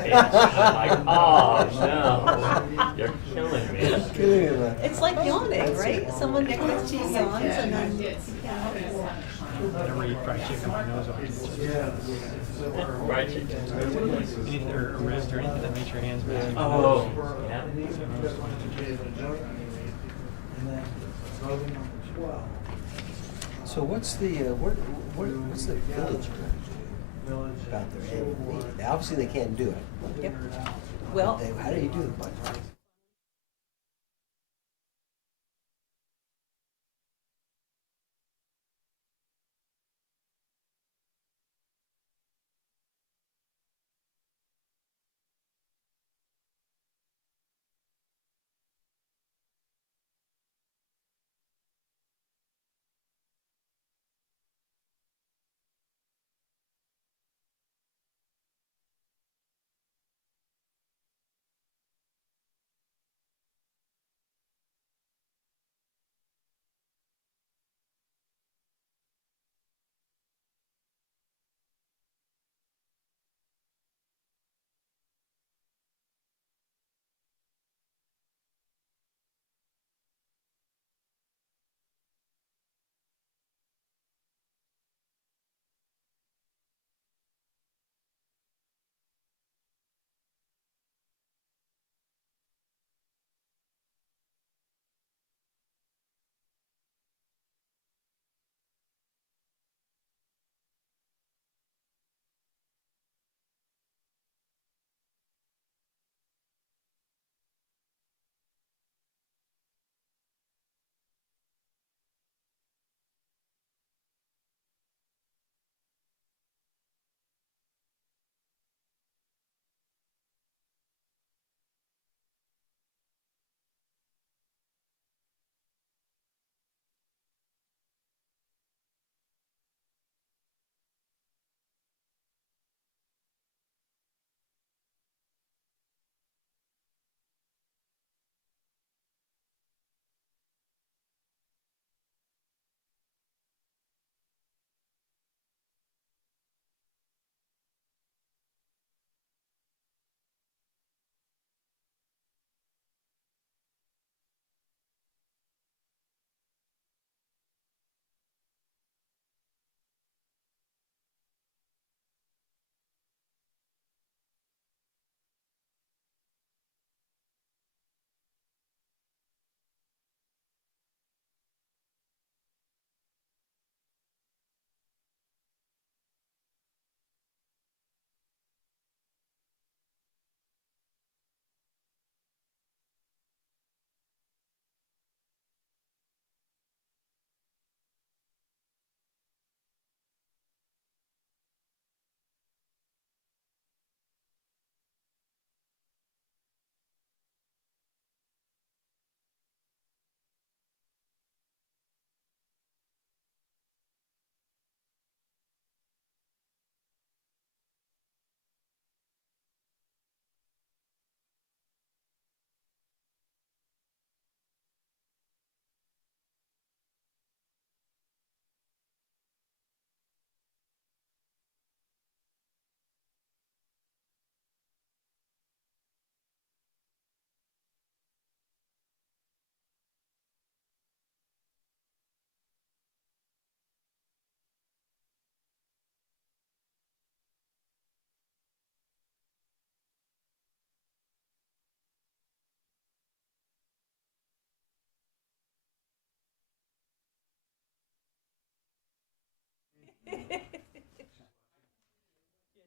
page. I'm like, oh no, you're killing me. Killing me, man. It's like yawning, right? Someone next to you yawns and then you can't help it. Whenever I eat fried chicken, my nose opens. Fried chicken. Anything, or wrist, or anything that makes your hands mad. Oh, yeah. So what's the what's the village gonna do about their annual meeting? Obviously they can't do it. Yep. Well, How do you do the budget?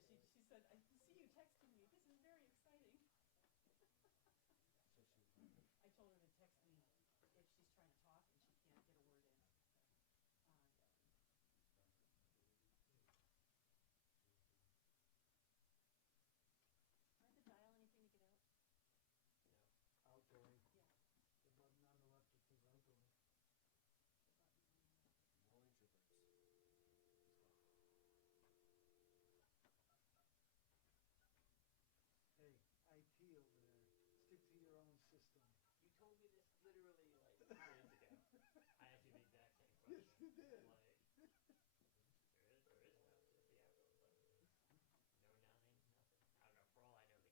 Yeah, she said, I see you texting me. This is very exciting. I told her to text me if she's trying to talk and she can't get a word in. Yeah. Do I have to dial anything to get out? Outgoing. Yeah. The button on the left that says outgoing. The button on the left. More introverts. Hey, IT over there. Stick to your own system. You told me this literally like 2 days ago. I asked you the exact same question. Yes, you did. Like, there is no, just the outgoing button. No nine, nothing. I don't know. For all I know,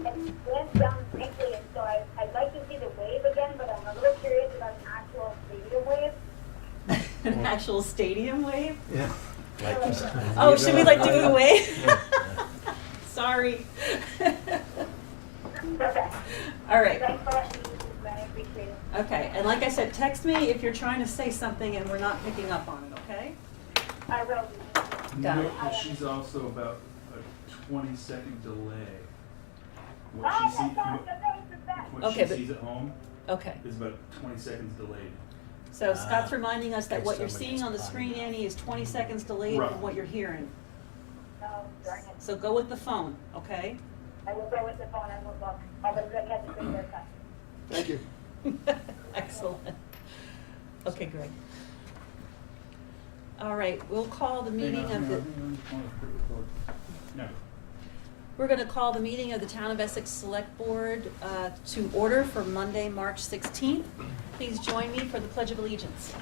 it went down briefly, and so I'd like to see the wave again, but I'm a little curious about an actual stadium wave. An actual stadium wave? Yeah. Oh, should we like do the wave? Sorry. Okay. All right. Thanks for letting me use this, man. I appreciate it. Okay, and like I said, text me if you're trying to say something and we're not picking up on it, okay? I will. Got it. Note that she's also about a 20-second delay. Oh, What she that's sees, awesome. Thanks for that. what Okay, she but- sees at home Okay. is about 20 seconds delayed. So Scott's reminding us that Okay, what you're somebody's seeing on the climbing screen, up. Annie, is 20 seconds delayed Right. from what you're hearing. Oh, darn it. So go with the phone, okay? I will go with the phone and we'll look. I'll be good at the haircut. Thank you. Excellent. Okay, Greg. All right, we'll call the meeting of the, No. we're gonna call the meeting of the Town of Essex Select Board to order for Monday, March 16th. Please join me for the Pledge of Allegiance.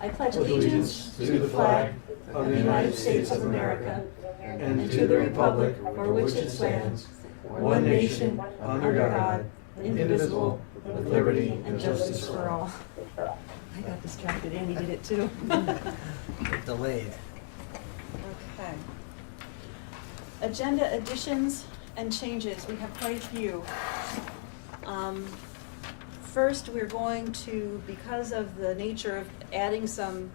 I pledge allegiance to the flag of the United States of America and to the republic for which it stands, one nation, under God, indivisible, with liberty and justice for all. I got distracted, Andy did it too. Delayed. Okay. Agenda additions and changes, we have quite a few. First, we're going to, because of the nature of adding some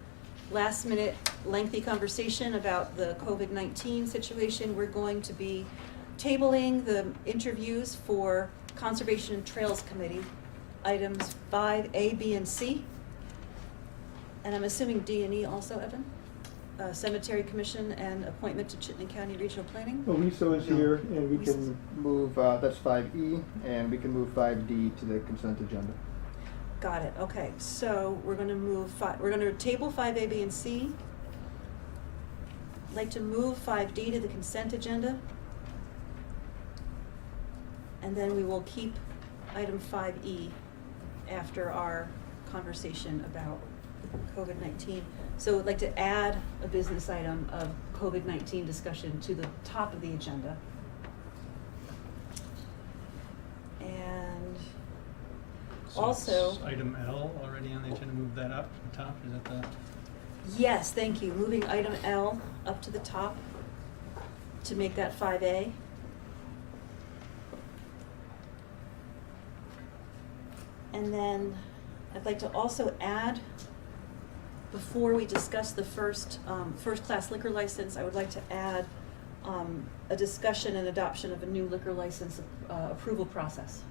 last-minute lengthy conversation about the COVID-19 situation, we're going to be tabling the interviews for Conservation and Trails Committee, items 5A, B, and C. And I'm assuming D and E also, Evan? Cemetery Commission and appointment to Chittenden County Regional Planning? Well, Lisa is here, and we Lisa's- can move, that's 5E, and we can move 5D to the consent agenda. Got it, okay, so we're gonna move we're gonna table 5A, B, and C. I'd like to move 5D to the consent agenda. And then we will keep item 5E after our conversation about COVID-19. So I'd like to add a business item of COVID-19 discussion to the top of the agenda. And So also, it's item L already on the agenda, move that up to the top, is that the? yes, thank you, moving item L up to the top to make that 5A. And then I'd like to also add, before we discuss the first-class liquor license, I would like to add a discussion and adoption of a new liquor license approval process.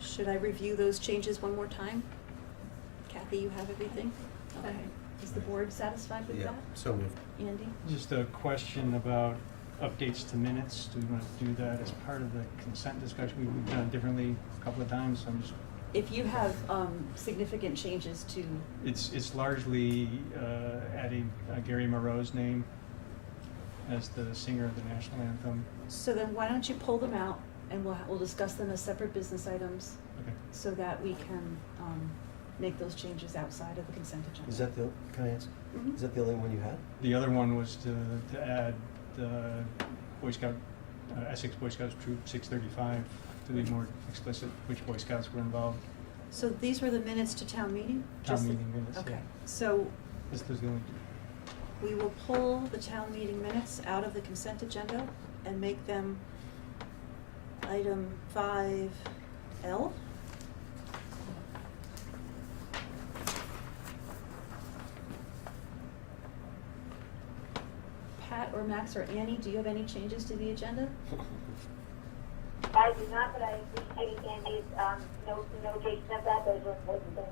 Should I review those changes one more time? Kathy, you have everything? Okay. Is the board satisfied with Yeah, that? so moved. Andy? Just a question about updates to minutes, do we want to do that as part of the consent discussion? We've done it differently a couple of times, so I'm just, If you have significant changes to, it's largely adding Gary Moreau's name as the singer of the national anthem. so then why don't you pull them out and we'll discuss them as separate business items Okay. so that we can make those changes outside of the consent agenda. Is that the, can I ask, Mhm. is that the only one you had? The other one was to add the Boy Scout, Essex Boy Scouts Troop 635, to be more explicit which Boy Scouts were involved. So these were the minutes to town meeting? Town Just the- meeting minutes, yeah. Okay, so This is the only two. we will pull the town meeting minutes out of the consent agenda and make them item 5L. Pat or Max or Annie, do you have any changes to the agenda? I do not, but I appreciate Andy's, notation of that. Those were important things.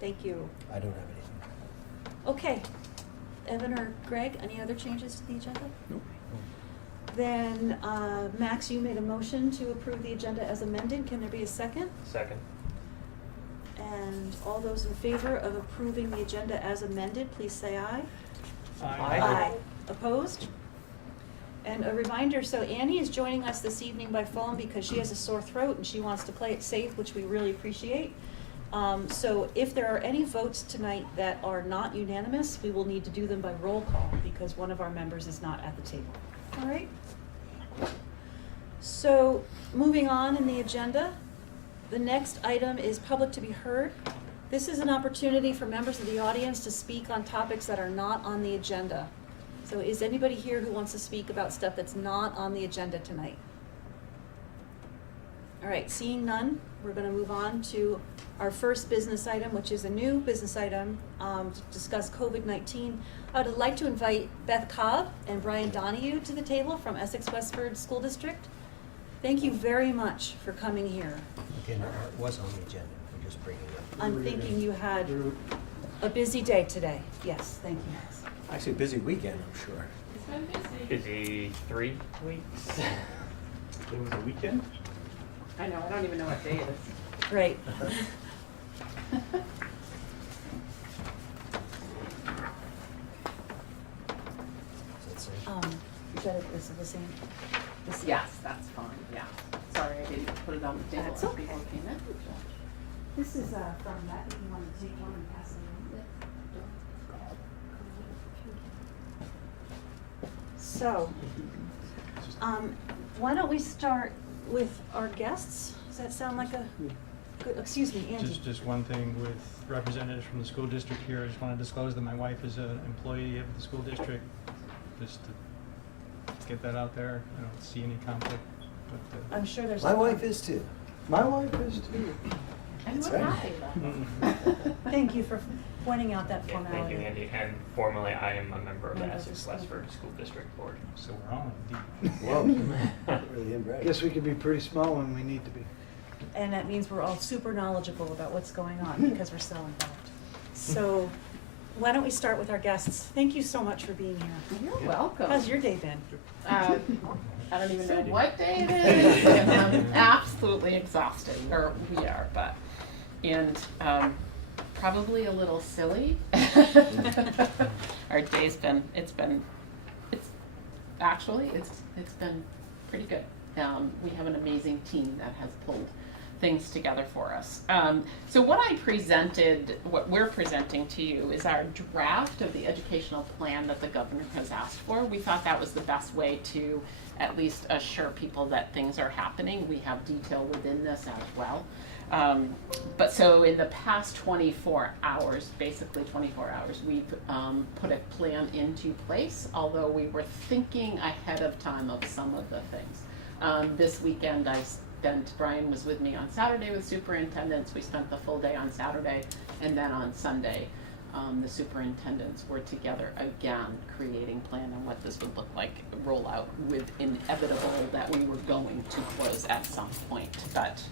Thank you. I don't have anything. Okay. Evan or Greg, any other changes to the agenda? Nope. Then, Max, you made a motion to approve the agenda as amended. Can there be a second? Second. And all those in favor of approving the agenda as amended, please say aye. Aye. Opposed? And a reminder, so Annie is joining us this evening by phone because she has a sore throat and she wants to play it safe, which we really appreciate. So if there are any votes tonight that are not unanimous, we will need to do them by roll call because one of our members is not at the table. All right? So moving on in the agenda, the next item is public to be heard. This is an opportunity for members of the audience to speak on topics that are not on the agenda. So is anybody here who wants to speak about stuff that's not on the agenda tonight? All right, seeing none, we're gonna move on to our first business item, which is a new business item, to discuss COVID-19. I would like to invite Beth Cobb and Brian Donahue to the table from Essex Westford School District. Thank you very much for coming here. Okay, no, it was on the agenda, I'm just bringing it up. I'm thinking you had a busy day today. Yes, thank you. Actually, a busy weekend, I'm sure. It's been busy 3 weeks. It was a weekend? I know, I don't even know what day it is. Great. Does that say? You got it, this is the same? This- Yes, that's fine, yeah. Sorry, I didn't put it on the table That's as okay. people came in. This is from that, if you want to take one and pass it around. So, why don't we start with our guests? Does that sound like a good, excuse me, Angie? Just one thing with representatives from the school district here, I just want to disclose that my wife is an employee of the school district, just to get that out there. I don't see any conflict, but. I'm sure there's. My wife is too. My wife is too. And That's we're right. happy about it. Thank you for pointing out that Yeah, formality. thank you, Andy. And formally, I am a member of the Member of the Essex school. Westford School District Board. So we're all indeed. Whoa, really inbred. Guess we could be pretty small when we need to be. And that means we're all super knowledgeable about what's going on because we're so involved. So, why don't we start with our guests? Thank you so much for being here. You're welcome. How's your day been? I don't even know what day it is, and I'm absolutely exhausted, or we are, and probably a little silly. Our day's been, it's been pretty good. We have an amazing team that has pulled things together for us. So what we're presenting to you is our draft of the educational plan that the governor has asked for. We thought that was the best way to at least assure people that things are happening. We have detail within this as well. But so in the past 24 hours, basically 24 hours, we've put a plan into place, although we were thinking ahead of time of some of the things. This weekend Brian was with me on Saturday with superintendents. We spent the full day on Saturday, and then on Sunday, the superintendents were together again, creating plan on what this would look like, rollout, with inevitable that we were going to close at some point. But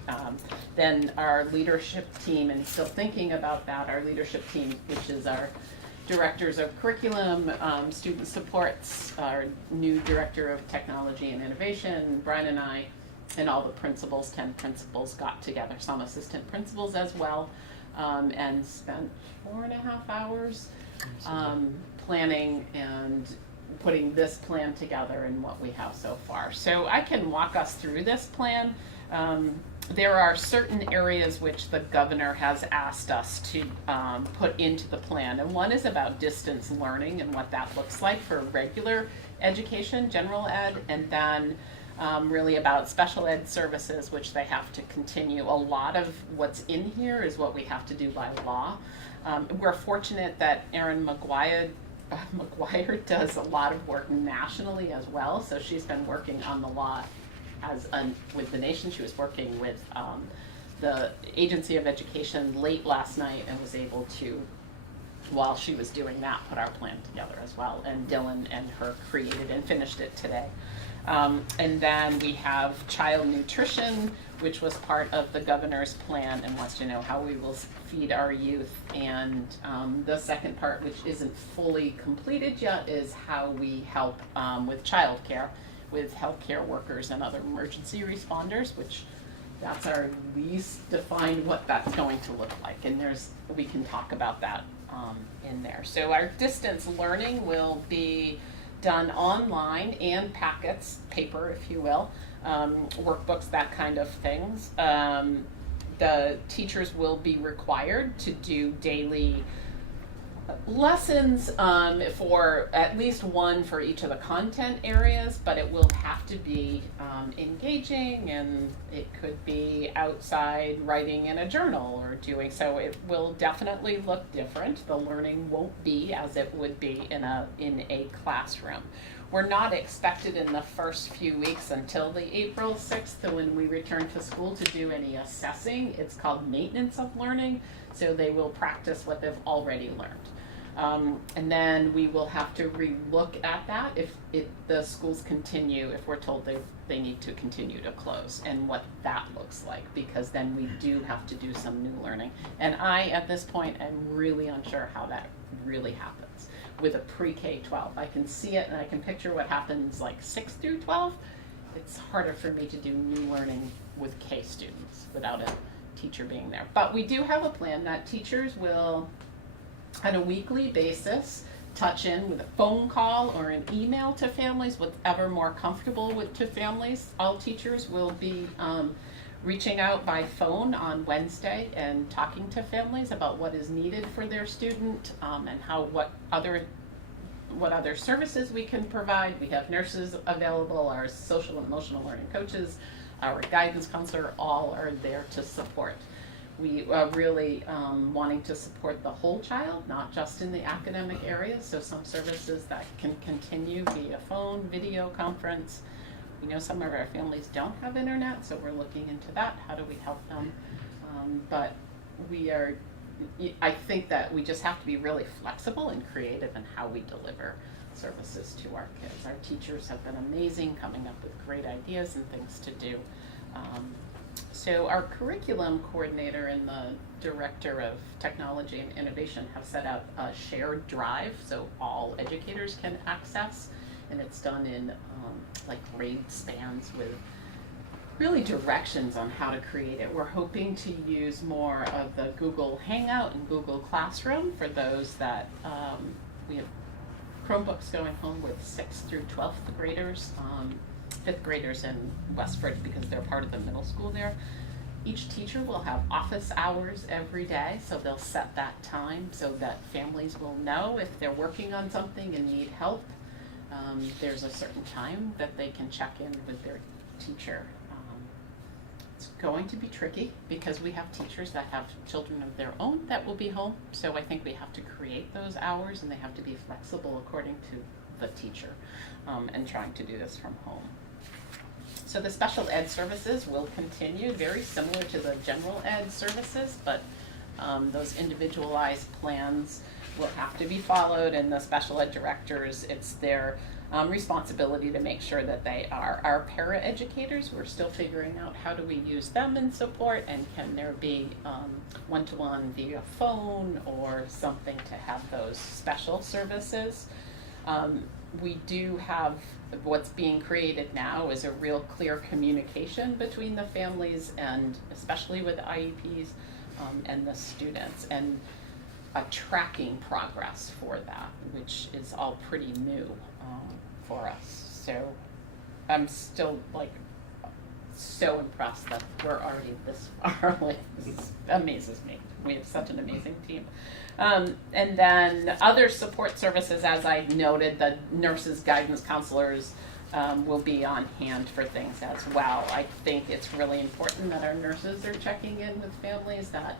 then our leadership team, and still thinking about that, our leadership team, which is our directors of curriculum, student supports, our new director of technology and innovation, Brian and I, and all the principals, 10 principals, got together, some assistant principals as well, and spent 4.5 hours planning and putting this plan together and what we have so far. So I can walk us through this plan. There are certain areas which the governor has asked us to put into the plan, and one is about distance learning and what that looks like for regular education, general ed, and then really about special ed services, which they have to continue. A lot of what's in here is what we have to do by law. We're fortunate that Erin McGuire does a lot of work nationally as well, so she's been working on the law with the nation. She was working with the Agency of Education late last night and was able to, while she was doing that, put our plan together as well. And Dylan and her created and finished it today. And then we have child nutrition, which was part of the governor's plan and wants to know how we will feed our youth. And the second part, which isn't fully completed yet, is how we help with childcare, with healthcare workers and other emergency responders, which that's our least defined what that's going to look like. And we can talk about that in there. So our distance learning will be done online, and packets, paper if you will, workbooks, that kind of things. the teachers will be required to do daily lessons for at least one for each of the content areas, but it will have to be engaging, and it could be outside writing in a journal or doing so. It will definitely look different. The learning won't be as it would be in a classroom. We're not expected in the first few weeks until the April 6th when we return to school to do any assessing. It's called maintenance of learning, so they will practice what they've already learned. And then we will have to re-look at that if the schools continue, if we're told they need to continue to close, and what that looks like, because then we do have to do some new learning. And I, at this point, am really unsure how that really happens with a pre-K-12. I can see it and I can picture what happens like 6 through 12. It's harder for me to do new learning with K students without a teacher being there. But we do have a plan that teachers will, on a weekly basis, touch in with a phone call or an email to families, whatever more comfortable to families. All teachers will be reaching out by phone on Wednesday and talking to families about what is needed for their student, and what other services we can provide. We have nurses available, our social and emotional learning coaches, our guidance counselor, all are there to support. We are really wanting to support the whole child, not just in the academic areas. So some services that can continue via phone, video conference. We know some of our families don't have internet, so we're looking into that. How do we help them? But I think that we just have to be really flexible and creative in how we deliver services to our kids. Our teachers have been amazing, coming up with great ideas and things to do. So our curriculum coordinator and the director of technology and innovation have set up a shared drive so all educators can access, and it's done in like grade spans with really directions on how to create it. We're hoping to use more of the Google Hangout and Google Classroom for those that we have Chromebooks going home with 6th through 12th graders. 5th graders in Westford because they're part of the middle school there. Each teacher will have office hours every day, so they'll set that time so that families will know if they're working on something and need help. There's a certain time that they can check in with their teacher. It's going to be tricky because we have teachers that have children of their own that will be home, so I think we have to create those hours and they have to be flexible according to the teacher, and trying to do this from home. So the special ed services will continue, very similar to the general ed services, but those individualized plans will have to be followed, and the special ed directors, it's their responsibility to make sure that they are our para-educators. We're still figuring out how do we use them in support, and can there be one-to-one via phone or something to have those special services. We do have what's being created now is a real clear communication between the families and especially with IEPs and the students, and a tracking progress for that, which is all pretty new for us. So I'm still like so impressed that we're already this far away. This amazes me. We have such an amazing team. And then other support services, as I noted, the nurses, guidance counselors will be on hand for things as well. I think it's really important that our nurses are checking in with families that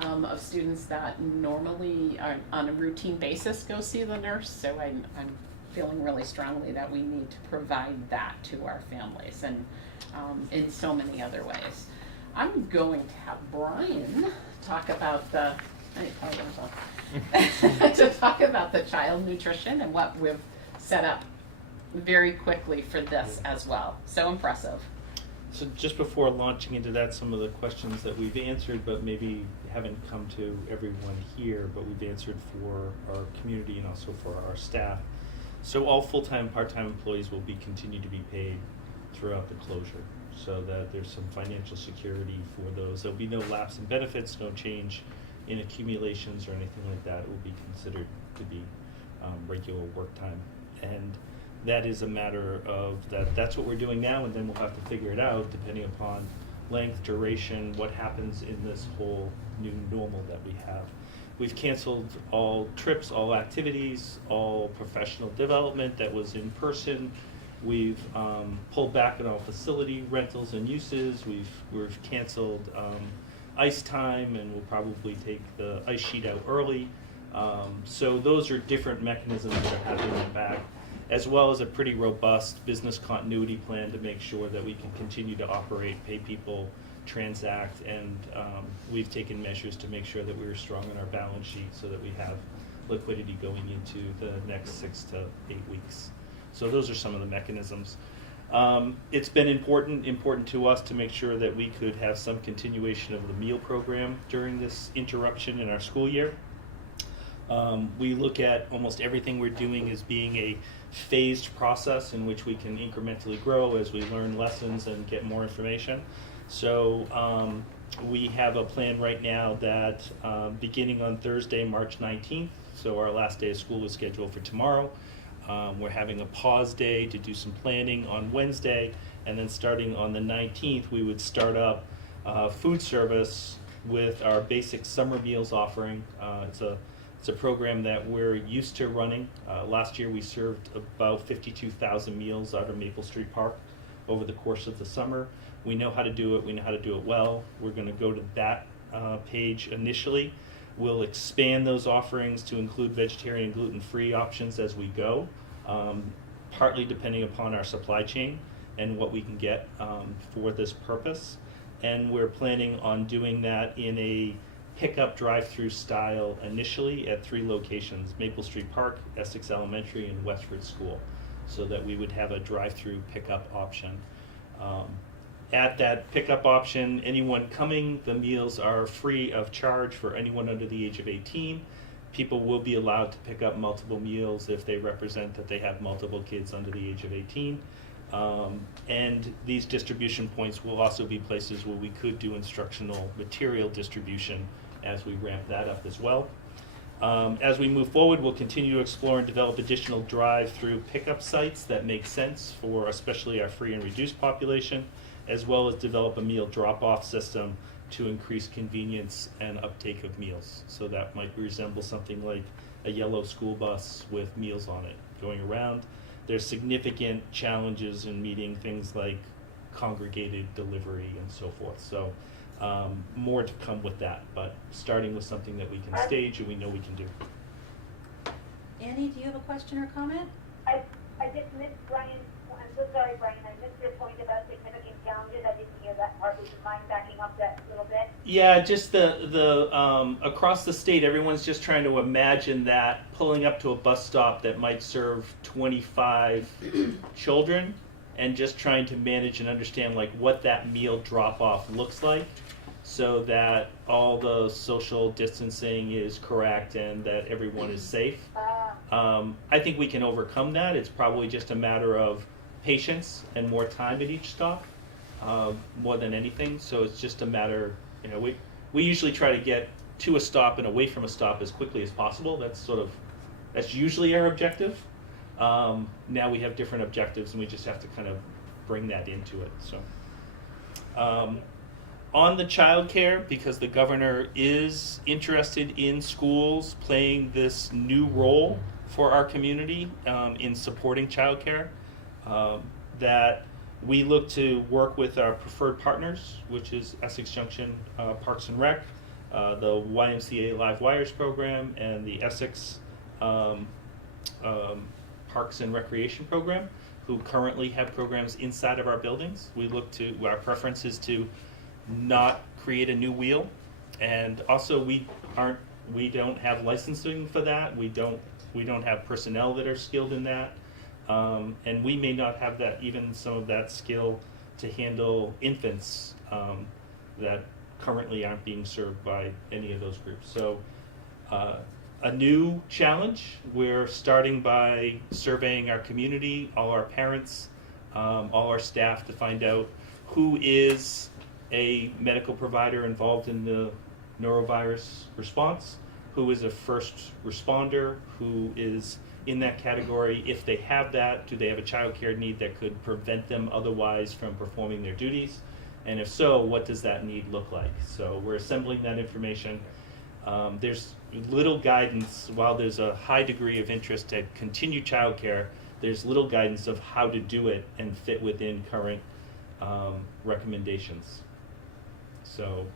of students that normally are on a routine basis go see the nurse. So I'm feeling really strongly that we need to provide that to our families, and in so many other ways. I'm going to have Brian talk about the to talk about the child nutrition and what we've set up very quickly for this as well. So impressive. So just before launching into that, some of the questions that we've answered, but maybe haven't come to everyone here, but we've answered for our community and also for our staff. So all full-time, part-time employees will continue to be paid throughout the closure, so that there's some financial security for those. There'll be no lapse in benefits, no change in accumulations or anything like that. It will be considered to be regular work time. And that is a matter of that's what we're doing now, and then we'll have to figure it out depending upon length, duration, what happens in this whole new normal that we have. We've canceled all trips, all activities, all professional development that was in person. We've pulled back on all facility rentals and uses. We've canceled ice time, and we'll probably take the ice sheet out early. So those are different mechanisms that are happening back, as well as a pretty robust business continuity plan to make sure that we can continue to operate, pay people, transact, and we've taken measures to make sure that we're strong on our balance sheet so that we have liquidity going into the next 6 to 8 weeks. So those are some of the mechanisms. It's been important to us to make sure that we could have some continuation of the meal program during this interruption in our school year. We look at almost everything we're doing as being a phased process in which we can incrementally grow as we learn lessons and get more information. So we have a plan right now that beginning on Thursday, March 19th, so our last day of school is scheduled for tomorrow. We're having a pause day to do some planning on Wednesday, and then starting on the 19th, we would start up food service with our basic summer meals offering. It's a program that we're used to running. Last year we served about 52,000 meals out of Maple Street Park over the course of the summer. We know how to do it. We know how to do it well. We're going to go to that page initially. We'll expand those offerings to include vegetarian and gluten-free options as we go, partly depending upon our supply chain and what we can get for this purpose. And we're planning on doing that in a pickup drive-through style initially at 3 locations: Maple Street Park, Essex Elementary, and Westford School, so that we would have a drive-through pickup option. At that pickup option, anyone coming, the meals are free of charge for anyone under the age of 18. People will be allowed to pick up multiple meals if they represent that they have multiple kids under the age of 18. And these distribution points will also be places where we could do instructional material distribution as we ramp that up as well. As we move forward, we'll continue to explore and develop additional drive-through pickup sites that make sense for especially our free and reduced population, as well as develop a meal drop-off system to increase convenience and uptake of meals. So that might resemble something like a yellow school bus with meals on it going around. There's significant challenges in meeting things like congregated delivery and so forth. So more to come with that, but starting with something that we can stage and we know we can do. Annie, do you have a question or comment? I just missed Brian. I'm so sorry, Brian. I missed your point about significant challenges. I didn't hear that part. Would you mind backing up that little bit? Yeah, just the across the state, everyone's just trying to imagine that pulling up to a bus stop that might serve 25 children, and just trying to manage and understand like what that meal drop-off looks like, so that all the social distancing is correct and that everyone is safe. I think we can overcome that. It's probably just a matter of patience and more time at each stop, more than anything. So it's just a matter, we usually try to get to a stop and away from a stop as quickly as possible. That's usually our objective. Now we have different objectives, and we just have to kind of bring that into it. So on the childcare, because the governor is interested in schools playing this new role for our community in supporting childcare, that we look to work with our preferred partners, which is Essex Junction Parks and Rec, the YMCA Live Wires program, and the Essex Parks and Recreation program, who currently have programs inside of our buildings. Our preference is to not create a new wheel, and also we don't have licensing for that. We don't have personnel that are skilled in that, and we may not have even some of that skill to handle infants that currently aren't being served by any of those groups. So a new challenge. We're starting by surveying our community, all our parents, all our staff, to find out who is a medical provider involved in the norovirus response, who is a first responder, who is in that category. If they have that, do they have a child care need that could prevent them otherwise from performing their duties? And if so, what does that need look like? So we're assembling that information. There's little guidance, while there's a high degree of interest to continue childcare, there's little guidance of how to do it and fit within current recommendations. So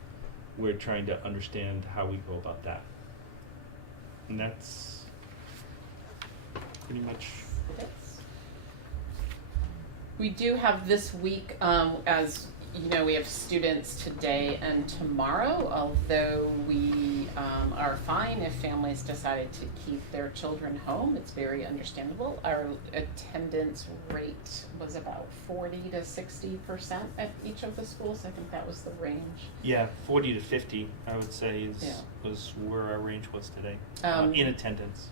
we're trying to understand how we go about that. And that's pretty much. We do have this week, as you know, we have students today and tomorrow, although we are fine if families decided to keep their children home. It's very understandable. Our attendance rate was about 40 to 60% at each of the schools. I think that was the range. Yeah, 40 to 50, I would say, was where our range was today in attendance.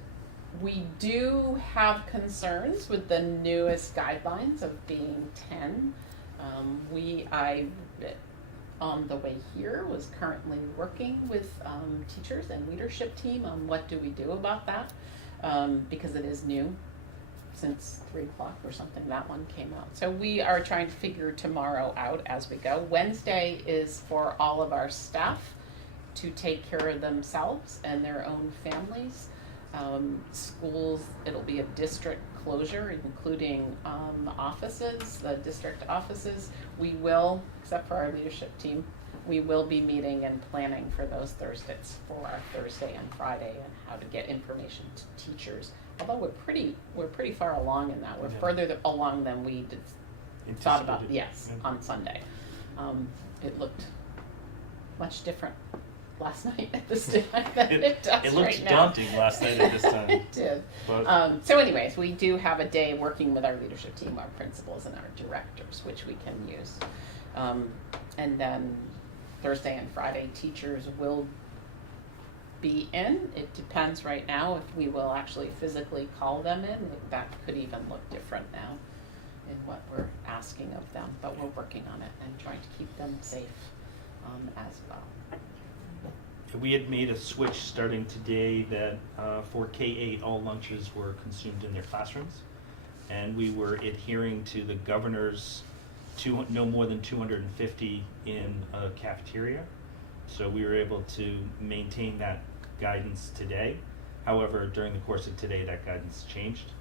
We do have concerns with the newest guidelines of being 10. I, on the way here, was currently working with teachers and leadership team on what do we do about that, because it is new. Since 3 o'clock or something, that one came out. So we are trying to figure tomorrow out as we go. Wednesday is for all of our staff to take care of themselves and their own families. Schools, it'll be a district closure, including offices, the district offices. We will, except for our leadership team, we will be meeting and planning for those Thursdays, for our Thursday and Friday, and how to get information to teachers. Although we're pretty far along in that. We're further along than we thought about. Yes, on Sunday. It looked much different last night at this time than it does It looked right now. daunting last night at this time. It did. But So anyways, we do have a day working with our leadership team, our principals and our directors, which we can use. And then Thursday and Friday, teachers will be in. It depends right now if we will actually physically call them in. That could even look different now in what we're asking of them, but we're working on it and trying to keep them safe as well. we had made a switch starting today that for K-8, all lunches were consumed in their classrooms. And we were adhering to the governor's no more than 250 in a cafeteria. So we were able to maintain that guidance today. However, during the course of today, that guidance changed.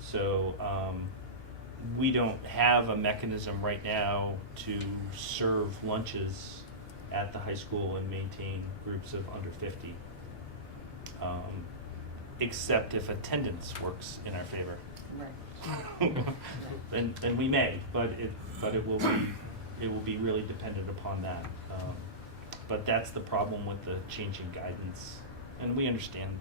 So we don't have a mechanism right now to serve lunches at the high school and maintain groups of under 50, except if attendance works in our favor. Right. then we may, but it will be really dependent upon that. But that's the problem with the changing guidance, and we understand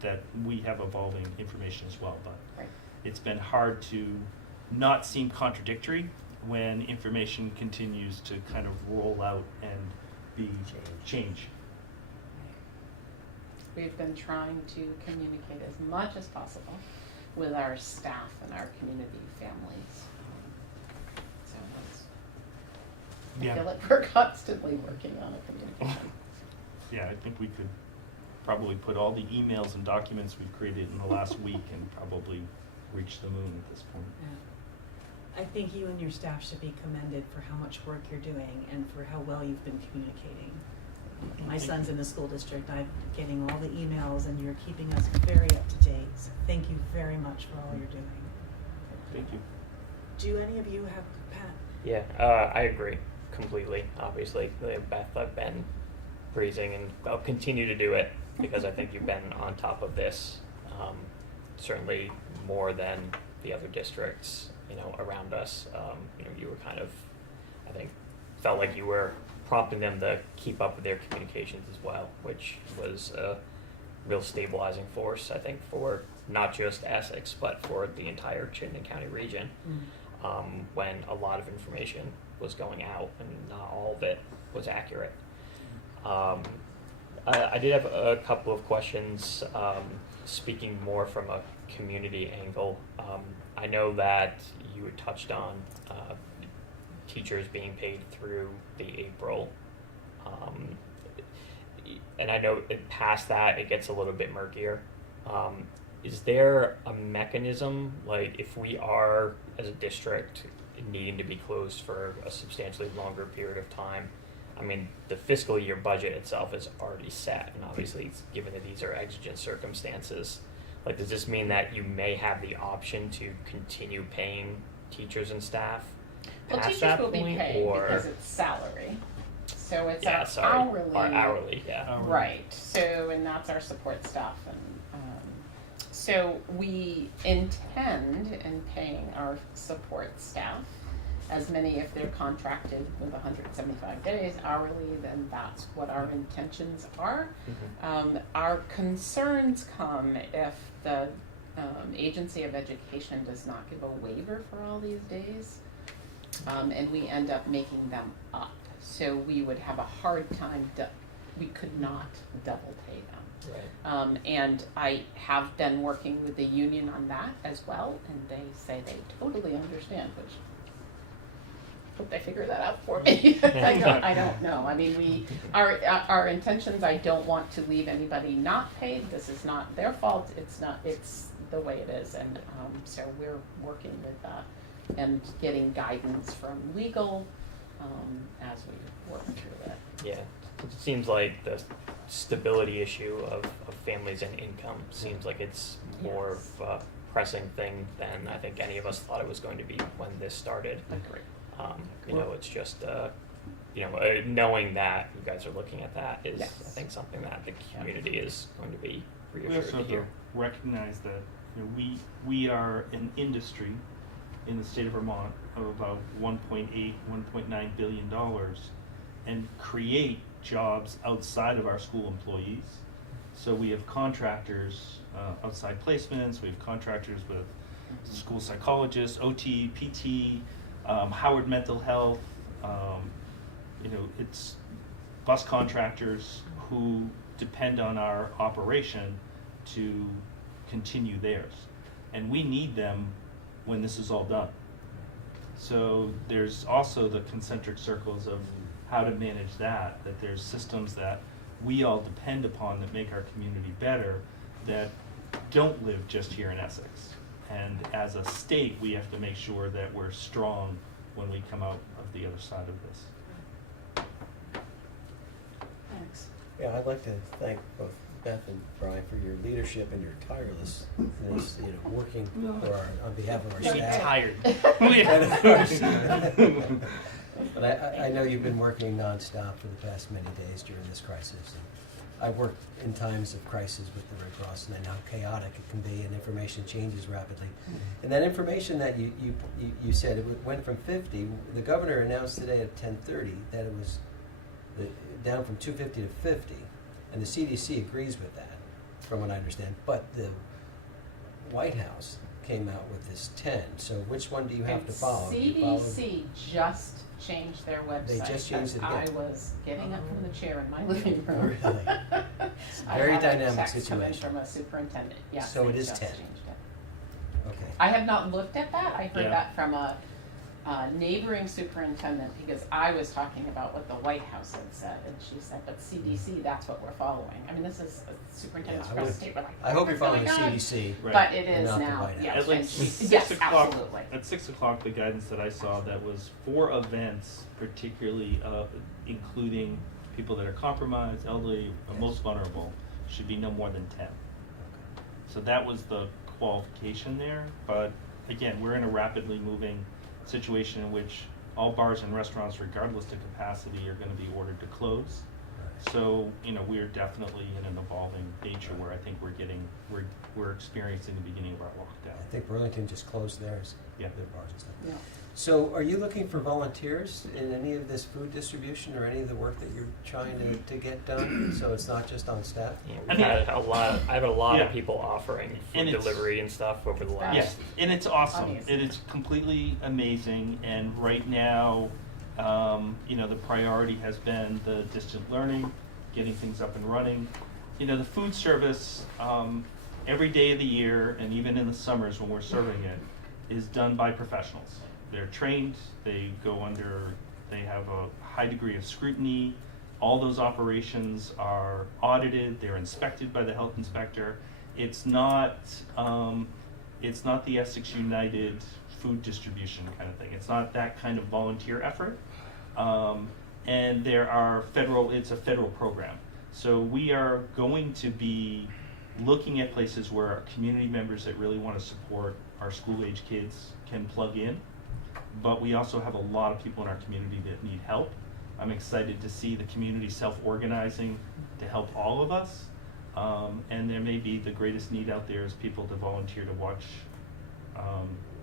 that we have evolving information as well. But Right. it's been hard to not seem contradictory when information continues to kind of roll out and be change. We've been trying to communicate as much as possible with our staff and our community families. So I feel like we're constantly working on a communication. Yeah, I think we could probably put all the emails and documents we've created in the last week and probably reach the moon at this point. I think you and your staff should be commended for how much work you're doing and for how well you've been communicating. My son's in the school district. I'm getting all the emails and you're keeping us very up to date. So thank you very much for all you're doing. Thank you. Do any of you have, Pat? Yeah, I agree completely. Obviously, Beth, I've been praising and I'll continue to do it because I think you've been on top of this, certainly more than the other districts, around us. You were kind of, I think, felt like you were prompting them to keep up with their communications as well, which was a real stabilizing force, I think, for not just Essex, but for the entire Chittenden County region, when a lot of information was going out and not all of it was accurate. I did have a couple of questions, speaking more from a community angle. I know that you had touched on teachers being paid through the April, and I know past that it gets a little bit murkier. Is there a mechanism, like if we are as a district needing to be closed for a substantially longer period of time. I mean, the fiscal year budget itself is already set, and obviously, given that these are exigent circumstances, like, does this mean that you may have the option to continue paying teachers and staff Well, past teachers that will be point, paid or because it's salary. So it's yeah, our sorry, hourly. our hourly, yeah. Hourly. Right, so, and that's our support staff, and, so we intend in paying our support staff, as many, if they're contracted with 175 days hourly, then that's what our intentions are. Our concerns come if the Agency of Education does not give a waiver for all these days, and we end up making them up. So we would have a hard time, we could not double pay them. Right. And I have been working with the union on that as well, and they say they totally understand, which hope they figure that out for me. I don't know. I mean, our intentions, I don't want to leave anybody not paid. This is not their fault. It's the way it is. And so we're working with that and getting guidance from legal as we work through it. Yeah, it seems like the stability issue of families and income seems like it's more of a pressing thing than I think any of us thought it was going to be when this started. Agree. You know, it's just, knowing that you guys are looking at that is, Yes. I think, something that the community is going to be We reassured also to have to hear. recognize that we are an industry in the state of Vermont of about $1.8, $1.9 billion and create jobs outside of our school employees. So we have contractors, outside placements, we have contractors with school psychologists, OT, PT, Howard Mental Health, it's bus contractors who depend on our operation to continue theirs. And we need them when this is all done. So there's also the concentric circles of how to manage that there's systems that we all depend upon that make our community better that don't live just here in Essex. And as a state, we have to make sure that we're strong when we come out of the other side of this. Thanks. Yeah, I'd like to thank both Beth and Brian for your leadership and your tirelessness, working on behalf of our Maybe staff. tired. But I know you've been working nonstop for the past many days during this crisis. And I've worked in times of crisis with the Red Cross, and I know how chaotic it can be, and information changes rapidly. And that information that you said, it went from 50. The governor announced today at 10:30 that it was down from 250 to 50, and the CDC agrees with that, from what I understand. But the White House came out with this 10. So which one do you have to follow? Do you follow- CDC just changed their website. They just changed it I again. was getting up from the chair in my living room. Really? I Very had a dynamic text come in situation. from a superintendent. Yes, So they it is just 10. changed it. Okay. I have not looked at that. I heard Yeah. that from a neighboring superintendent because I was talking about what the White House had said, and she said, "But CDC, that's what we're following." I mean, this is superintendents Yeah, I across the would- state. We're like, I hope you're "What's going following on?" CDC. Right. But it And is not the now. White House. Yes, At like and she- 6 yes, o'clock. absolutely. At 6 o'clock, the guidance that I saw that was for events, particularly including people that are compromised, elderly, Yes. most vulnerable, should be no more than 10. So that was the qualification there. But again, we're in a rapidly moving situation in which all bars and restaurants, regardless of capacity, are going to be ordered to close. So, we're definitely in an evolving nature where I think we're experiencing the beginning of our lockdown. I think Burlington just closed theirs. Yeah. Their bars and stuff. Yeah. So are you looking for volunteers in any of this food distribution or any of the work that you're trying to get done? So it's not just on staff? Yeah, I we've mean- had I have a lot Yeah. of people offering food And it's- delivery and stuff over the last. Yeah, and it's awesome. Amazing. It is completely amazing. And right now, the priority has been the distant learning, getting things up and running. The food service, every day of the year, and even in the summers when we're serving it, is done by professionals. They're trained, they have a high degree of scrutiny. All those operations are audited, they're inspected by the health inspector. It's not It's not the Essex United food distribution kind of thing. It's not that kind of volunteer effort. And it's a federal program. So we are going to be looking at places where our community members that really want to support our school-age kids can plug in. But we also have a lot of people in our community that need help. I'm excited to see the community self-organizing to help all of us. And there may be the greatest need out there is people to volunteer to watch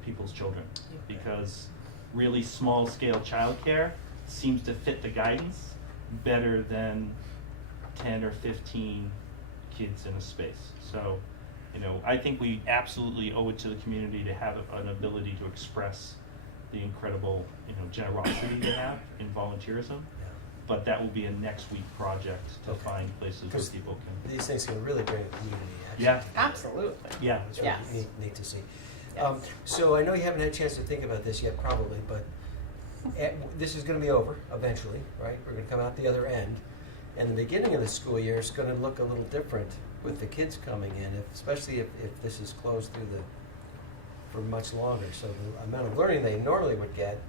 people's children. Because really small-scale childcare seems to fit the guidance better than 10 or 15 kids in a space. So, I think we absolutely owe it to the community to have an ability to express the incredible, generosity they have in volunteerism. But that will be a next week project to find places where people can. These things can really bring a community action. Yeah. together. Absolutely. Yeah. It's really Yes. neat to see. Yes. So I know you haven't had a chance to think about this yet, probably, but this is going to be over eventually, right? We're going to come out the other end, and the beginning of the school year is going to look a little different with the kids coming in, especially if this is closed for much longer. So the amount of learning they normally would get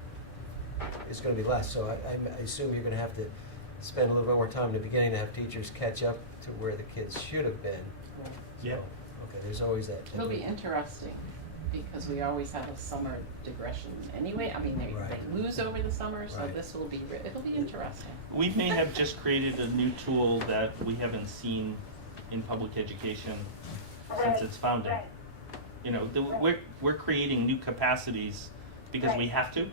is going to be less. So I assume you're going to have to spend a little bit more time in the beginning to have teachers catch up to where the kids should have been. Yeah. So, okay, there's always that. It'll be interesting because we always have a summer digression anyway. I mean, Right. they lose over the summer, so Right. it'll be interesting. We may have just created a new tool that we haven't seen in public education since its founding. We're creating new capacities because we have to.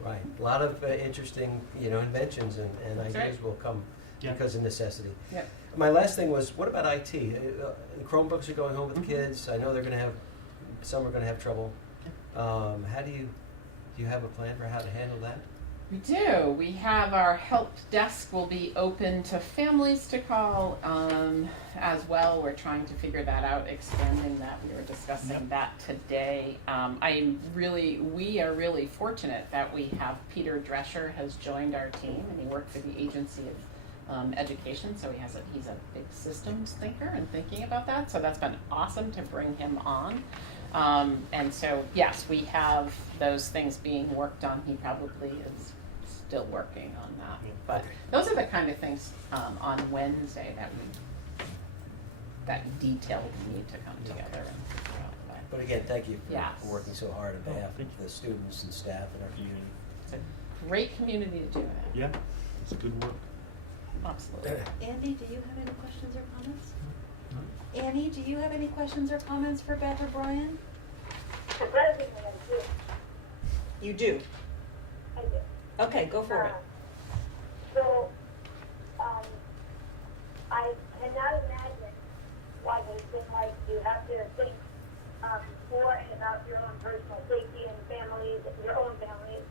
Right, a lot of interesting, inventions and That's ideas right. will come Yeah. because of necessity. Yeah. My last thing was, what about IT? The Chromebooks are going home with Mhm. kids. I know some are going to have trouble. How do you have a plan for how to handle that? We do. We have our help desk will be open to families to call as well. We're trying to figure that out, expanding that. We were discussing Yep. that today. We are really fortunate that we have Peter Drescher has joined our team, and he worked for the Agency of Education, so he's a big systems thinker and thinking about that. So that's been awesome to bring him on. And so, yes, we have those things being worked on. He probably is still working on that. Yeah. But Okay. those are the kind of things on Wednesday that detail we need to come together and figure out. But again, thank you Yes. for working so hard on behalf thank of the students and staff and our community. It's a great community to do it. Yeah, it's good work. Absolutely. Andy, do you have any questions or comments? Annie, do you have any questions or comments for Beth or Brian? Surprisingly, I do. You do. I do. Okay, go for it. So, I cannot imagine why it's been like you have to think for and about your own personal safety and families, your own families,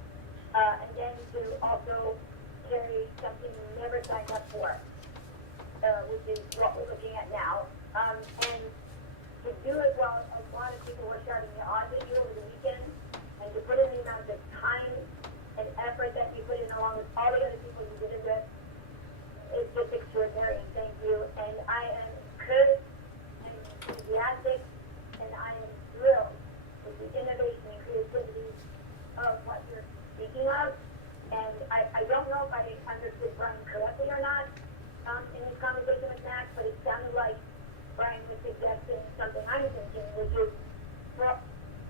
and then to also carry something you never signed up for, which is what we're looking at now. And to do it while a lot of people were starting to audit you over the weekend, and to put in the amount of time and effort that you put in along with all the other people you did it with, it's just extraordinary, and thank you. And I am encouraged and enthusiastic, and I am thrilled with the innovation and creativity of what you're speaking of. And I don't know if I understood Brian correctly or not in his conversation with Max, but it sounded like Brian was suggesting something I'm thinking, which is, well,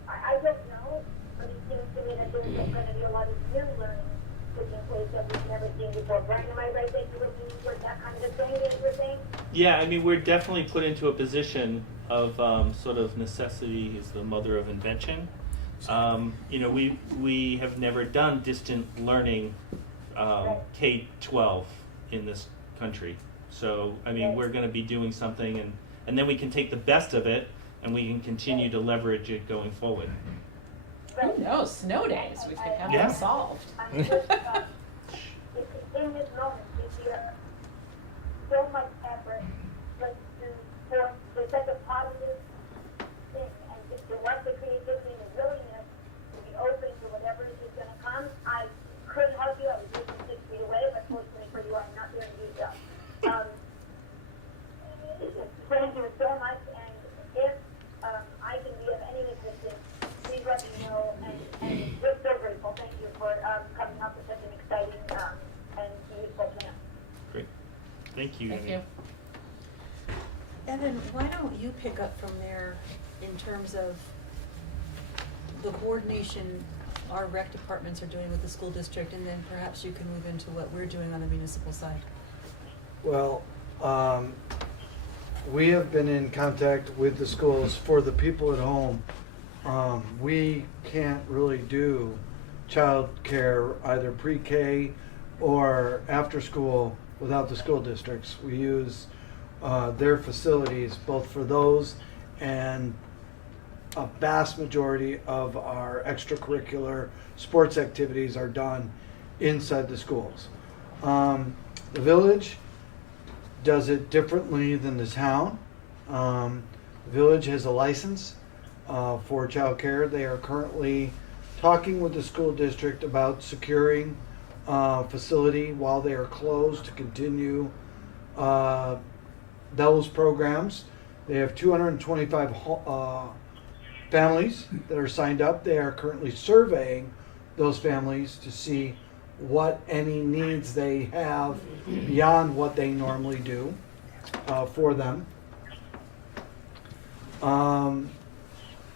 I don't know, but it seems to me that there's going to be a lot of new learning taking place that we've never seen before. Brian, am I right that you were looking for that kind of thing that you were saying? Yeah, we're definitely put into a position of sort of necessity is the mother of invention. We have never done distant learning K-12 in this country. So, we're going to be doing something, and then we can take the best of it, and we can continue to leverage it going forward. Who knows? Snow days, we could have Yeah. them solved. I'm just, in this moment, this year, so much effort for such a positive thing, and to work the creativity and the willingness to be open to whatever is going to come. I couldn't help you. I was just 6 feet away, but fortunately for you, I'm not there in detail. Thank you so much, and if I can be of any assistance Thank you. Thank you. Evan, why don't you pick up from there in terms of the coordination our rec departments are doing with the school district, and then perhaps you can move into what we're doing on the municipal side. Well, we have been in contact with the schools for the people at home. We can't really do childcare, either pre-K or after school, without the school districts. We use their facilities both for those, and a vast majority of our extracurricular sports activities are done inside the schools. The village does it differently than the town. The village has a license for childcare. They are currently talking with the school district about securing facility while they are closed to continue those programs. They have 225 families that are signed up. They are currently surveying those families to see what any needs they have beyond what they normally do for them.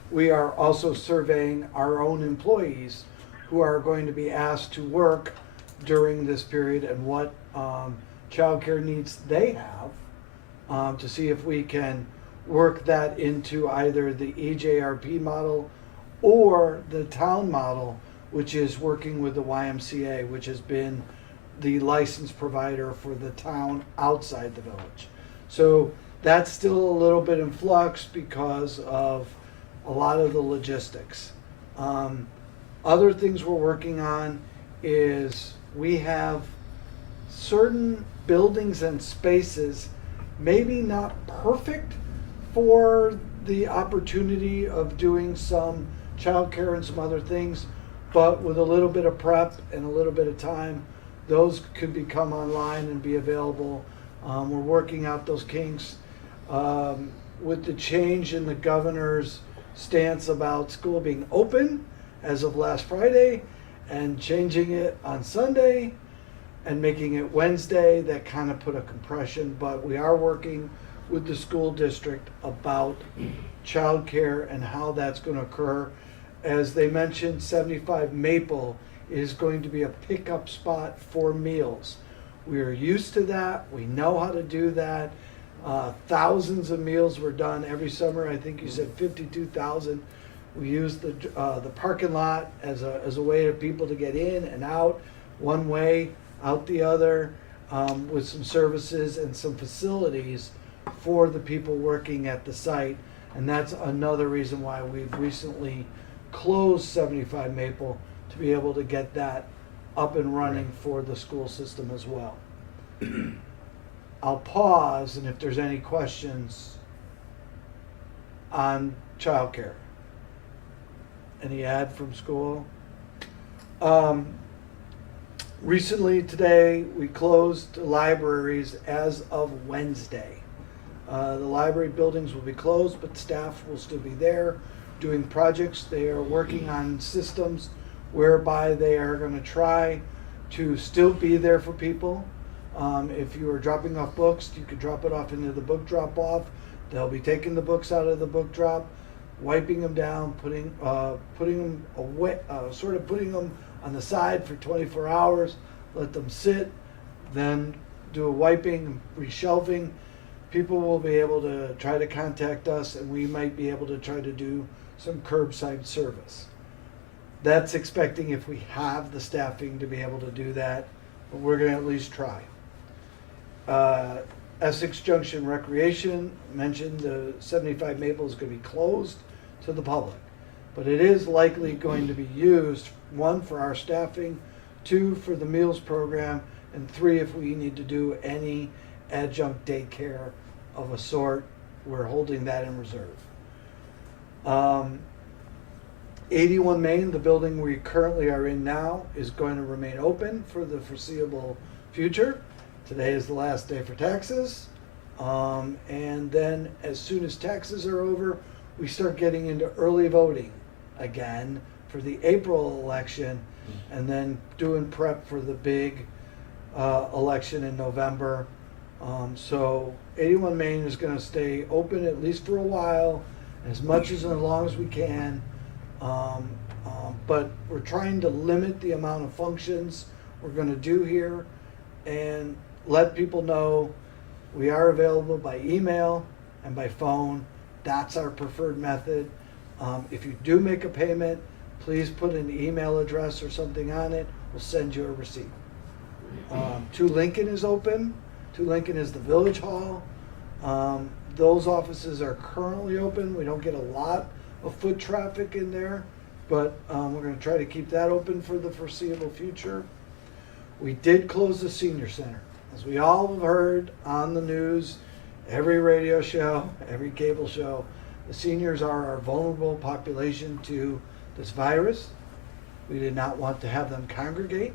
We are also surveying our own employees who are going to be asked to work during this period, and what childcare needs they have, to see if we can work that into either the EJRP model or the town model, which is working with the YMCA, which has been the license provider for the town outside the village. So that's still a little bit in flux because of a lot of the logistics. Other things we're working on is we have certain buildings and spaces, maybe not perfect for the opportunity of doing some childcare and some other things, but with a little bit of prep and a little bit of time, those could become online and be available. We're working out those kinks. With the change in the governor's stance about school being open as of last Friday, and changing it on Sunday and making it Wednesday, that kind of put a compression, but we are working with the school district about childcare and how that's going to occur. As they mentioned, 75 Maple is going to be a pickup spot for meals. We are used to that. We know how to do that. Thousands of meals were done every summer. I think you said 52,000. We used the parking lot as a way of people to get in and out, one way, out the other, with some services and some facilities for the people working at the site. And that's another reason why we've recently closed 75 Maple, to be able to get that up and running for the school system as well. I'll pause, and if there's any questions on childcare. Any ad from school? Recently, today, we closed the libraries as of Wednesday. The library buildings will be closed, but staff will still be there doing projects. They are working on systems whereby they are going to try to still be there for people. If you are dropping off books, you could drop it off into the book drop off. They'll be taking the books out of the book drop, wiping them down, putting them away, sort of putting them on the side for 24 hours, let them sit, then do a wiping, reshelving. People will be able to try to contact us, and we might be able to try to do some curbside service. That's expecting if we have the staffing to be able to do that, but we're going to at least try. Essex Junction Recreation mentioned the 75 Maple is going to be closed to the public, but it is likely going to be used, 1, for our staffing, 2, for the meals program, and 3, if we need to do any adjunct daycare of a sort. We're holding that in reserve. 81 Main, the building we currently are in now, is going to remain open for the foreseeable future. Today is the last day for taxes. And then as soon as taxes are over, we start getting into early voting again for the April election, and then doing prep for the big election in November. So 81 Main is going to stay open at least for a while, as much as long as we can. But we're trying to limit the amount of functions we're going to do here and let people know we are available by email and by phone. That's our preferred method. If you do make a payment, please put an email address or something on it. We'll send you a receipt. 2 Lincoln is open. 2 Lincoln is the Village Hall. Those offices are currently open. We don't get a lot of foot traffic in there, but we're going to try to keep that open for the foreseeable future. We did close the senior center. As we all have heard on the news, every radio show, every cable show, the seniors are our vulnerable population to this virus. We did not want to have them congregate,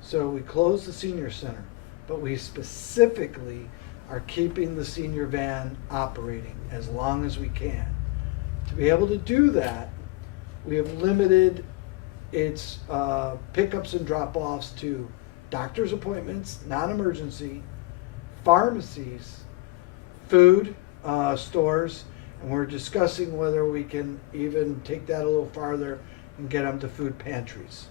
so we closed the senior center. But we specifically are keeping the senior van operating as long as we can. To be able to do that, we have limited its pickups and drop-offs to doctor's appointments, non-emergency, pharmacies, food stores, and we're discussing whether we can even take that a little farther and get them to food pantries.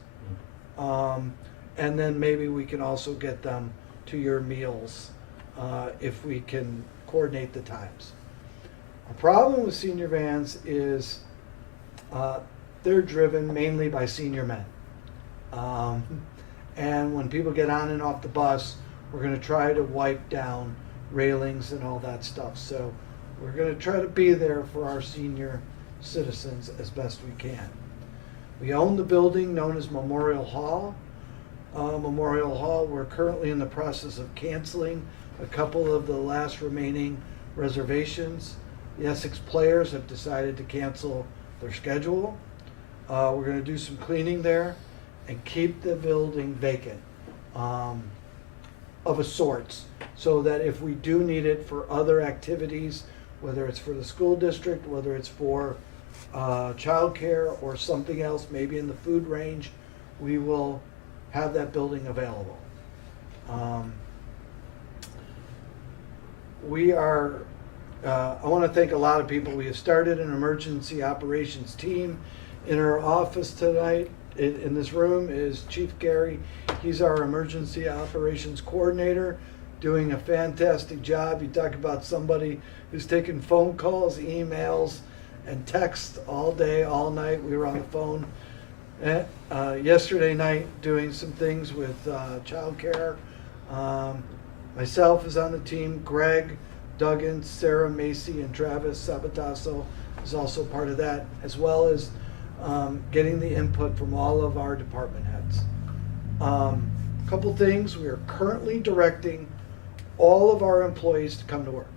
And then maybe we can also get them to your meals if we can coordinate the times. A problem with senior vans is they're driven mainly by senior men. And when people get on and off the bus, we're going to try to wipe down railings and all that stuff. So we're going to try to be there for our senior citizens as best we can. We own the building known as Memorial Hall. Memorial Hall, we're currently in the process of canceling a couple of the last remaining reservations. The Essex players have decided to cancel their schedule. We're going to do some cleaning there and keep the building vacant of a sorts, so that if we do need it for other activities, whether it's for the school district, whether it's for childcare or something else, maybe in the food range, we will have that building available. I want to thank a lot of people. We have started an emergency operations team. In our office tonight, in this room, is Chief Gary. He's our emergency operations coordinator, doing a fantastic job. You talk about somebody who's taking phone calls, emails, and texts all day, all night. We were on the phone yesterday night doing some things with childcare. Myself is on the team. Greg, Duggan, Sarah, Macy, and Travis Sabatasso is also part of that, as well as getting the input from all of our department heads. Couple things: we are currently directing all of our employees to come to work.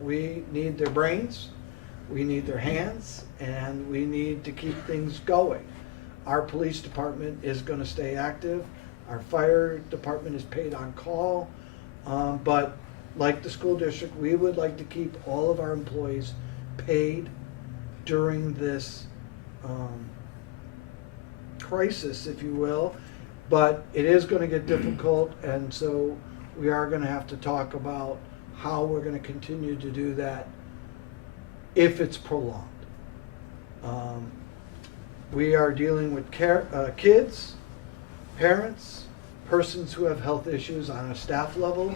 We need their brains, we need their hands, and we need to keep things going. Our police department is going to stay active. Our fire department is paid on call, but like the school district, we would like to keep all of our employees paid during this crisis, if you will. But it is going to get difficult, and so we are going to have to talk about how we're going to continue to do that if it's prolonged. We are dealing with kids, parents, persons who have health issues on a staff level.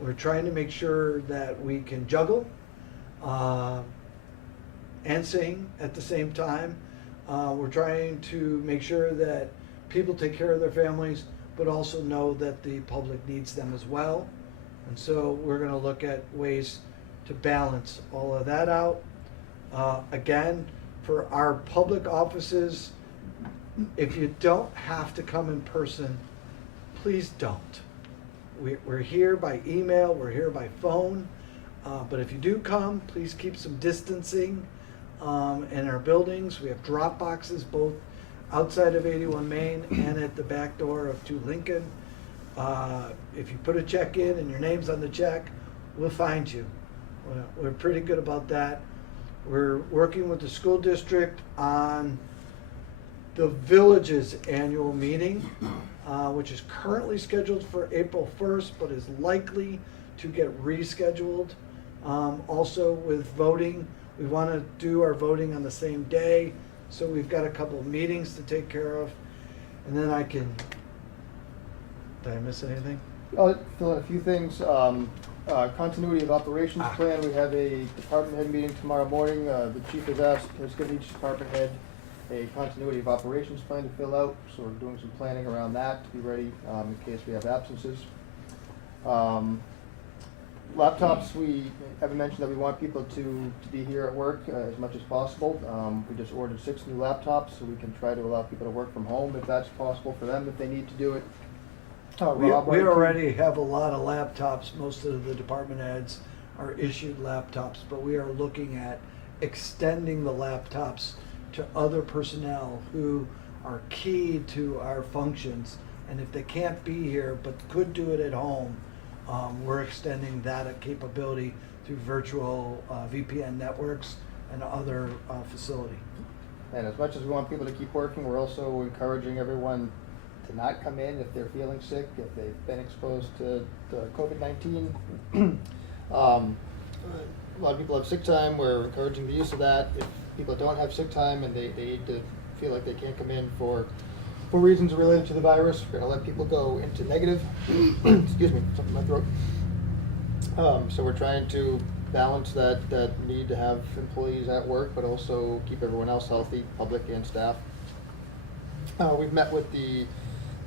We're trying to make sure that we can juggle and sing at the same time. We're trying to make sure that people take care of their families, but also know that the public needs them as well. And so we're going to look at ways to balance all of that out. Again, for our public offices, if you don't have to come in person, please don't. We're here by email, we're here by phone, but if you do come, please keep some distancing in our buildings. We have drop boxes both outside of 81 Main and at the back door of 2 Lincoln. If you put a check in and your name's on the check, we'll find you. We're pretty good about that. We're working with the school district on the village's annual meeting. which is currently scheduled for April 1st, but is likely to get rescheduled. Also with voting, we want to do our voting on the same day, so we've got a couple of meetings to take care of. And then did I miss anything? I'll fill in a few things. Continuity of operations plan, we have a department head meeting tomorrow morning. The chief has given each department head a continuity of operations plan to fill out, so we're doing some planning around that to be ready in case we have absences. Laptops, we haven't mentioned that we want people to be here at work as much as possible. We just ordered 6 new laptops, so we can try to allow people to work from home if that's possible for them, if they need to do it. We Rob, already have a lot of laptops. Most of the department heads are issued laptops, but we are looking at extending the laptops to other personnel who are key to our functions. And if they can't be here but could do it at home, we're extending that capability through virtual VPN networks and other facility. And as much as we want people to keep working, we're also encouraging everyone to not come in if they're feeling sick, if they've been exposed to COVID-19. A lot of people have sick time. We're encouraging the use of that. If people don't have sick time and they need to feel like they can't come in for reasons related to the virus, we're going to let people go into negative. Excuse me, something in my throat. So we're trying to balance that need to have employees at work, but also keep everyone else healthy, public and staff. We've met with the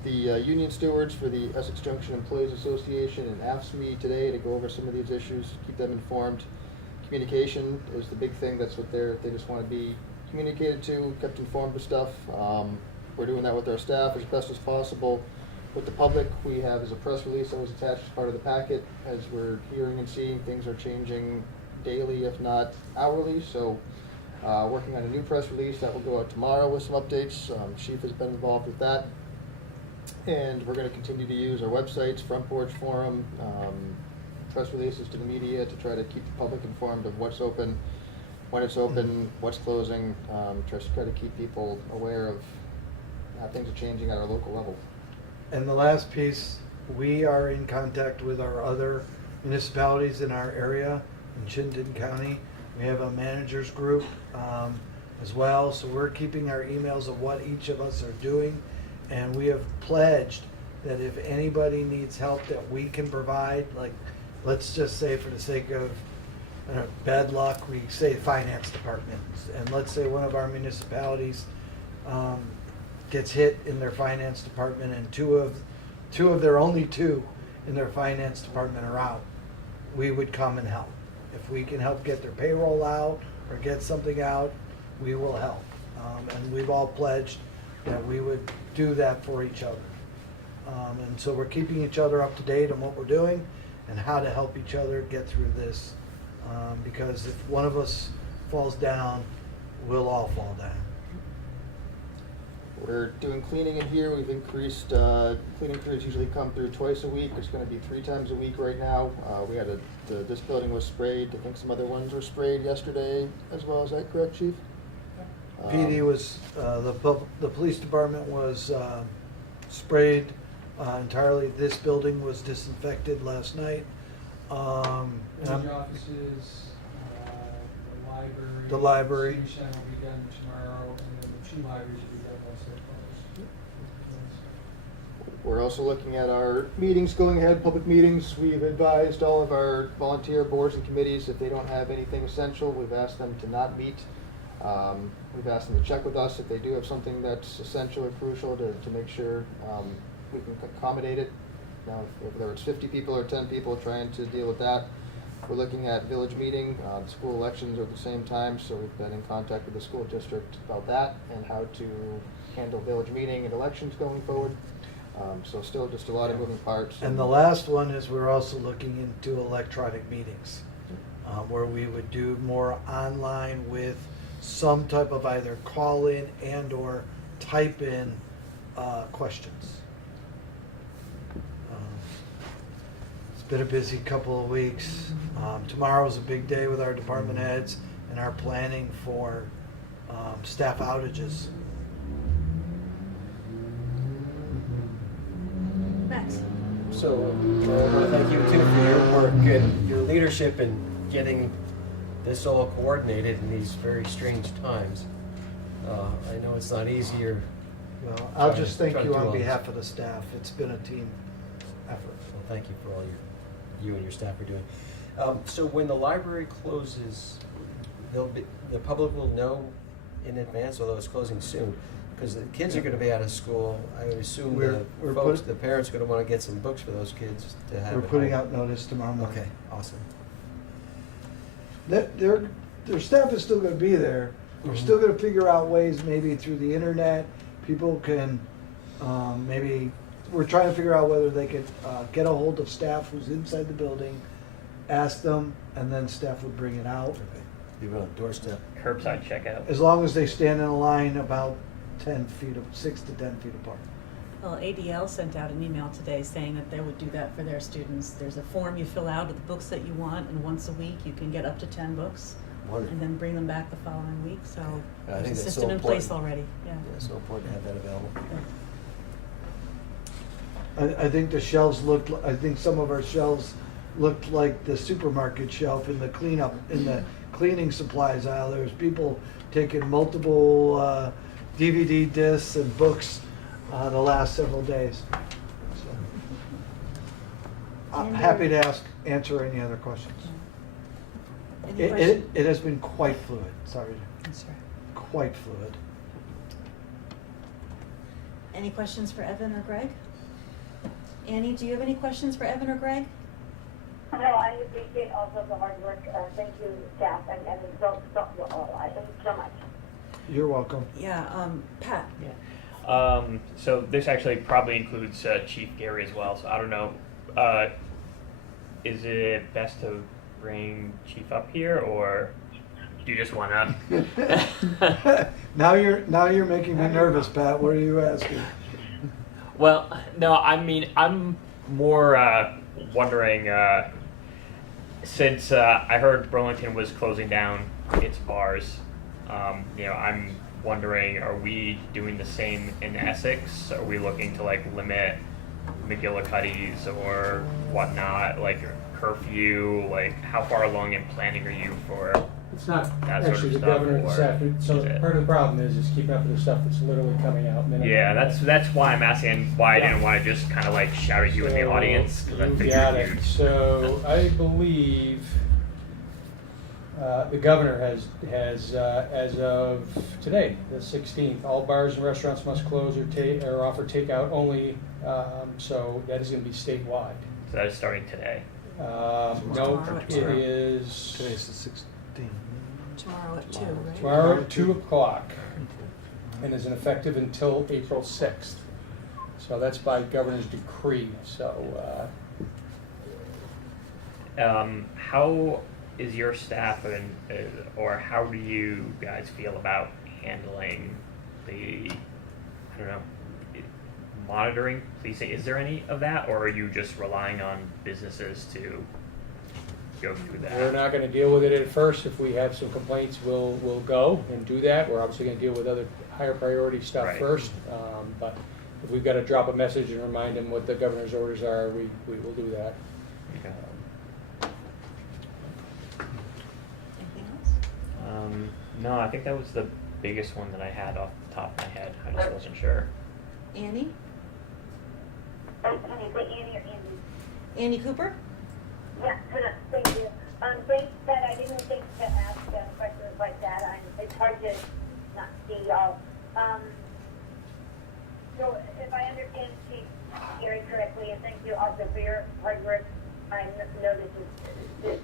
union stewards for the Essex Junction Employees Association and AFSCME today to go over some of these issues, keep them informed. Communication is the big thing. That's what they just want to be communicated to, kept informed of stuff. We're doing that with our staff as best as possible. With the public, we have as a press release that was attached as part of the packet. As we're hearing and seeing, things are changing daily, if not hourly. So working on a new press release that will go out tomorrow with some updates. Chief has been involved with that. And we're going to continue to use our websites, Front Porch Forum, press releases to the media to try to keep the public informed of what's open, when it's open, what's closing, just try to keep people aware of how things are changing at our local level. And the last piece, we are in contact with our other municipalities in our area in Chittenden County. We have a managers group as well, so we're keeping our emails of what each of us are doing. And we have pledged that if anybody needs help that we can provide, like let's just say for the sake of bad luck, we say finance department, and let's say one of our municipalities gets hit in their finance department and two of their only 2 in their finance department are out, we would come and help. If we can help get their payroll out or get something out, we will help. And we've all pledged that we would do that for each other. And so we're keeping each other up to date on what we're doing and how to help each other get through this. Because if one of us falls down, we'll all fall down. We're doing cleaning in here. We've increased, cleaning crews usually come through twice a week. It's going to be 3 times a week right now. We had this building was sprayed. I think some other ones were sprayed yesterday as well. Is that correct, Chief? PD was, the police department was sprayed entirely. This building was disinfected last night. The offices, the library. The library. Senior center will be done tomorrow, and then the 2 libraries will be done also. We're also looking at our meetings going ahead, public meetings. We've advised all of our volunteer boards and committees if they don't have anything essential, we've asked them to not meet. We've asked them to check with us if they do have something that's essential or crucial to make sure we can accommodate it. Now, whether it's 50 people or 10 people, trying to deal with that. We're looking at village meeting. The school elections are at the same time, so we've been in contact with the school district about that and how to handle village meeting and elections going forward. So still just a lot of moving parts. And the last one is we're also looking into electronic meetings, where we would do more online with some type of either call-in and or type-in questions. It's been a busy couple of weeks. Tomorrow's a big day with our department heads and our planning for staff outages. So, I want to thank you too for your work and your leadership in getting this all coordinated in these very strange times. I know it's not easier. Well, I'll Try to- just thank try to you do on all this. behalf of the staff. It's been a team effort. Well, thank you for all you and your staff are doing. So when the library closes, the public will know in advance, although it's closing soon, because the kids are going to be out of school. I would assume We're the parents are going to want to get some books for those kids to have. We're at putting home. out notice tomorrow morning. Okay, awesome. Their staff is still gonna be there. We're still gonna figure out ways, maybe through the internet, people can, maybe, we're trying to figure out whether they could, get a hold of staff who's inside the building, ask them, and then staff would bring it out. Okay. Leave it on the doorstep. Curbside checkout. As long as they stand in a line about 6 to 10 feet apart. Well, ADL sent out an email today saying that they would do that for their students. There's a form you fill out with the books that you want, and once a week you can get up to 10 books. Wonderful. And then bring them back the following week, so I there's think a that's so system in place important. already, yeah. Yeah, it's so important to have that available. I think the shelves I think some of our shelves looked like the supermarket shelf in the cleaning supplies aisle. There's people taking multiple DVD discs and books the last several days. So, I'm happy to answer any other questions. Any questions? It has been quite fluid, sorry, That's right. quite fluid. Any questions for Evan or Greg? Annie, do you have any questions for Evan or Greg? No, I appreciate also the hard work. Thank you, staff, and I thank you so much. You're welcome. Yeah, Pat? So this actually probably includes Chief Gary as well, so I don't know. Is it best to bring Chief up here, or do you just want to? Now you're making me nervous, Pat. What are you asking? Well, no, I mean, I'm more wondering, since I heard Burlington was closing down its bars, I'm wondering, are we doing the same in Essex? Are we looking to limit McGillicuddy's or whatnot, curfew? How far along in planning are you for? It's not That sort of actually the stuff, governor this or afternoon, so is it? part of the problem is keeping up with the stuff that's literally coming out minute. Yeah, that's why I'm asking why I Yeah. didn't want to just kind of shout at you in the audience, because I You figured got you'd. it. So I believe the governor has as of today, the 16th, all bars and restaurants must close or offer takeout only. So that is going to be statewide. So that is starting today. No, Tomorrow at it 2. is Today's the 16th. Tomorrow at 2, right? tomorrow at 2 o'clock and is effective until April 6th. So that's by governor's decree. So How is your staff or how do you guys feel about handling the, I don't know, monitoring, policing? Is there any of that, or are you just relying on businesses to go through that? we're not going to deal with it at first. If we have some complaints, we'll go and do that. We're obviously going to deal with other higher priority stuff Right. first. But if we've got to drop a message and remind them what the governor's orders are, we will do that. Okay. Anything else? No, I think that was the biggest one that I had off the top of my head. I just wasn't sure. Annie? Can you say Annie or Andy? Annie Cooper? Yeah, thank you. Thanks, that I didn't think to ask questions like that. It's hard to not see y'all. So if I understand Chief Gary correctly, and thank you also for your hard work. I know this is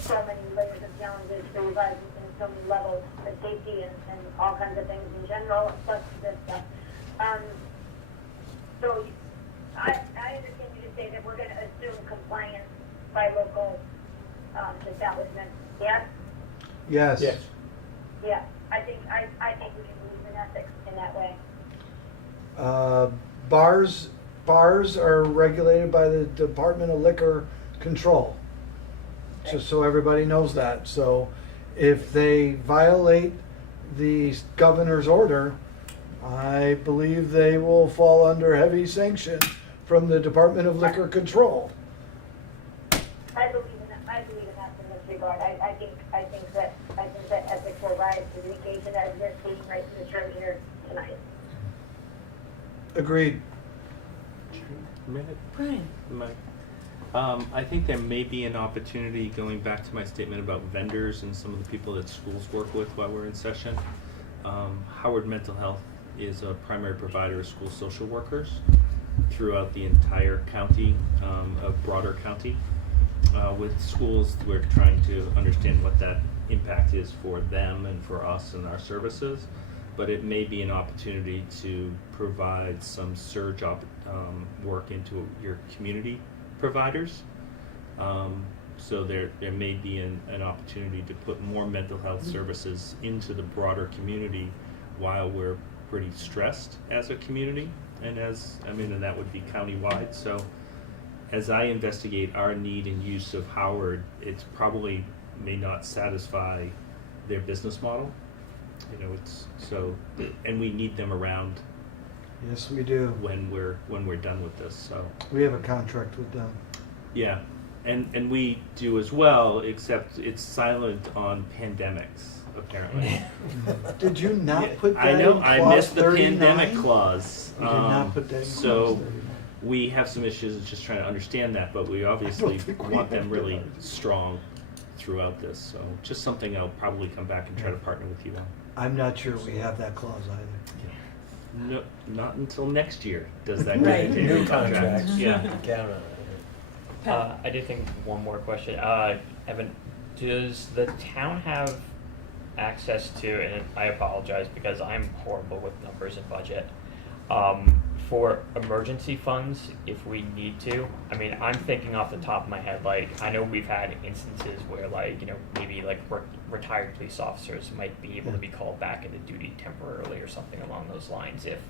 so many layers of challenges for you guys and so many levels of safety and all kinds of things in general, plus this stuff. So I understand you to say that we're going to assume compliance by local establishments. Yes? Yes. Yes. Yeah. I think we can believe in ethics in that way. Bars are regulated by the Department of Liquor Control. Just so everybody knows that. So if they violate the governor's order, I believe they will fall under heavy sanction from the Department of Liquor Control. I believe in that in this regard. I think that Essex will rise to the occasion as we're seeing right in this room here tonight. Agreed. Brian. I think there may be an opportunity, going back to my statement about vendors and some of the people that schools work with while we're in session. Howard Mental Health is a primary provider of school social workers throughout the entire county, a broader county. With schools, we're trying to understand what that impact is for them and for us and our services. But it may be an opportunity to provide some surge work into your community providers. So there may be an opportunity to put more mental health services into the broader community while we're pretty stressed as a community, and and that would be countywide. So as I investigate our need and use of Howard, it's probably may not satisfy their business model. And we need them around Yes, we do. when we're done with this. So We have a contract with them. yeah, and we do as well, except it's silent on pandemics apparently. Did you not put that I know in I clause missed the 39? pandemic clause. You did not put that in So clause 39. we have some issues just trying to understand that, but we obviously think we want them have really that. strong throughout this. So just something I'll probably come back and try to partner with you on. I'm not sure we have that clause either. No, not until next year does that Right. get New into contract. contracts. Yeah. Count on it. Pat. I did think one more question. Evan, does the town have access to, and I apologize because I'm horrible with numbers and budget, for emergency funds if we need to? I mean, I'm thinking off the top of my head, like, I know we've had instances where, like, maybe like retired police officers might be able to be called back into duty temporarily or something along those lines if,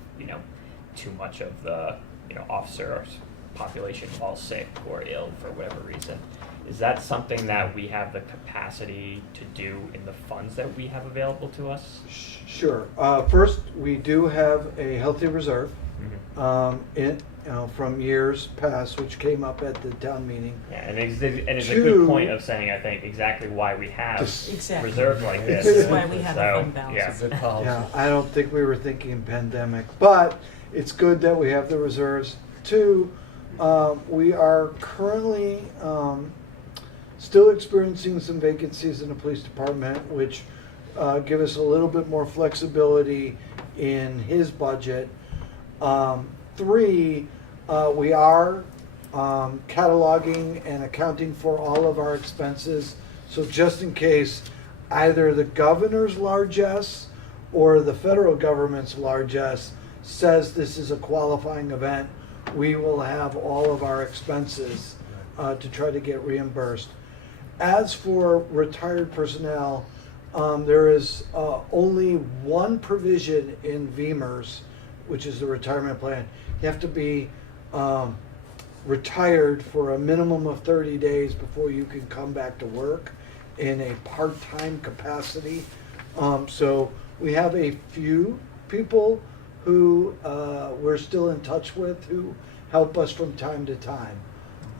too much of the, officers population falls sick or ill for whatever reason. Is that something that we have the capacity to do in the funds that we have available to us? Sure. First, we do have a healthy reserve from years past, which came up at the town meeting. Yeah, and it's a Two- good point of saying, I think, exactly why we have Exactly. reserves like this. This is why we have a So, fund balance. yeah. It's a good policy. Yeah, I don't think we were thinking pandemic, but it's good that we have the reserves. Two, we are currently still experiencing some vacancies in the police department, which give us a little bit more flexibility in his budget. Three, we are cataloging and accounting for all of our expenses. So just in case either the governor's largesse or the federal government's largesse says this is a qualifying event, we will have all of our expenses to try to get reimbursed. As for retired personnel, there is only one provision in VEMR's, which is the retirement plan. You have to be retired for a minimum of 30 days before you can come back to work in a part-time capacity. So we have a few people who we're still in touch with who help us from time to time.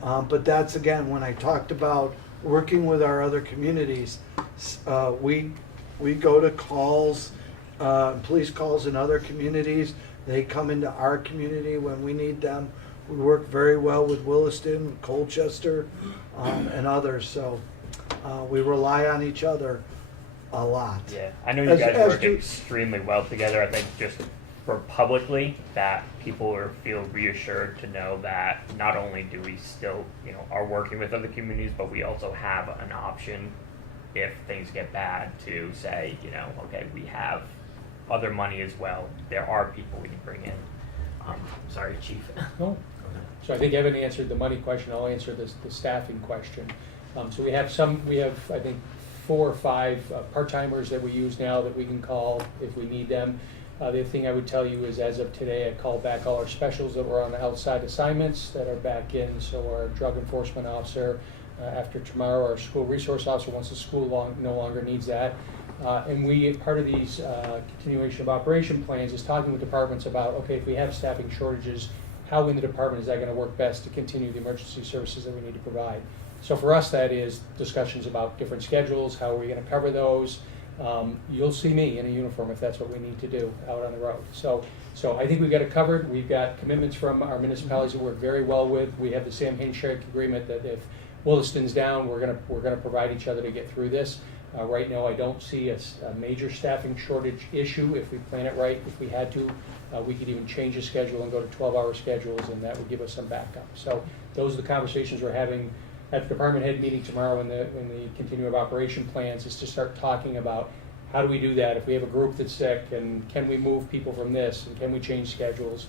But that's, again, when I talked about working with our other communities, we go to calls, police calls in other communities. They come into our community when we need them. We work very well with Williston, Colchester, and others. So we rely on each other a lot. Yeah, I know you As- guys as work do- extremely well together. I think just for publicly that people feel reassured to know that not only do we still, are working with other communities, but we also have an option if things get bad to say, okay, we have other money as well. There are people we can bring in. Sorry, Chief. No. So I think Evan answered the money question. I'll answer the staffing question. So we have I think 4 or 5 part-timers that we use now that we can call if we need them. The other thing I would tell you is, as of today, I called back all our specials that were on outside assignments that are back in. So our drug enforcement officer, after tomorrow, our school resource officer, once the school no longer needs that. And part of these continuation of operation plans is talking with departments about, okay, if we have staffing shortages, how in the department is that gonna work best to continue the emergency services that we need to provide. So for us, that is discussions about different schedules, how are we gonna cover those. You'll see me in a uniform if that's what we need to do out on the road. So I think we've got it covered. We've got commitments from our municipalities that we work very well with. We have the Sam Handshake agreement that if Williston's down, we're gonna provide each other to get through this. Right now, I don't see a major staffing shortage issue. If we plan it right, if we had to, we could even change the schedule and go to 12-hour schedules, and that would give us some backup. So those are the conversations we're having at the department head meeting tomorrow in the continuum of operation plans, is to start talking about how do we do that if we have a group that's sick, and can we move people from this, and can we change schedules,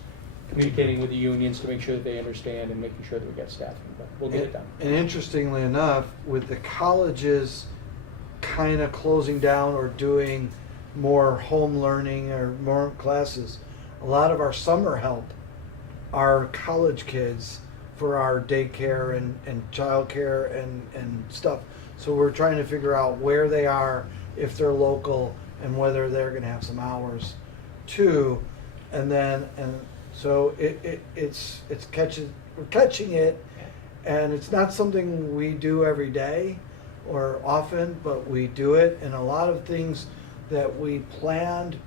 communicating with the unions to make sure that they understand and making sure that we get staffing. But we'll get it done. And interestingly enough, with the colleges kind of closing down or doing more home learning or more classes, a lot of our summer help are college kids for our daycare and childcare and stuff. So we're trying to figure out where they are, if they're local, and whether they're going to have some hours too. And so we're catching it, and it's not something we do every day or often, but we do it. And a lot of things that we planned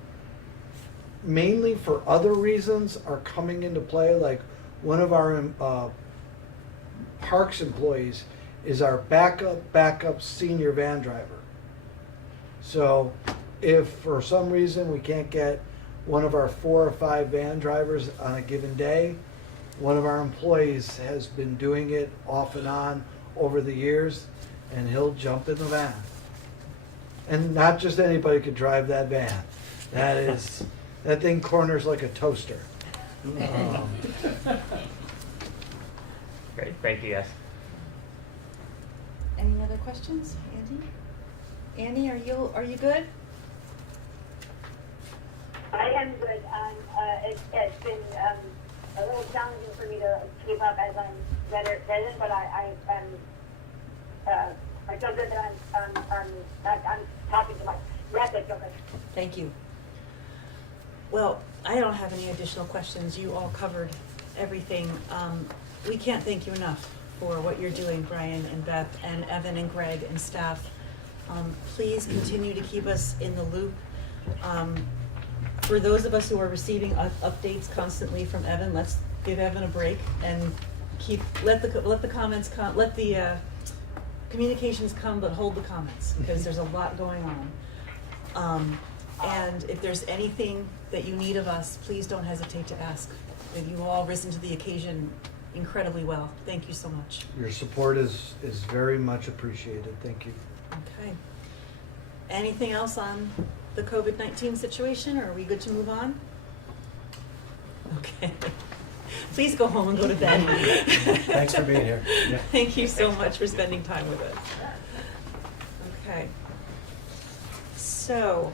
mainly for other reasons are coming into play. Like one of our parks employees is our backup senior van driver. So if for some reason we can't get one of our 4 or 5 van drivers on a given day, one of our employees has been doing it off and on over the years, and he'll jump in the van. And not just anybody could drive that van. That thing corners like a toaster. Great, thank you, guys. Any other questions, Andy? Andy, are you good? I am good. It's been a little challenging for me to keep up as I'm resident, but I feel good that I'm talking to my resident. Thank you. Well, I don't have any additional questions. You all covered everything. We can't thank you enough for what you're doing, Brian and Beth and Evan and Greg and staff. Please continue to keep us in the loop. For those of us who are receiving updates constantly from Evan, let's give Evan a break and let the comments come, let the communications come, but hold the comments, because there's a lot going on. And if there's anything that you need of us, please don't hesitate to ask. You've all risen to the occasion incredibly well. Thank you so much. Your support is very much appreciated. Thank you. Okay. Anything else on the COVID-19 situation, or are we good to move on? Okay. Please go home and go to bed. Thanks for being here. Yeah. Thank you so much for spending time with us. Okay. So,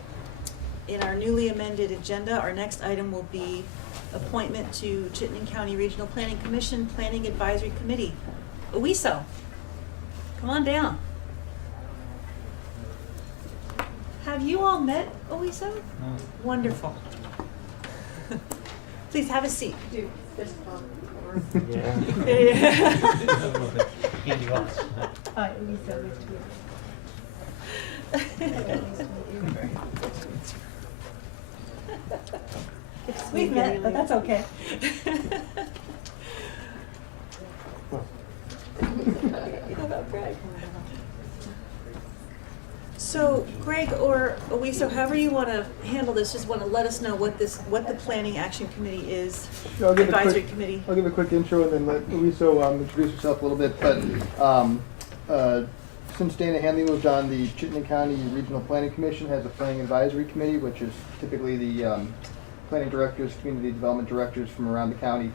in our newly amended agenda, our next item will be appointment to Chittenden County Regional Planning Commission Planning Advisory Committee. OWISO, come on down. Have you all met OWISO? Wonderful. Please have a seat. Yeah. Andy Ross. We've met, but that's okay. How about Greg? So Greg or Owiso, however you want to handle this, just want to let us know what the Planning Action Committee is, I'll give Advisory a quick, Committee. I'll give a quick intro and then let Louiso introduce herself a little bit. But since Dana Hanley moved on, the Chittenden County Regional Planning Commission has a Planning Advisory Committee, which is typically the planning directors, community development directors from around the county.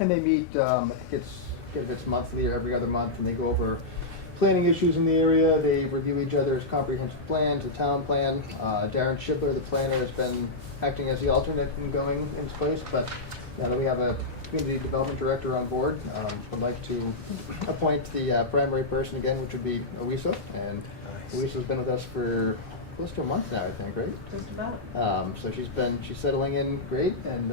And they meet, I think it's monthly or every other month, and they go over planning issues in the area. They review each other's comprehensive plans, the town plan. Darren Schibler, the planner, has been acting as the alternate and going in his place, but now that we have a community development director on board, would like to appoint the primary person again, which would be Owiso. And Owiso's been with us for close to a month now, I think, right? Just about. So she's settling in great and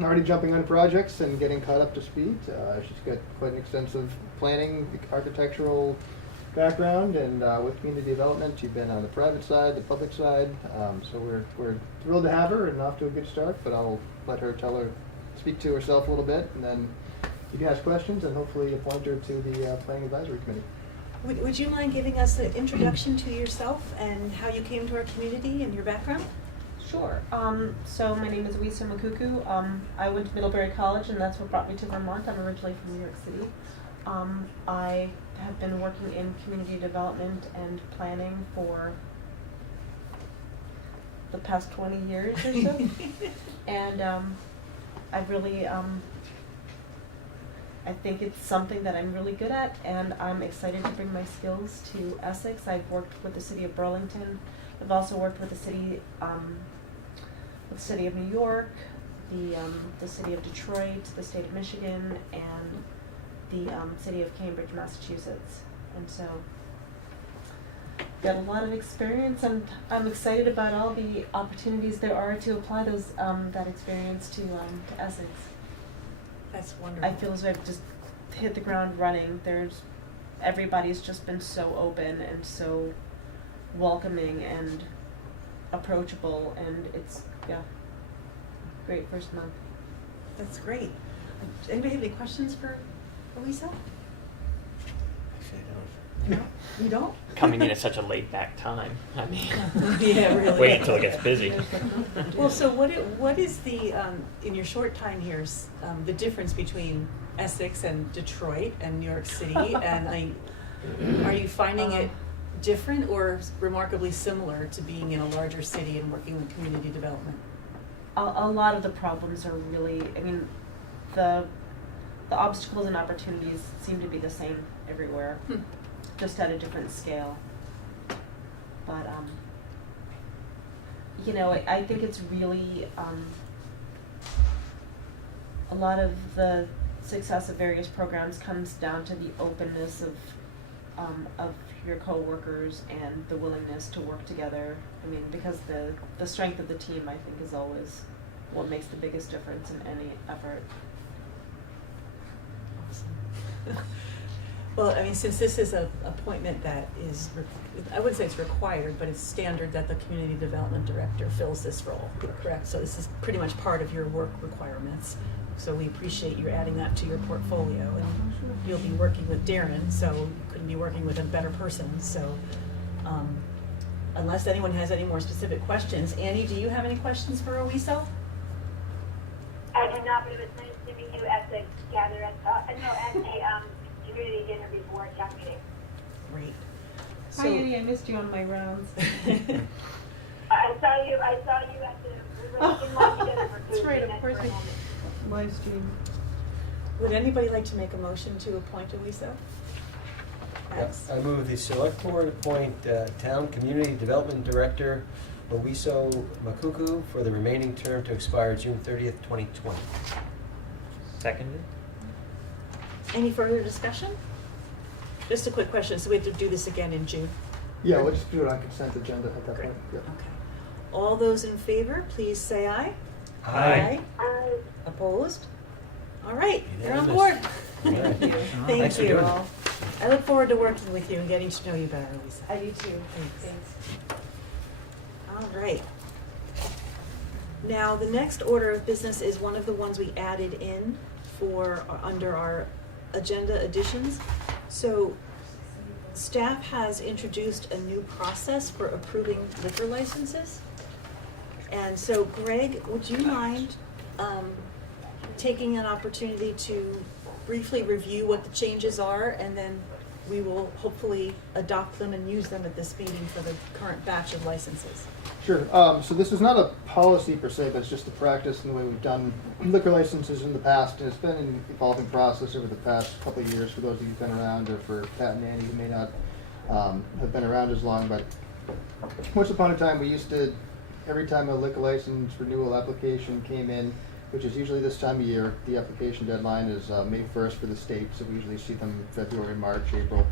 already jumping on projects and getting caught up to speed. She's got quite an extensive planning, architectural background, and with community development, she's been on the private side, the public side. So we're thrilled to have her and off to a good start. But I'll let her speak to herself a little bit, and then you can ask questions and hopefully appoint her to the planning advisory committee. Would you mind giving us an introduction to yourself and how you came to our community and your background? Sure. So my name is Wisa Makuku. I went to Middlebury College, and that's what brought me to Vermont. I'm originally from New York City. I have been working in community development and planning for the past 20 years or so. And I've really, I think it's something that I'm really good at, and I'm excited to bring my skills to Essex. I've worked with the city of Burlington. I've also worked with the city of New York, the city of Detroit, the state of Michigan, and the city of Cambridge, Massachusetts. And so, got a lot of experience, and I'm excited about all the opportunities there are to apply that experience to Essex. That's wonderful. I feel as though I've just hit the ground running. Everybody's just been so open and so welcoming and approachable, and it's, great first month. That's great. Anybody have any questions for Louisa? Actually, I don't. No? You don't? Coming in at such a laid back time. I mean, Yeah, really. wait until it gets busy. Well, so what is the, in your short time here, the difference between Essex and Detroit and New York City? And are you finding it different or remarkably similar to being in a larger city and working with community development? A lot of the problems are really, the obstacles and opportunities seem to be the same everywhere, just at a different scale. But, I think it's really, a lot of the success of various programs comes down to the openness of your coworkers and the willingness to work together. Because the strength of the team, I think, is always what makes the biggest difference in any effort. Awesome. Well, since this is an appointment that is, I wouldn't say it's required, but it's standard that the community development director fills this role, correct? So this is pretty much part of your work requirements. So we appreciate you adding that to your portfolio, and you'll be working with Darren, so you couldn't be working with a better person. So unless anyone has any more specific questions, Annie, do you have any questions for Owiso? I do not, but it was nice to meet you at the community dinner before town meeting. Great. Hi, Annie, I missed you on my rounds. I saw you at the, we were in line together for food. That's right, we of met course for a moment. Live stream. Would anybody like to make a motion to appoint Owiso? Max? I move the select board appoint town community development director Owiso Makuku for the remaining term to expire June 30th, 2020. Seconded? Any further discussion? Just a quick question, so we have to do this again in June? Yeah, we'll just do it on consent agenda at that Great. point. Yep. Okay. All those in favor, please say aye. Aye. Opposed? All right, you're on Unanimous. board. All right. Thank Thanks for you doing it. all. I look forward to working with you and getting to know you better, Lisa. I do too. Thanks. All right. Now, the next order of business is one of the ones we added in for, under our agenda additions. So, staff has introduced a new process for approving liquor licenses. And so, Greg, would you mind taking an opportunity to briefly review what the changes are, and then we will hopefully adopt them and use them at this meeting for the current batch of licenses. Sure. So this is not a policy per se, but it's just a practice in the way we've done liquor licenses in the past. And it's been an evolving process over the past couple of years for those of you who've been around, or for Pat and Annie who may not have been around as long. But once upon a time, we used to, every time a liquor license renewal application came in, which is usually this time of year, the application deadline is May 1st for the state, so we usually see them February, March, April.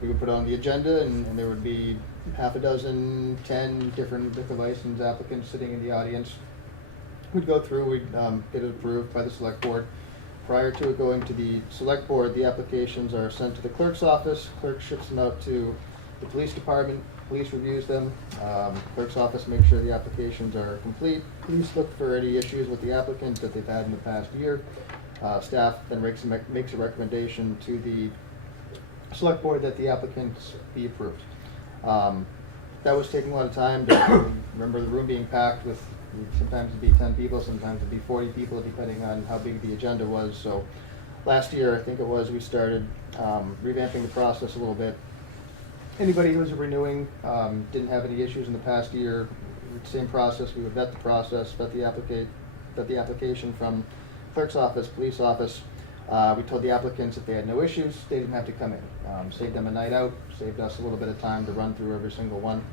We would put it on the agenda, and there would be half a dozen, 10 different liquor license applicants sitting in the audience. We'd go through, we'd get it approved by the select board. Prior to it going to the select board, the applications are sent to the clerk's office. Clerk ships them out to the police department. Police reviews them. Clerk's office makes sure the applications are complete. Police look for any issues with the applicant that they've had in the past year. Staff then makes a recommendation to the select board that the applicants be approved. That was taking a lot of time. Remember the room being packed with, sometimes it'd be 10 people, sometimes it'd be 40 people, depending on how big the agenda was. So last year, I think it was, we started revamping the process a little bit. Anybody who was renewing, didn't have any issues in the past year, same process, we would vet the process, vet the application from clerk's office, police office. We told the applicants if they had no issues, they didn't have to come in. Saved them a night out, saved us a little bit of time to run through every single one.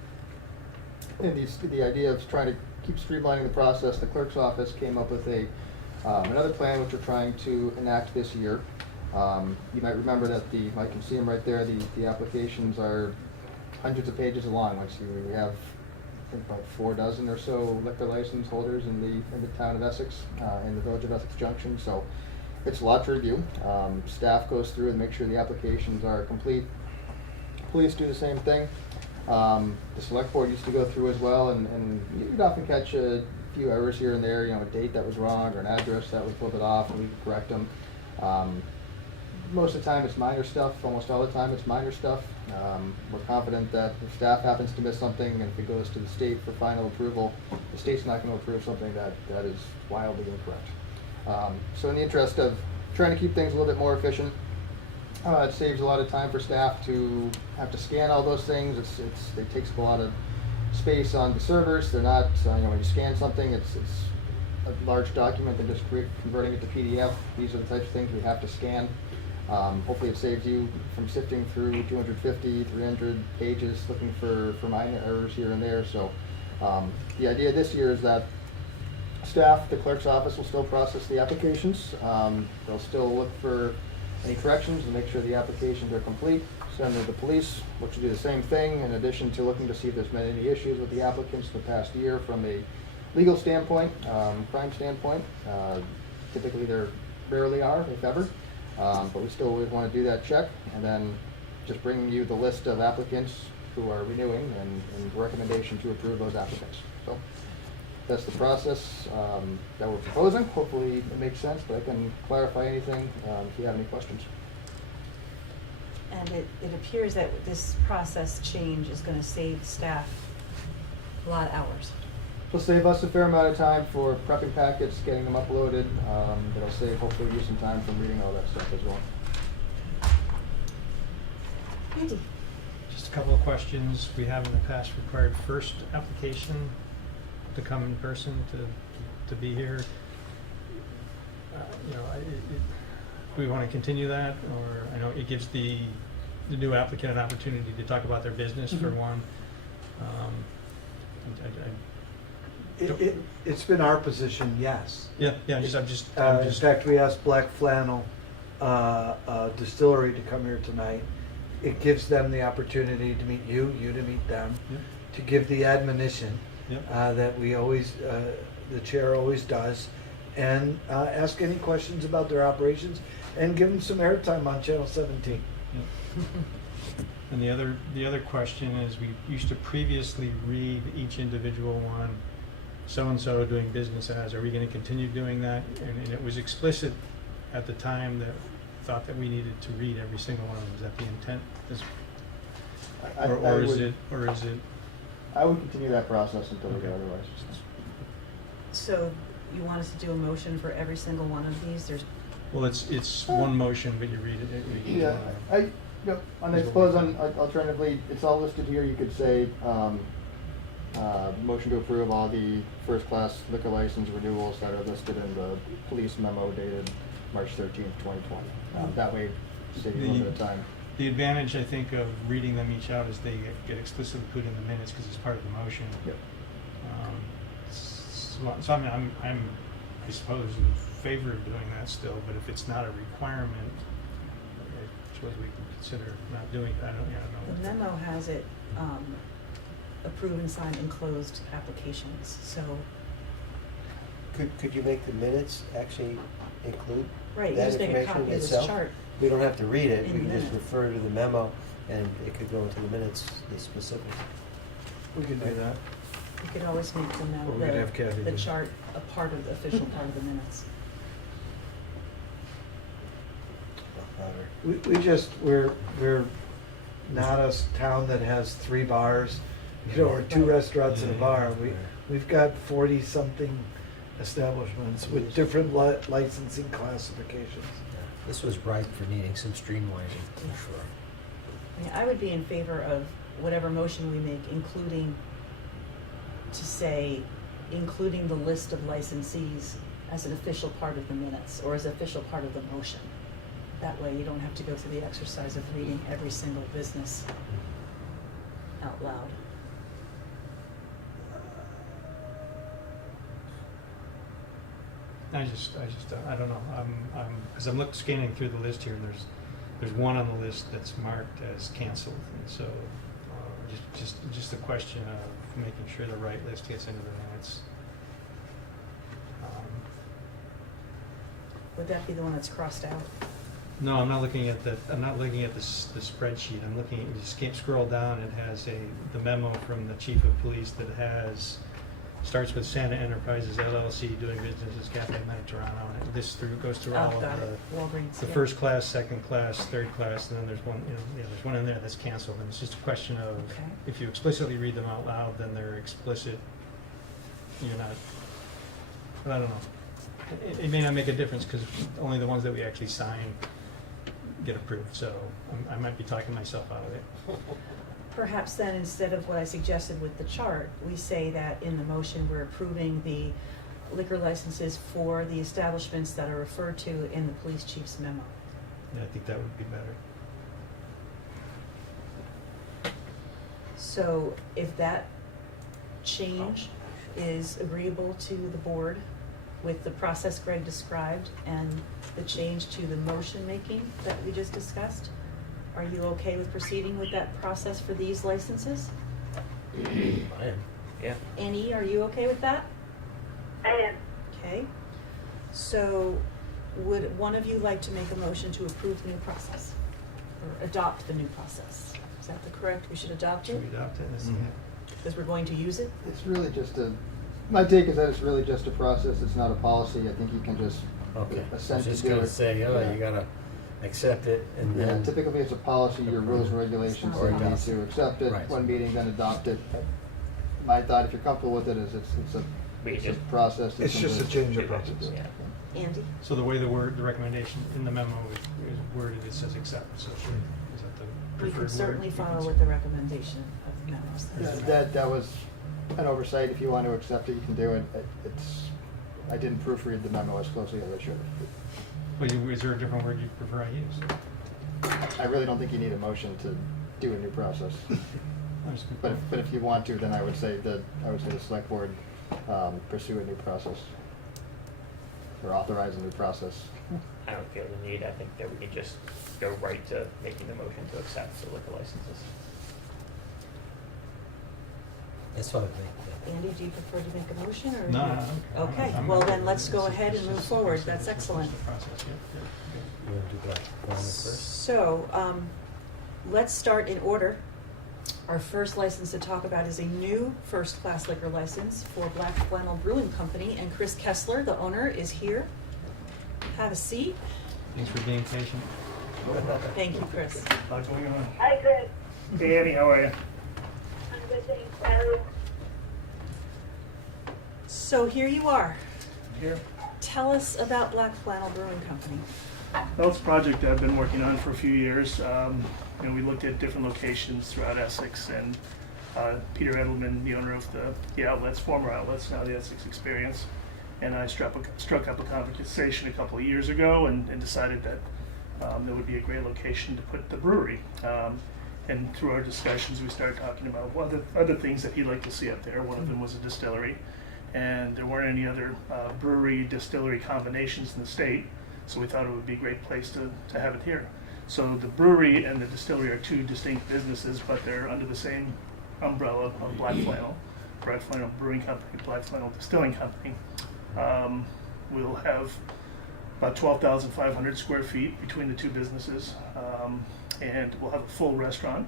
And the idea of trying to keep streamlining the process, the clerk's office came up with another plan which we're trying to enact this year. You might remember that I can see them right there, the applications are hundreds of pages long. We have, I think, about 4 dozen or so liquor license holders in the town of Essex, in the village of Essex Junction. So it's a lot to review. Staff goes through and make sure the applications are complete. Police do the same thing. The select board used to go through as well, and you'd often catch a few errors here and there, a date that was wrong or an address that was a little bit off, and we could correct them. Most of the time it's minor stuff, almost all the time it's minor stuff. We're confident that if staff happens to miss something, and if it goes to the state for final approval, the state's not going to approve something that is wildly incorrect. So in the interest of trying to keep things a little bit more efficient, it saves a lot of time for staff to have to scan all those things. It takes up a lot of space on the servers. They're not, when you scan something, it's a large document and just converting it to PDF. These are the types of things we have to scan. Hopefully it saves you from sifting through 250, 300 pages looking for minor errors here and there. So the idea this year is that staff, the clerk's office will still process the applications. They'll still look for any corrections and make sure the applications are complete. Send them to the police, which will do the same thing, in addition to looking to see if there's been any issues with the applicants in the past year from a legal standpoint, crime standpoint. Typically there rarely are, if ever, but we still always want to do that check, and then just bringing you the list of applicants who are renewing and recommendation to approve those applicants. So that's the process that we're proposing. Hopefully it makes sense, but I can clarify anything if you have any questions. And it appears that this process change is going to save staff a lot of hours. It'll save us a fair amount of time for prepping packets, getting them uploaded. It'll save hopefully you some time from reading all that stuff as well. Andy? Just a couple of questions. We have in the past required first application to come in person to be here. We want to continue that, or I know it gives the new applicant an opportunity to talk about their business for one. It's been our position, yes. Yeah. I'm just. In fact, we asked Black Flannel Distillery to come here tonight. It gives them the opportunity to meet you to meet them, to give the admonition that we always, the chair always does, and ask any questions about their operations, and give them some airtime on Channel 17. And the other question is, we used to previously read each individual one, so-and-so doing business as. Are we going to continue doing that? And it was explicit at the time that thought that we needed to read every single one of them. Is that the intent? Or is it? I would continue that process until we get otherwise. So you want us to do a motion for every single one of these? Well, it's one motion, but you read it. Yeah, and I suppose alternatively, it's all listed here. You could say motion to approve all the first-class liquor license renewals that are listed in the police memo dated March 13th, 2020. That way, save you a little bit of time. The advantage, I think, of reading them each out is they get explicitly put in the minutes because it's part of the motion. Yep. So I'm I suppose in favor of doing that still, but if it's not a requirement, it suppose we can consider not doing that. I don't know. The memo has it, approve and sign enclosed applications, so, Could you make the minutes actually include right, you that just make a information copy of this itself? chart. We don't have to read it, In we can just minutes. refer to the memo, and it could go into the minutes, the specifics. We can do that. You could always make the Or we could have Kathy memo, the do it. chart, a part of the official part of the minutes. We're not a town that has 3 bars, or 2 restaurants and a bar. We've got 40-something establishments with different licensing classifications. This was ripe for needing some streamlining, for sure. I mean, I would be in favor of whatever motion we make, including, to say, including the list of licensees as an official part of the minutes, or as an official part of the motion. That way you don't have to go through the exercise of reading every single business out loud. I don't know. As I'm scanning through the list here, and there's one on the list that's marked as canceled, and so just a question of making sure the right list gets into the minutes. Would that be the one that's crossed out? No, I'm not looking at the spreadsheet. I'm looking. You just can't scroll down. It has the memo from the chief of police that starts with Santa Enterprises LLC doing business as Cafe Night Toronto, and goes through all Oh, of got it. Walgreens. the yeah. first class, second class, third class, and then there's one. There's one in there that's canceled, and it's just a question of Okay. if you explicitly read them out loud, then they're explicit. You're not. But I don't know. It may not make a difference because only the ones that we actually sign get approved. So I might be talking myself out of it. Perhaps then, instead of what I suggested with the chart, we say that in the motion, we're approving the liquor licenses for the establishments that are referred to in the police chief's memo. Yeah, I think that would be better. So if that change is agreeable to the board with the process Greg described and the change to the motion making that we just discussed, are you okay with proceeding with that process for these licenses? I am. Yeah. Annie, are you okay with that? I am. Okay. So would one of you like to make a motion to approve the new process? Or adopt the new process? Is that the correct? We should adopt it? Should we adopt it? Because we're going to use it? It's really just my take is that it's really just a process, it's not a policy. I think you can just Okay. I was assent to just do gonna it. say, Yeah. you gotta accept it, and Yeah, then. typically it's a policy, your rules and regulations, Or so you need adopt to accept it, Right. one meeting, then adopt it. My thought, if you're comfortable with it, is it's a process. It's just a change of Yeah. process. Yeah. Andy? So the way the recommendation in the memo is worded, it says accept. So is that the We preferred could word? certainly follow with the recommendation of the memos. That was an oversight. If you want to accept it, you can do it. I didn't proofread the memo as closely as I should have. Well, is there a different word you prefer I use? I really don't think you need a motion to do a new process. But if you want to, then I would say the select board pursue a new process or authorize a new process. I don't feel the need. I think that we can just go right to making the motion to accept the liquor licenses. That's fine with me. Andy, do you prefer to make a motion or? No, I don't care. Okay, I'm well not- then let's go it's- ahead it's and move just- forward. it's That's just excellent. the process. Yeah. You wanna do that one first? So, let's start in order. Our first license to talk about is a new first-class liquor license for Black Flannel Brewing Company, and Chris Kessler, the owner, is here. Have a seat. Thanks for being patient. Thank you, Chris. Lot going on. Hi, Chris. Hey, Annie, how are you? I'm good, thanks. Larry. So here you are. Here. Tell us about Black Flannel Brewing Company. Well, it's a project I've been working on for a few years. We looked at different locations throughout Essex, and Peter Edelman, the owner of the outlets, former outlets, now the Essex Experience, and I struck up a conversation a couple of years ago and decided that there would be a great location to put the brewery. And through our discussions, we started talking about what other things that he'd like to see up there. One of them was a distillery, and there weren't any other brewery-distillery combinations in the state, so we thought it would be a great place to have it here. So the brewery and the distillery are two distinct businesses, but they're under the same umbrella of Black Flannel Brewing Company, Black Flannel Distilling Company. We'll have about 12,500 square feet between the two businesses, and we'll have a full restaurant,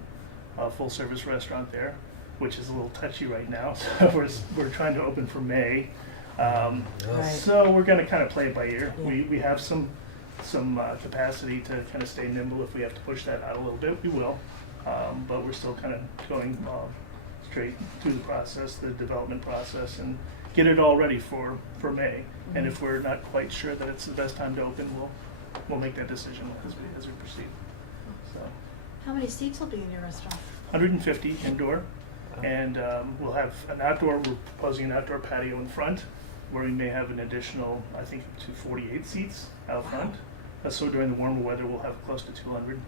a full service restaurant there, which is a little touchy right now. So we're trying to open for May. Right. So we're going to kind of play it by ear. Yeah. We have some capacity to kind of stay nimble. If we have to push that out a little bit, we will. But we're still kind of going straight through the process, the development process, and get it all ready for May. And if we're not quite sure that it's the best time to open, we'll make that decision as we proceed. So How many seats will be in your restaurant? 150 indoor, and we'll have an outdoor. We're proposing an outdoor patio in front, where we may have an additional, I think, up to 48 seats out front. So during the warmer weather, we'll have close to 200.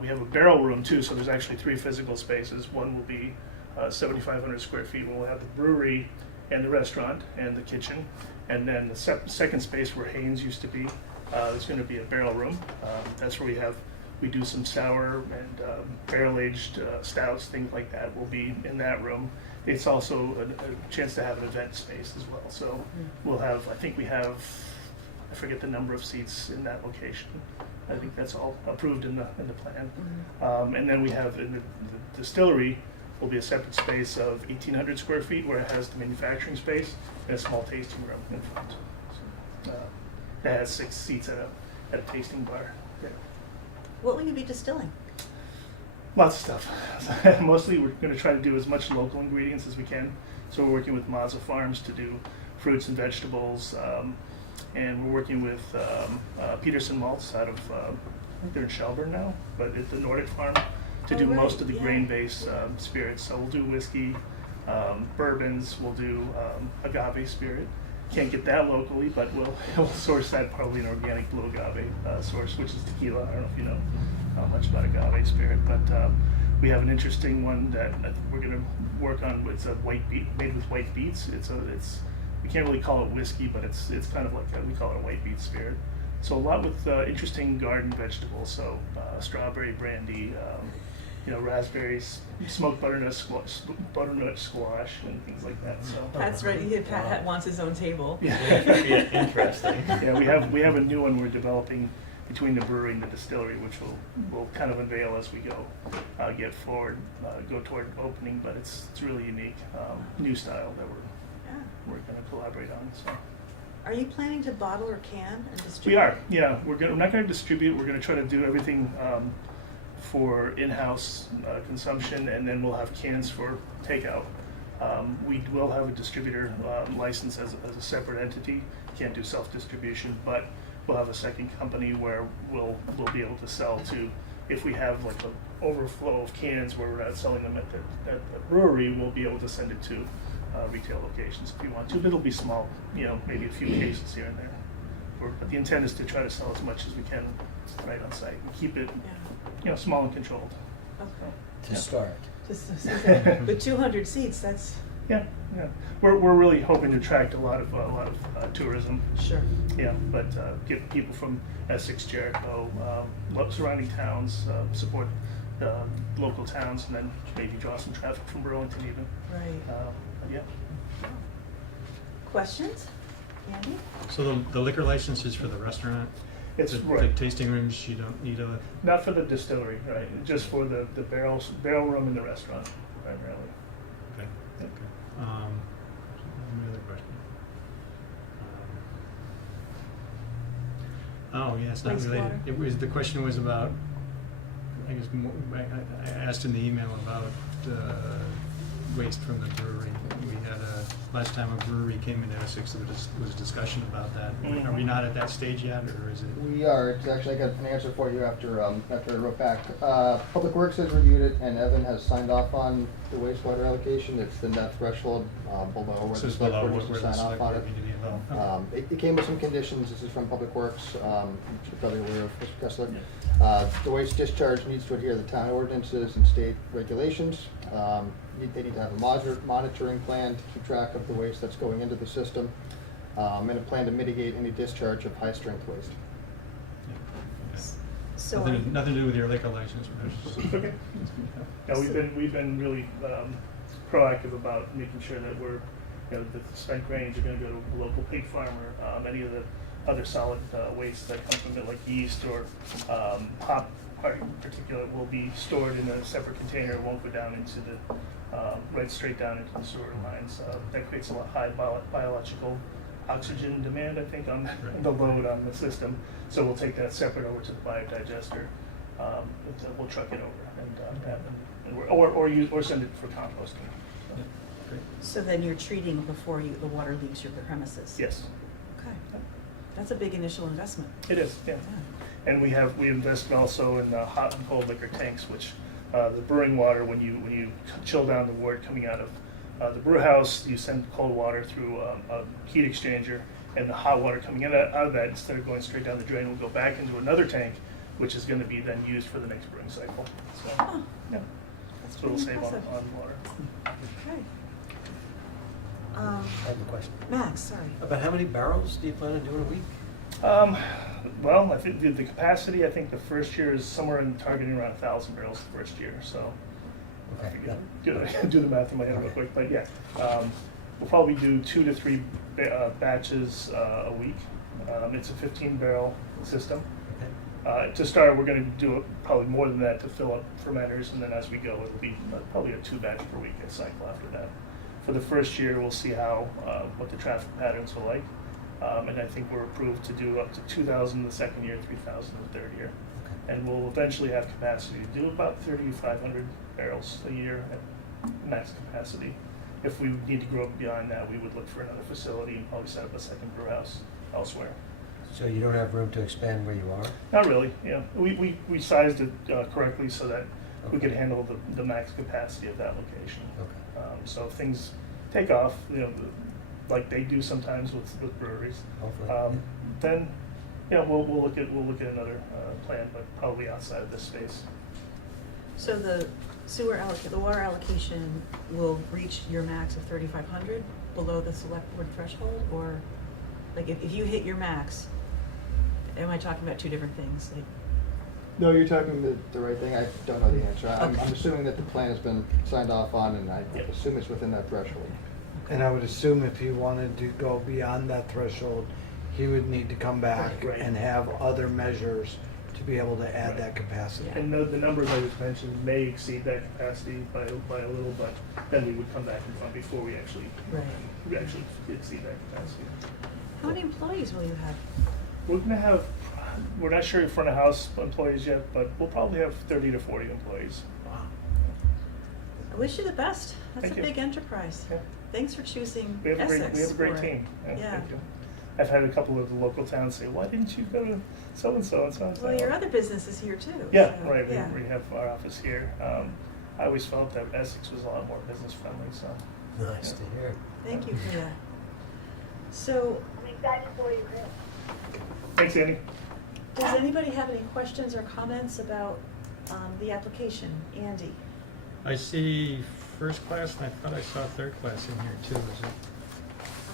We have a barrel room too, so there's actually 3 physical spaces. One will be 7,500 square feet. We'll have the brewery and the restaurant and the kitchen, and then the second space where Haynes used to be, is going to be a barrel room. That's where we do some sour and barrel-aged stouts, things like that will be in that room. It's also a chance to have an event space as well. So we'll have, I forget the number of seats in that location. I think that's all approved in the plan. And then we have in the distillery will be a separate space of 1,800 square feet where it has the manufacturing space and a small tasting room in front. So, that has 6 seats at a tasting bar. Yeah. What will you be distilling? Lots of stuff. Mostly we're going to try to do as much local ingredients as we can. So we're working with Mazza Farms to do fruits and vegetables. And we're working with Peterson Malts out of, I think they're in Shelburne now, but at the Nordic Farm to do most of the grain-based spirits. So we'll do whiskey, bourbons, we'll do agave spirit. Can't get that locally, but we'll source that, probably an organic blue agave source, which is tequila. I don't know if you know much about agave spirit, but we have an interesting one that I think we're going to work on. It's a white beet, made with white beets. We can't really call it whiskey, but it's kind of like we call it a white beet spirit. So a lot with interesting garden vegetables. So strawberry brandy, raspberries, smoked butternut squash, and things like that. So Pat's ready. Pat wants his own table. Yeah, interesting. Yeah, we have a new one we're developing between the brewery and the distillery, which we'll kind of unveil as we go toward opening. But it's really unique, new style that we're going to collaborate on. So. Are you planning to bottle or can and distribute? We are, yeah. We're not going to distribute. We're going to try to do everything for in-house consumption, and then we'll have cans for takeout. We will have a distributor license as a separate entity. Can't do self-distribution, but we'll have a second company where we'll be able to sell to. If we have like an overflow of cans where we're not selling them at the brewery, we'll be able to send it to retail locations if you want to. But it'll be small, maybe a few cases here and there. But the intent is to try to sell as much as we can right on site and keep it, small and controlled. Okay. To start. With 200 seats, that's Yeah. We're really hoping to attract a lot of tourism. sure. Yeah, but get people from Essex, Jericho, surrounding towns, support local towns, and then maybe draw some traffic from Burlington even. Right. Yeah. Questions? Andy? So the liquor license is for the restaurant? It's the right. tasting rooms, you don't need a... Not for the distillery, right? Just for the barrel room in the restaurant, primarily. Okay. Yep. Okay. Any other question? Yeah, it's not related. The question was about, I guess, I asked in the email about waste from the brewery. We had last time a brewery came into Essex, there was a discussion about that. Are we not at that stage yet, or is it? We are. It's actually, I got an answer for you after I wrote back. Public Works has reviewed it, and Evan has signed off on the wastewater allocation. It's in that threshold below where This the is select below board needs to where the sign off select on board it. need to be involved. It came with some conditions. This is from Public Works, which you're probably aware of, Mr. Kessler. The waste discharge needs to adhere to the town ordinances and state regulations. They need to have a monitoring plan to keep track of the waste that's going into the system, and a plan to mitigate any discharge of high-strength waste. So Nothing to do with your liquor license, Rich. Okay. No, we've been really proactive about making sure that we're, you know, the spent grains are going to go to a local pig farmer. Any of the other solid waste that come from it, like yeast or hop particulate, will be stored in a separate container. It won't go down into the right straight down into the sewer lines. That creates a lot high biological oxygen demand, I think, on the load on the system. So we'll take that separate over to the biodigester. We'll truck it over or send it for composting. So then you're treating before the water leaves your premises? Yes, Okay. That's a big initial investment. it is. Yeah. And we invested also in hot and cold liquor tanks, which the brewing water, when you chill down the wort coming out of the brew house, you send cold water through a heat exchanger, and the hot water coming out of that, instead of going straight down the drain, will go back into another tank, which is going to be then used for the next brewing cycle. So, Oh, yeah, that's so it'll pretty save impressive. on water. Okay. I have a question. Max, sorry. About how many barrels do you plan on doing a week? Well, I think the capacity, I think the first year is somewhere in targeting around 1,000 barrels the first year. So Okay. do the math in my head real quick, but yeah, we'll probably do 2 to 3 batches a week. It's a 15-barrel system. Okay. To start, we're going to do probably more than that to fill up fermenters, and then as we go, it'll be probably a 2-batch per week cycle after that. For the first year, we'll see what the traffic patterns are like, and I think we're approved to do up to 2,000 the second year, 3,000 the third year. And we'll eventually have capacity to do about 3,500 barrels a year at max capacity. If we need to grow beyond that, we would look for another facility and probably set up a second brew house elsewhere. So you don't have room to expand where you are? Not really, yeah. We sized it correctly so that we could handle the max capacity of that location. Okay. So if things take off, you know, like they do sometimes with breweries, Hopefully. then yeah, we'll look at another plan, but probably outside of this space. So the water allocation will reach your max of 3,500 below the select board threshold, or like if you hit your max, am I talking about two different things? Like, No, you're talking the right thing. I don't know the answer. I'm Okay. assuming that the plan has been signed off on, and I Yeah. assume it's within that threshold. And I would assume if he wanted to go beyond that threshold, he would need to come back Right. and have other measures to be able to add Right. that capacity. And the numbers I just mentioned may exceed that capacity by a little, but then we would come back in front before we actually exceed that capacity. how many employees will you have? We're not sure in front of house employees yet, but we'll probably have 30 to 40 employees. Wow. I wish you the best. That's Thank a you. big enterprise. Yeah. Thanks for choosing We have a Essex great for it. team. Yeah. Thank you. I've had a couple of the local towns say, "Why didn't you go to so and so and so and so?" Well, your other business is here too. Yeah, so, right. yeah. We have our office here. I always felt that Essex was a lot more business friendly. So Nice yeah. to hear. Thank you for that. So, I'm excited for you, Chris. Thanks, Andy. does anybody have any questions or comments about the application? Andy? I see first class, and I thought I saw third class in here too, is it?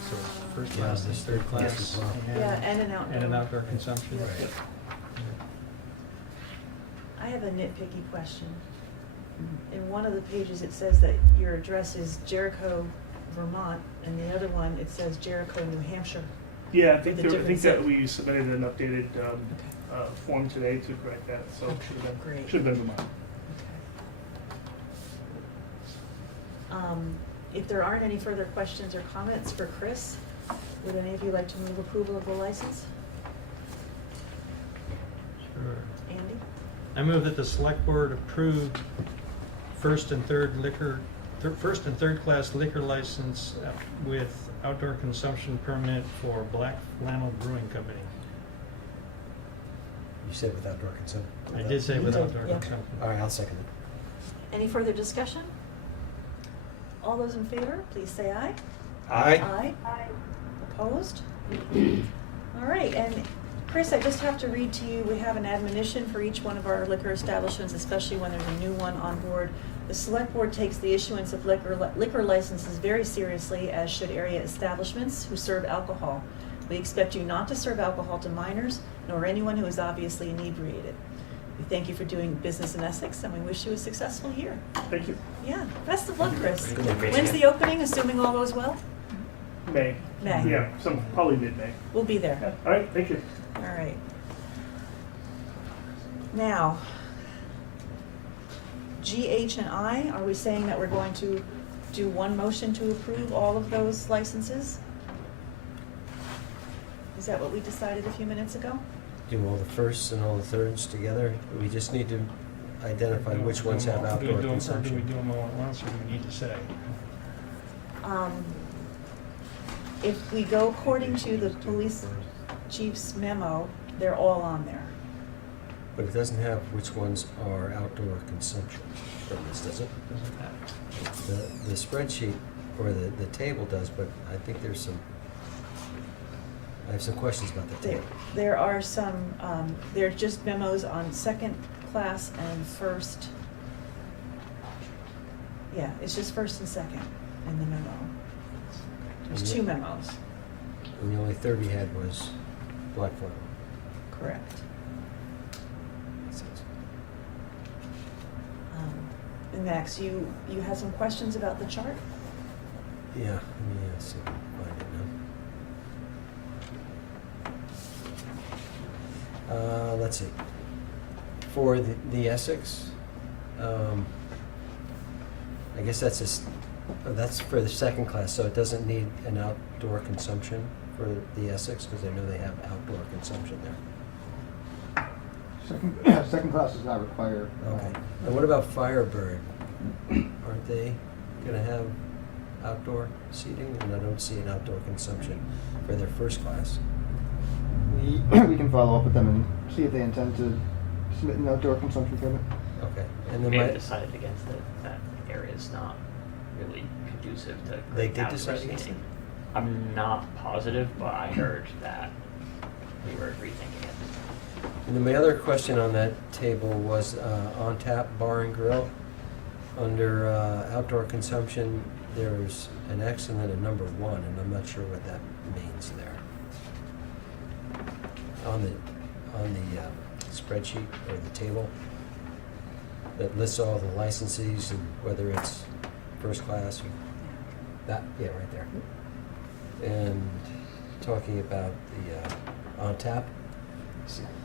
So it's first Yeah, class, there's is third third class class, as well. Yeah, and an outdoor. and an outdoor consumption. Yeah. Right. I have a nitpicky question. In one of the pages, it says that your address is Jericho, Vermont, and the other one, it says Jericho, New Hampshire. Yeah, I With think, the I think difference that of- we submitted an updated form today to correct that. So Okay, should great. have been Vermont. If there aren't any further questions or comments for Chris, would any of you like to move approval of the license? Sure. Andy? I move that the select board approve first and third class liquor license with outdoor consumption permit for Black Flannel Brewing Company. You said with outdoor consumption. I did say You with did, outdoor yeah. consumption. All right, I'll second it. Any further discussion? All those in favor, please say aye. Aye. Hi. Opposed? All right, and Chris, I just have to read to you, we have an admonition for each one of our liquor establishments, especially when there's a new one on board. The select board takes the issuance of liquor licenses very seriously, as should area establishments who serve alcohol. We expect you not to serve alcohol to minors, nor anyone who is obviously inebriated. We thank you for doing business in Essex, and we wish you a successful year. Thank you. Yeah, best of luck, Chris. Good meeting When's you. the opening, assuming all goes well? May. May. Yeah, probably mid-May. We'll be Yeah, there. all right, thank you. All right. Now, GH and I, are we saying that we're going to do one motion to approve all of those licenses? Is that what we decided a few minutes ago? Do all the firsts and all the thirds together? We just need to identify which ones have outdoor Do we do consumption. them all at once, or do we need to say? If we go according to the police chief's memo, they're all on there. But it doesn't have which ones are outdoor consumption permits, does it? Doesn't matter. The spreadsheet, or the table does, but I think there's some, I have some questions about the table. There are some, there are just memos on second class and first. Yeah, it's just first and second in the memo. There's two memos. And the only third we had was Black Flannel. Correct. And Max, you had some questions about the chart? Yeah, let me see if I can find it now. Let's see. For the Essex, I guess that's for the second class, so it doesn't need an outdoor consumption for the Essex, because I know they have outdoor consumption there. Second class does not require. Okay. And what about Firebird? Aren't they gonna have outdoor seating? And I don't see an outdoor consumption for their first class. We can follow up with them and see if they intend to submit an outdoor consumption permit. Okay. And then We have my, decided against it. That area is not really conducive to. They did outdoor decide against seating. it? I'm not positive, but I heard that we were rethinking it. and then my other question on that table was on tap bar and grill. Under outdoor consumption, there's an X and then a number 1, and I'm not sure what that means there. On the spreadsheet or the table that lists all the licensees and whether it's first class or that, yeah, right there. And talking about the on tap,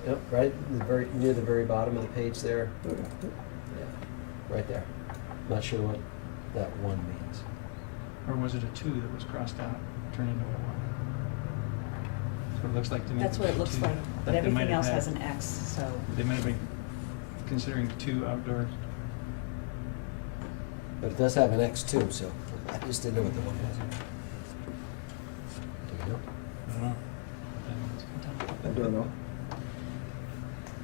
yep, right, near the very bottom of the page there. Yeah, right there. Not sure what that 1 means. Or was it a 2 that was crossed out, turned into a 1? That's what it looks like to me. That's what it was looks 2. like, That but they everything might have else had- has an X, so. They might have been considering 2 outdoor. But it does have an X too, so I just didn't know what the 1 was. Do you know? I don't know. I don't know.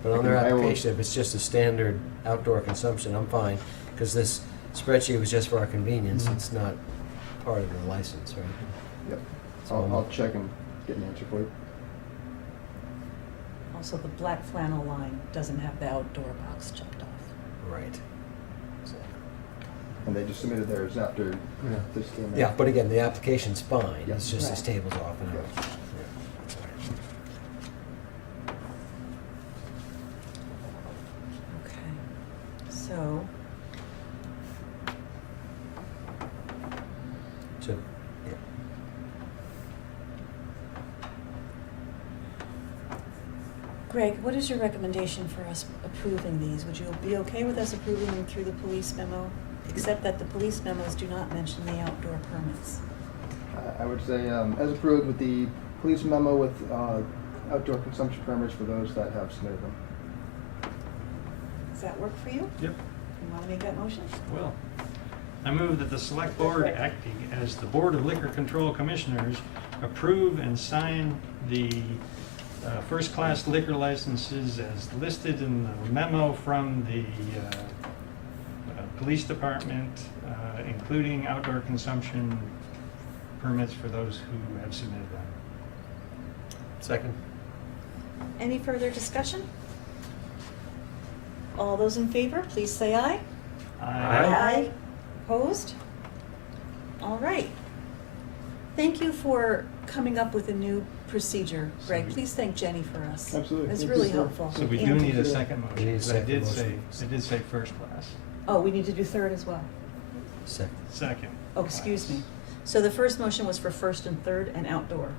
But on their I will- application, if it's just a standard outdoor consumption, I'm fine, because this spreadsheet was just for our convenience, Mhm. it's not part of the license, right? Yep. So I'll check and get an answer for you. Also, the black flannel line doesn't have the outdoor box checked off. Right. So, And they just submitted theirs after this came in. yeah, but again, the application's fine, Yeah. it's just this Right. table's off and Yeah. yeah, that's right. Okay, so, So, yeah. Greg, what is your recommendation for us approving these? Would you be okay with us approving them through the police memo? Except that the police memos do not mention the outdoor permits. I would say, as approved with the police memo with outdoor consumption permits for those that have submitted them. Does that work for you? Yep. You wanna make that motion? Well, I move that the Select Board, acting as the Board of Liquor Control Commissioners, approve and sign the first-class liquor licenses as listed in the memo from the Police Department, including outdoor consumption permits for those who have submitted them. Second? Any further discussion? All those in favor, please say aye. Aye. Opposed? All right. Thank you for coming up with a new procedure, So Greg. we- Please thank Jenny for us. Absolutely. It's Thank really you, sir. helpful. So we do And- need a second We motion, need a because second I did say first class. Oh, we need to do third as well. Second. Second. Oh, excuse class. me. So the first motion was for first and third and outdoor.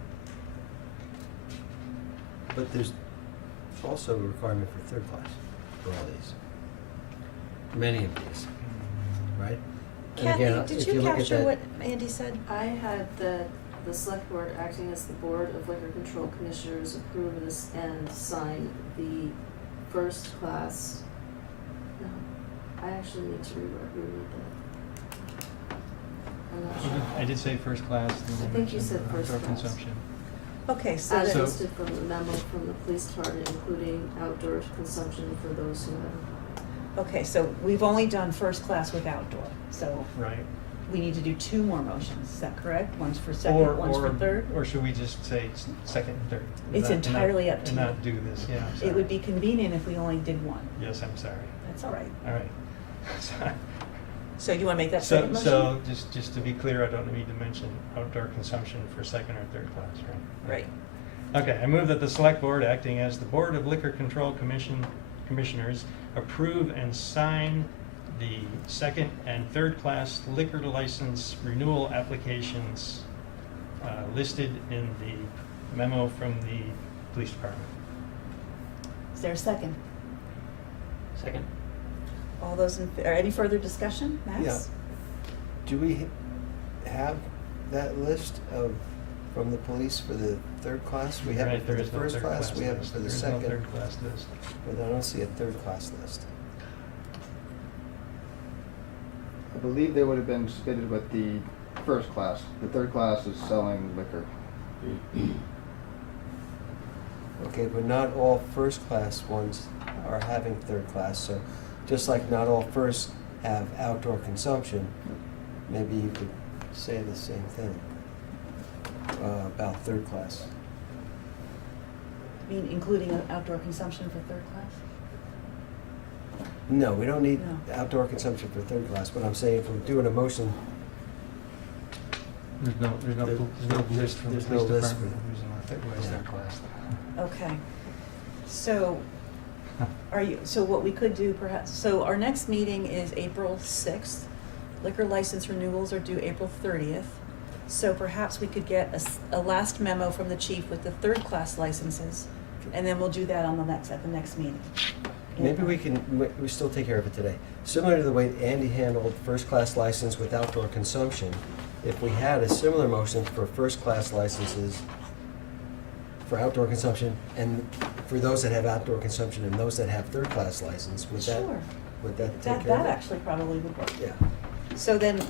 But there's also a requirement for third class for all these. Many of these, right? And Kathy, again, did if you look at capture that- what Andy said? I had the select board acting as the Board of Liquor Control Commissioners approve this and sign the first class. No, I actually need to reread that. I'm not sure. I did say first class. and then I think you mentioned said first outdoor class. consumption. Okay, so As that, listed from the memo from the police department, including outdoor consumption for those who have. okay, so we've only done first class with outdoor, so Right. we need to do two more motions, is that correct? One's for second, one's for third? Or should we just say second and third? And It's not- and not- entirely up to And you. not do this, yeah, I'm sorry. It would be convenient if we only did one. Yes, I'm sorry. That's all right. All right. So do you want to make that So, second motion? so just to be clear, I don't need to mention outdoor consumption for second or third class, right? Right. Okay, I move that the select board, acting as the Board of Liquor Control Commissioners, approve and sign the second and third class liquor license renewal applications listed in the memo from the police department. Is there a second? Second. All those or any further discussion? Max? Yeah. Do we have that list from the police for the third class? We have Right, it for there the is no first third class, we have it list. for the There is no second, third class list. but I don't see a third class list. I believe they would have been submitted with the first class. The third class is selling liquor. Okay, but not all first class ones are having third class, so just like not all first have outdoor consumption, maybe you could say the same thing about third class. I mean, including outdoor consumption for third class? No, we don't need No. outdoor consumption for third class, but I'm saying if we're doing a motion, There's no list from the There's police no list department for- who's in our third class. Okay. So, so what we could do perhaps, so our next meeting is April 6th. Liquor license renewals are due April 30th. So perhaps we could get a last memo from the chief with the third class licenses, and then we'll do that at the next meeting. maybe we still take care of it today. Similar to the way Andy handled first class license with outdoor consumption, if we had a similar motion for first class licenses for outdoor consumption and for those that have outdoor consumption and those that have third class license, would that take care of it? That actually probably would work. Yeah. So then,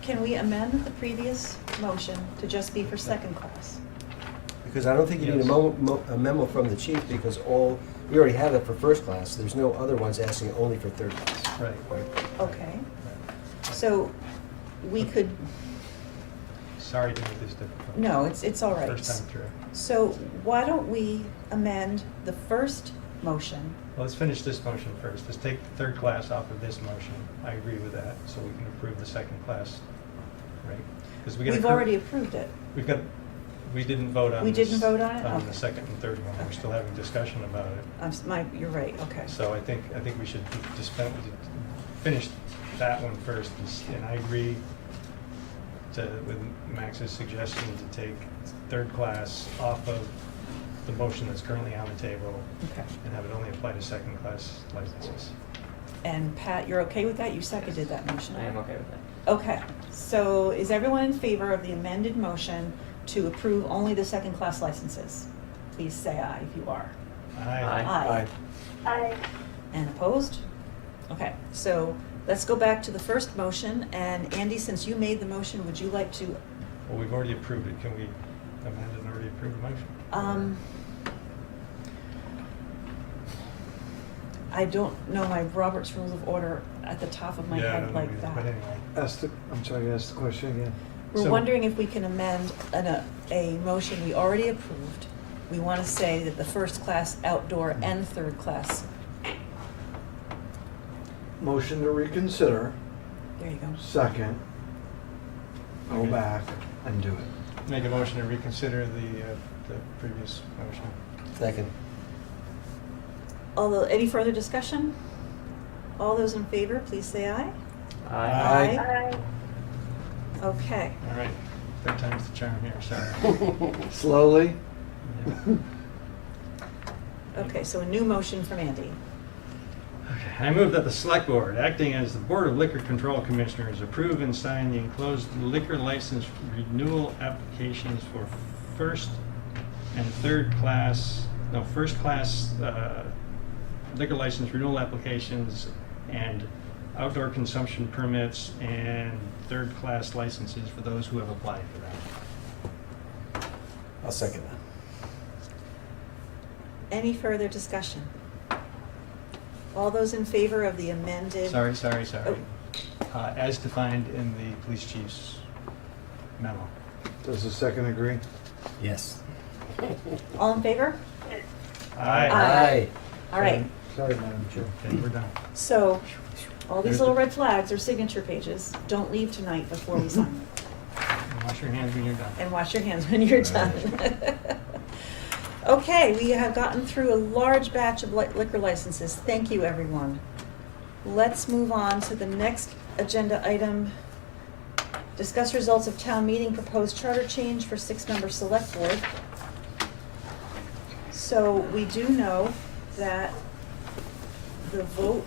can we amend the previous motion to just be for second class? Because I don't think you need Yes. a memo from the chief because we already have it for first class. There's no other ones asking only for third class. Right. Okay. So we could, Sorry to make this difficult. no, it's all right. First time through. So why don't we amend the first motion? Well, let's finish this motion first. Let's take the third class off of this motion. I agree with that, so we can approve the second class, right? 'Cause we gotta We've approve- already approved it. We didn't vote on We this. didn't vote on it? On Okay. the second and third one. We're Okay. still having discussion about it. You're right, okay. So I think we should finish that one first, and I agree with Max's suggestion to take third class off of the motion that's currently on the table Okay. and have it only apply to second class licenses. And Pat, you're okay with that? You seconded that motion. I am okay with that. Okay, so is everyone in favor of the amended motion to approve only the second class licenses? Please say aye if you are. Aye. Aye. I, And opposed? Okay, so let's go back to the first motion, and Andy, since you made the motion, would you like to, Well, we've already approved it. Can we amend and already approve the motion? I don't know my Robert's Rules of Order at the top of my Yeah, I head don't know like either, that. but anyway. I'm sorry, ask the question again. We're So- wondering if we can amend a motion we already approved. We want to say that the first class outdoor and third class. Motion to reconsider, There you go. second, go Okay. back and do it. Make a motion to reconsider the previous motion. Second. Any further discussion? All those in favor, please say aye. Aye. Aye. Okay. All right, third time's the charm here, sorry. Slowly. Yeah. Okay, so a new motion from Andy. Okay, I move that the Select Board, acting as the Board of Liquor Control Commissioners, approve and sign the enclosed liquor license renewal applications for first class liquor license renewal applications and outdoor consumption permits and third-class licenses for those who have applied for that. I'll second that. Any further discussion? All those in favor of the amended? Sorry. As defined in the police chief's memo. Does the second agree? Yes. All in favor? Aye. All right, Sorry, Madam Chair. Okay, we're done. so all these There's little the- red flags are signature pages. Don't leave tonight before we sign them. Wash your hands when you're done. And wash your hands when you're done. Okay, we have gotten through a large batch of liquor licenses. Thank you, everyone. Let's move on to the next agenda item. Discuss results of town meeting, proposed charter change for 6-member select board. So we do know that the vote,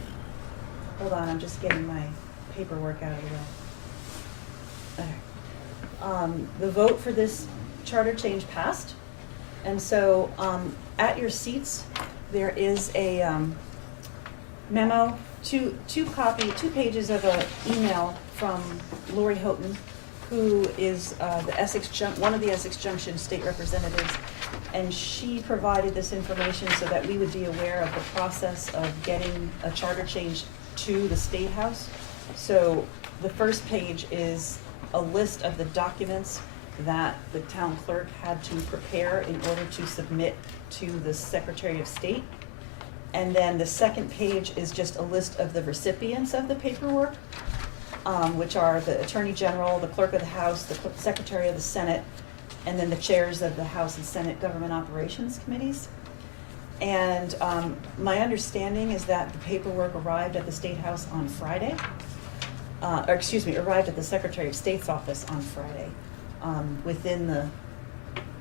hold on, I'm just getting my paperwork out of the way. Okay. The vote for this charter change passed. And so, at your seats, there is a memo, two pages of an email from Lori Houghton, who is one of the Essex Junction state representatives, and she provided this information so that we would be aware of the process of getting a charter change to the State House. So the first page is a list of the documents that the town clerk had to prepare in order to submit to the Secretary of State. And then the second page is just a list of the recipients of the paperwork, which are the Attorney General, the Clerk of the House, the Secretary of the Senate, and then the chairs of the House and Senate Government Operations Committees. And my understanding is that the paperwork arrived at the State House on Friday, arrived at the Secretary of State's office on Friday. Within the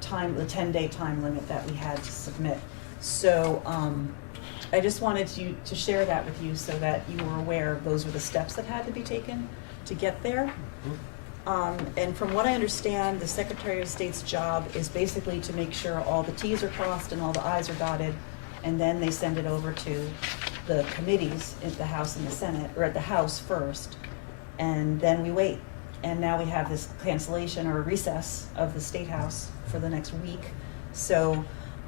10-day time limit that we had to submit. So I just wanted to share that with you so that you were aware those were the steps that had to be taken to get there. And from what I understand, the Secretary of State's job is basically to make sure all the T's are crossed and all the I's are dotted, and then they send it over to the committees at the House and the Senate, or at the House first, and then we wait. And now we have this cancellation or recess of the State House for the next week. So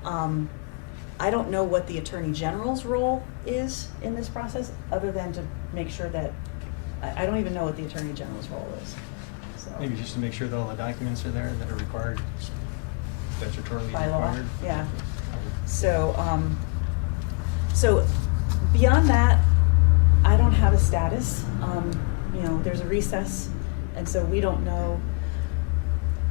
I don't know what the Attorney General's role is in this process, other than to make sure that, I don't even know what the Attorney General's role is. So, Maybe just to make sure that all the documents are there that are required, statutorily by law, required. yeah. So, so beyond that, I don't have a status. There's a recess. And so we don't know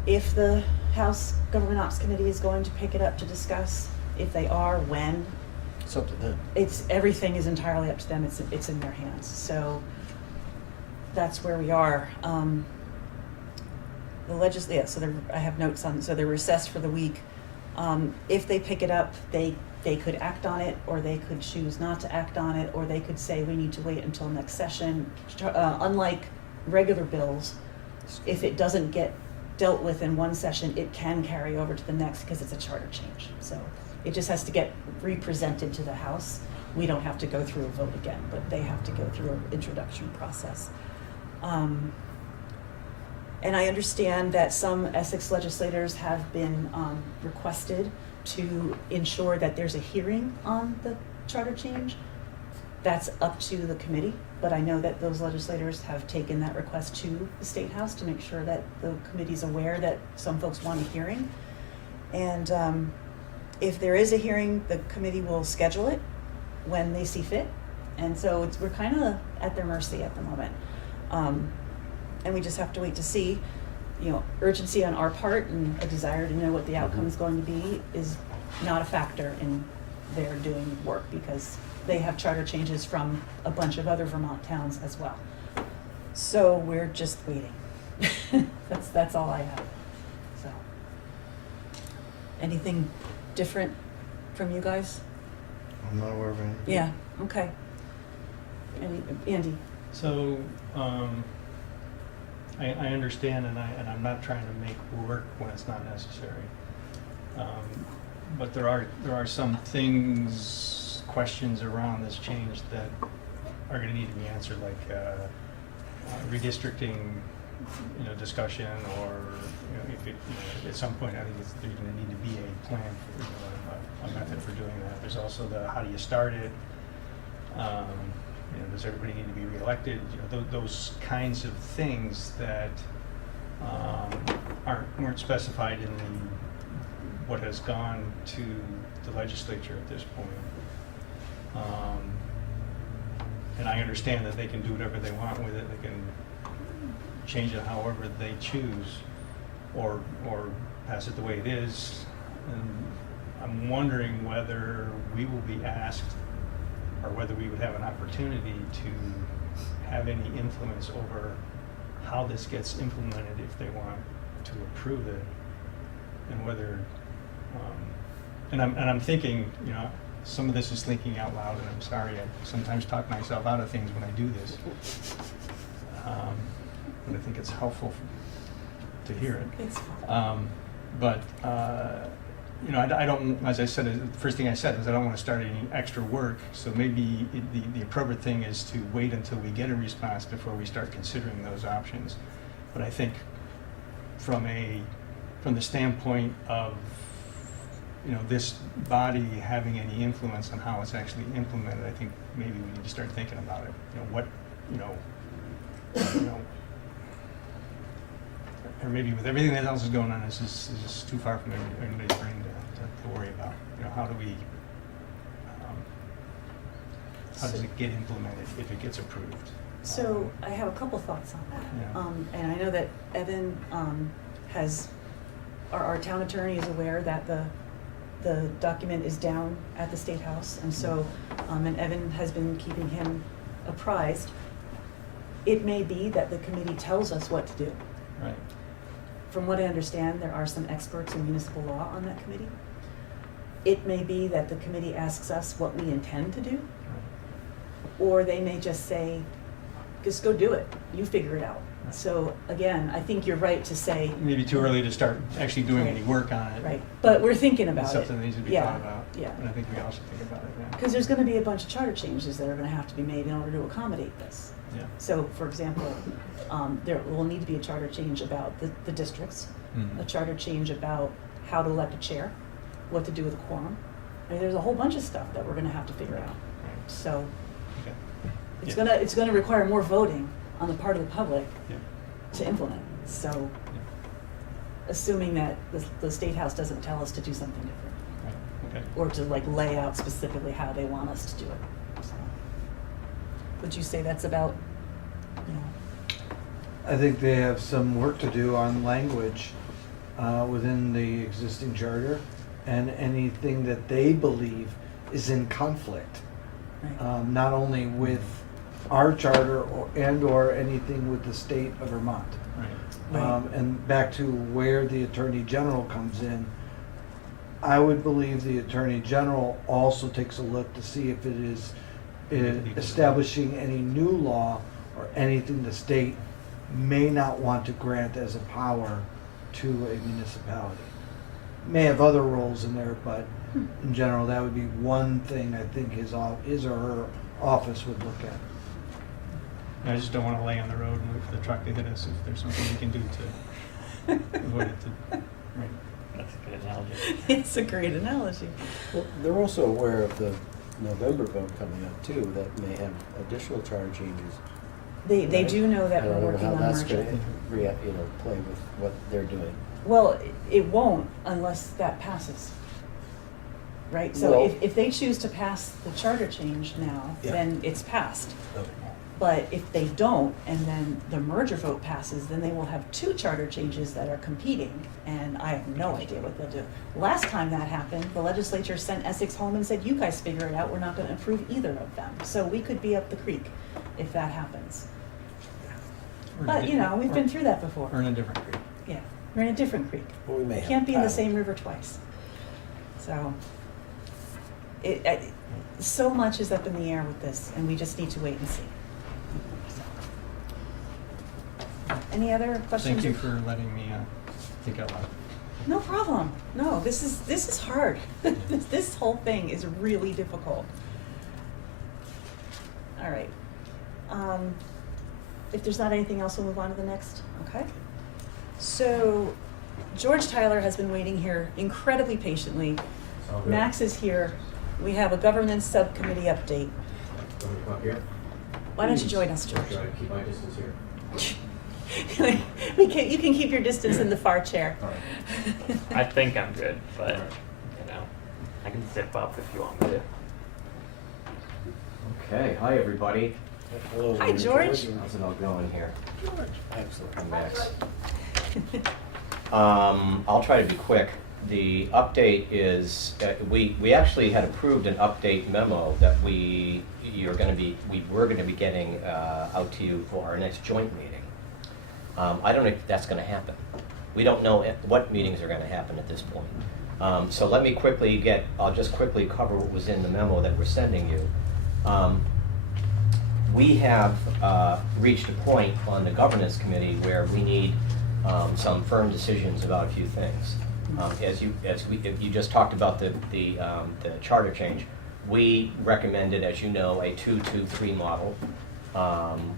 if the House Government Ops Committee is going to pick it up to discuss. If they are, when. It's up to them. Everything is entirely up to them. It's in their hands. So that's where we are. So I have notes on. So they're recessed for the week. If they pick it up, they could act on it, or they could choose not to act on it, or they could say we need to wait until next session. Unlike regular bills, if it doesn't get dealt with in one session, it can carry over to the next because it's a charter change. So it just has to get represented to the House. We don't have to go through a vote again, but they have to go through an introduction process. And I understand that some Essex legislators have been requested to ensure that there's a hearing on the charter change. That's up to the committee, but I know that those legislators have taken that request to the State House to make sure that the committee's aware that some folks want a hearing. And if there is a hearing, the committee will schedule it when they see fit. And so we're kind of at their mercy at the moment. And we just have to wait to see. urgency on our part and a desire to know what the outcome is going to be is not a factor in their doing work, because they have charter changes from a bunch of other Vermont towns as well. So we're just waiting. That's all I have. So, anything different from you guys? I'm not aware of anything. Yeah. Okay. Andy. So, I understand, and I'm not trying to make work when it's not necessary. But there are some things, questions around this change that are going to need to be answered, like redistricting, discussion, or if it, at some point I think there's going to need to be a plan for a method for doing that. There's also the how do you start it. Does everybody need to be reelected? Those kinds of things that weren't specified in what has gone to the legislature at this point. And I understand that they can do whatever they want with it. They can change it however they choose, or pass it the way it is. And I'm wondering whether we will be asked, or whether we would have an opportunity to have any influence over how this gets implemented if they want to approve it, and whether, and I'm thinking, some of this is thinking out loud, and I'm sorry, I sometimes talk myself out of things when I do this, but I think it's helpful to hear it. It's fine. But I don't, as I said, the first thing I said is I don't want to start any extra work, so maybe the appropriate thing is to wait until we get a response before we start considering those options. But I think from the standpoint of this body having any influence on how it's actually implemented, I think maybe we need to start thinking about it. Or maybe with everything that else is going on, this is too far from anybody's brain to worry about. How do we, how does it get implemented if it gets approved? So I have a couple thoughts on that. Yeah. And I know that Evan our town attorney is aware that the document is down at the State House, and so, and Evan has been keeping him apprised. It may be that the committee tells us what to do. Right. From what I understand, there are some experts in municipal law on that committee. It may be that the committee asks us what we intend to do, or they may just say, just go do it, you figure it out. Right. So again, I think you're right to say. Maybe too early to start actually doing Right. any work on it. Right, but we're thinking about It's it. something that needs to be Yeah, thought about. yeah. And I think we all should think about it, yeah. Because there's gonna be a bunch of charter changes that are gonna have to be made in order to accommodate this. Yeah. So, for example, there will need to be a charter change about the districts, Mhm. a charter change about how to elect a chair, what to do with a quorum. I mean, there's a whole bunch of stuff that we're gonna have to figure out. Right. So, Okay. it's Yeah. gonna require more voting on the part of the public Yeah. to implement. So, Yeah. assuming that the State House doesn't tell us to do something different, Right. Okay. or to lay out specifically how they want us to do it. So, would you say that's about, I think they have some work to do on language within the existing charter, and anything that they believe is in conflict, right? not only with our charter or anything with the state of Vermont. Right. Right. And back to where the Attorney General comes in, I would believe the Attorney General also takes a look to see if it is establishing any new law or anything the state may not want to grant as a power to a municipality. May have other roles in there, but in general, that would be one thing I think his or her office would look at. I just don't want to lay on the road and wait for the truck to hit us if there's something we can do to avoid it. Right. That's a good analogy. It's a great analogy. Well, they're also aware of the November vote coming up too, that may have additional charter changes. They Right. do know that I we're don't know working how on that's merger. gonna play with what they're doing. Well, it won't unless that passes. Right? So Well- if they choose to pass the charter change now, Yeah. then it's passed. Okay. But if they don't, and then the merger vote passes, then they will have two charter changes that are competing, and I have no idea what they'll do. Last time that happened, the legislature sent Essex home and said, you guys figure it out, we're not gonna approve either of them. So we could be up the creek if that happens. But, you know, we've been through that before. Or in a different creek. Yeah, we're in a different creek. Well, we may have Can't be in the pilot. same river twice. So, so much is up in the air with this, and we just need to wait and see. So. Any other questions? Thank you for letting me think out loud. No problem. No, this is hard. This whole thing is really difficult. All right. If there's not anything else, we'll move on to the next. Okay. So, George Tyler has been waiting here incredibly patiently. Max is here. We have a governance subcommittee update. Why don't you join us, George? Try to keep my distance here. You can keep your distance in the far chair. I think I'm good, but you know, I can zip up if you want me to. Okay, hi everybody. Hello, Hi, George. How's it all going here? Excellent. I'm Max. I'll try to be quick. The update is, we actually had approved an update memo that we were going to be getting out to you for our next joint meeting. I don't know if that's going to happen. We don't know what meetings are going to happen at this point. So let me I'll just quickly cover what was in the memo that we're sending you. We have reached a point on the governance committee where we need some firm decisions about a few things. As you just talked about the charter change, we recommended, as you know, a 2-2-3 model.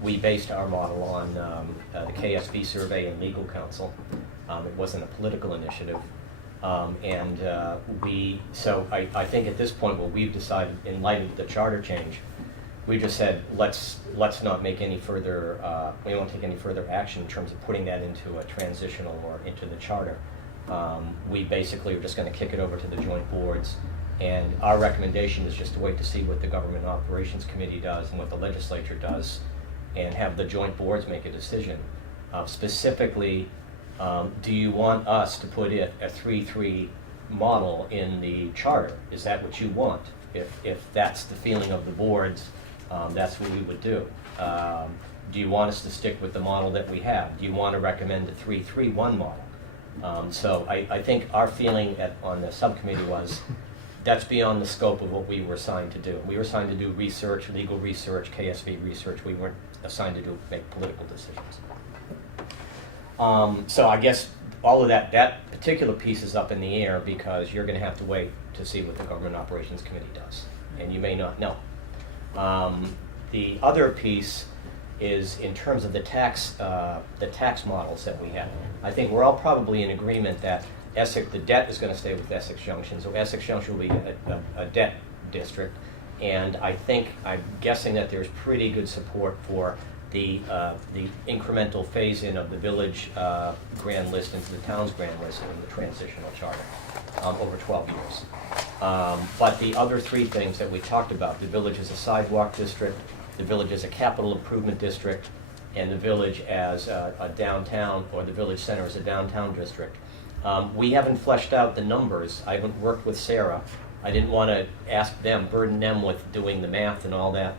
We based our model on the KSB survey and legal counsel. It wasn't a political initiative. So I think at this point what we've decided, in light of the charter change, we just said, let's not make any further, we won't take any further action in terms of putting that into a transitional or into the charter. We basically are just going to kick it over to the joint boards, and our recommendation is just to wait to see what the Government Operations Committee does and what the legislature does, and have the joint boards make a decision. Specifically, do you want us to put a 3-3 model in the charter? Is that what you want? If that's the feeling of the boards, that's what we would do. Do you want us to stick with the model that we have? Do you want to recommend a 3-3-1 model? So I think our feeling on the subcommittee was that's beyond the scope of what we were assigned to do. We were assigned to do research, legal research, KSV research. We weren't assigned to make political decisions. So I guess all of that particular piece is up in the air because you're going to have to wait to see what the Government Operations Committee does, and you may not know. The other piece is in terms of the tax models that we have. I think we're all probably in agreement that Essex, the debt is going to stay with Essex Junction, so Essex Junction will be a debt district, and I'm guessing that there's pretty good support for the incremental phase-in of the village grand list into the town's grand list in the transitional charter over 12 years. But the other three things that we talked about, the village as a sidewalk district, the village as a capital improvement district, and the village as a downtown, or the village center as a downtown district. We haven't fleshed out the numbers. I haven't worked with Sarah. I didn't want to burden them with doing the math and all that,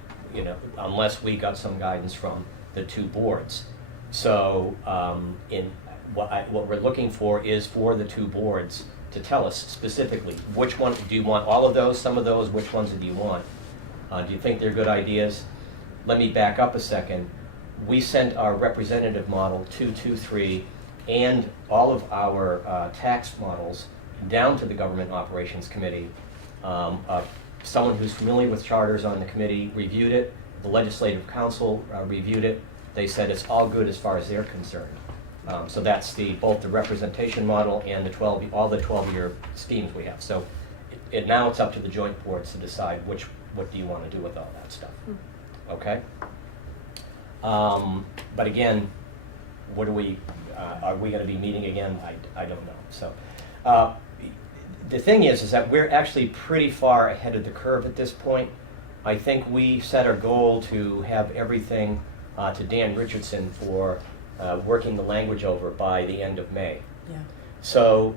unless we got some guidance from the two boards. So what we're looking for is for the two boards to tell us specifically, which one, do you want all of those, some of those, which ones do you want? Do you think they're good ideas? Let me back up a second. We sent our representative model 2-2-3 and all of our tax models down to the Government Operations Committee. Someone who's familiar with charters on the committee reviewed it. The Legislative Council reviewed it. They said it's all good as far as they're concerned. So that's both the representation model and all the 12-year schemes we have. So now it's up to the joint boards to decide what do you want to do with all that stuff. Okay? But again, are we going to be meeting again? I don't know. So the thing is that we're actually pretty far ahead of the curve at this point. I think we set our goal to have everything to Dan Richardson for working the language over by the end of May. Yeah. So,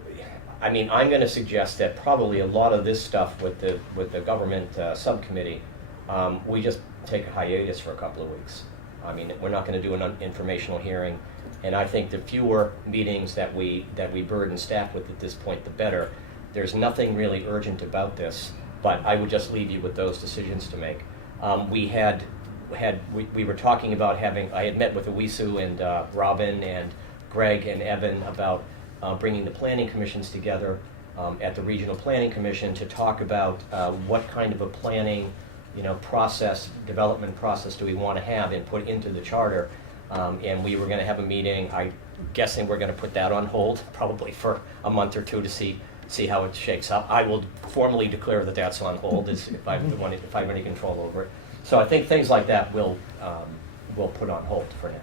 I mean, I'm going to suggest that probably a lot of this stuff with the government subcommittee, we just take a hiatus for a couple of weeks. I mean, we're not going to do an informational hearing, and I think the fewer meetings that we burden staff with at this point, the better. There's nothing really urgent about this, but I would just leave you with those decisions to make. We were talking about I had met with Owisu and Robin and Greg and Evan about bringing the planning commissions together at the Regional Planning Commission to talk about what kind of a planning, development process do we want to have and put into the charter. And we were going to have a meeting. I'm guessing we're going to put that on hold probably for a month or two to see how it shakes up. I will formally declare that that's on hold if I have any control over it. So I think things like that we'll put on hold for now.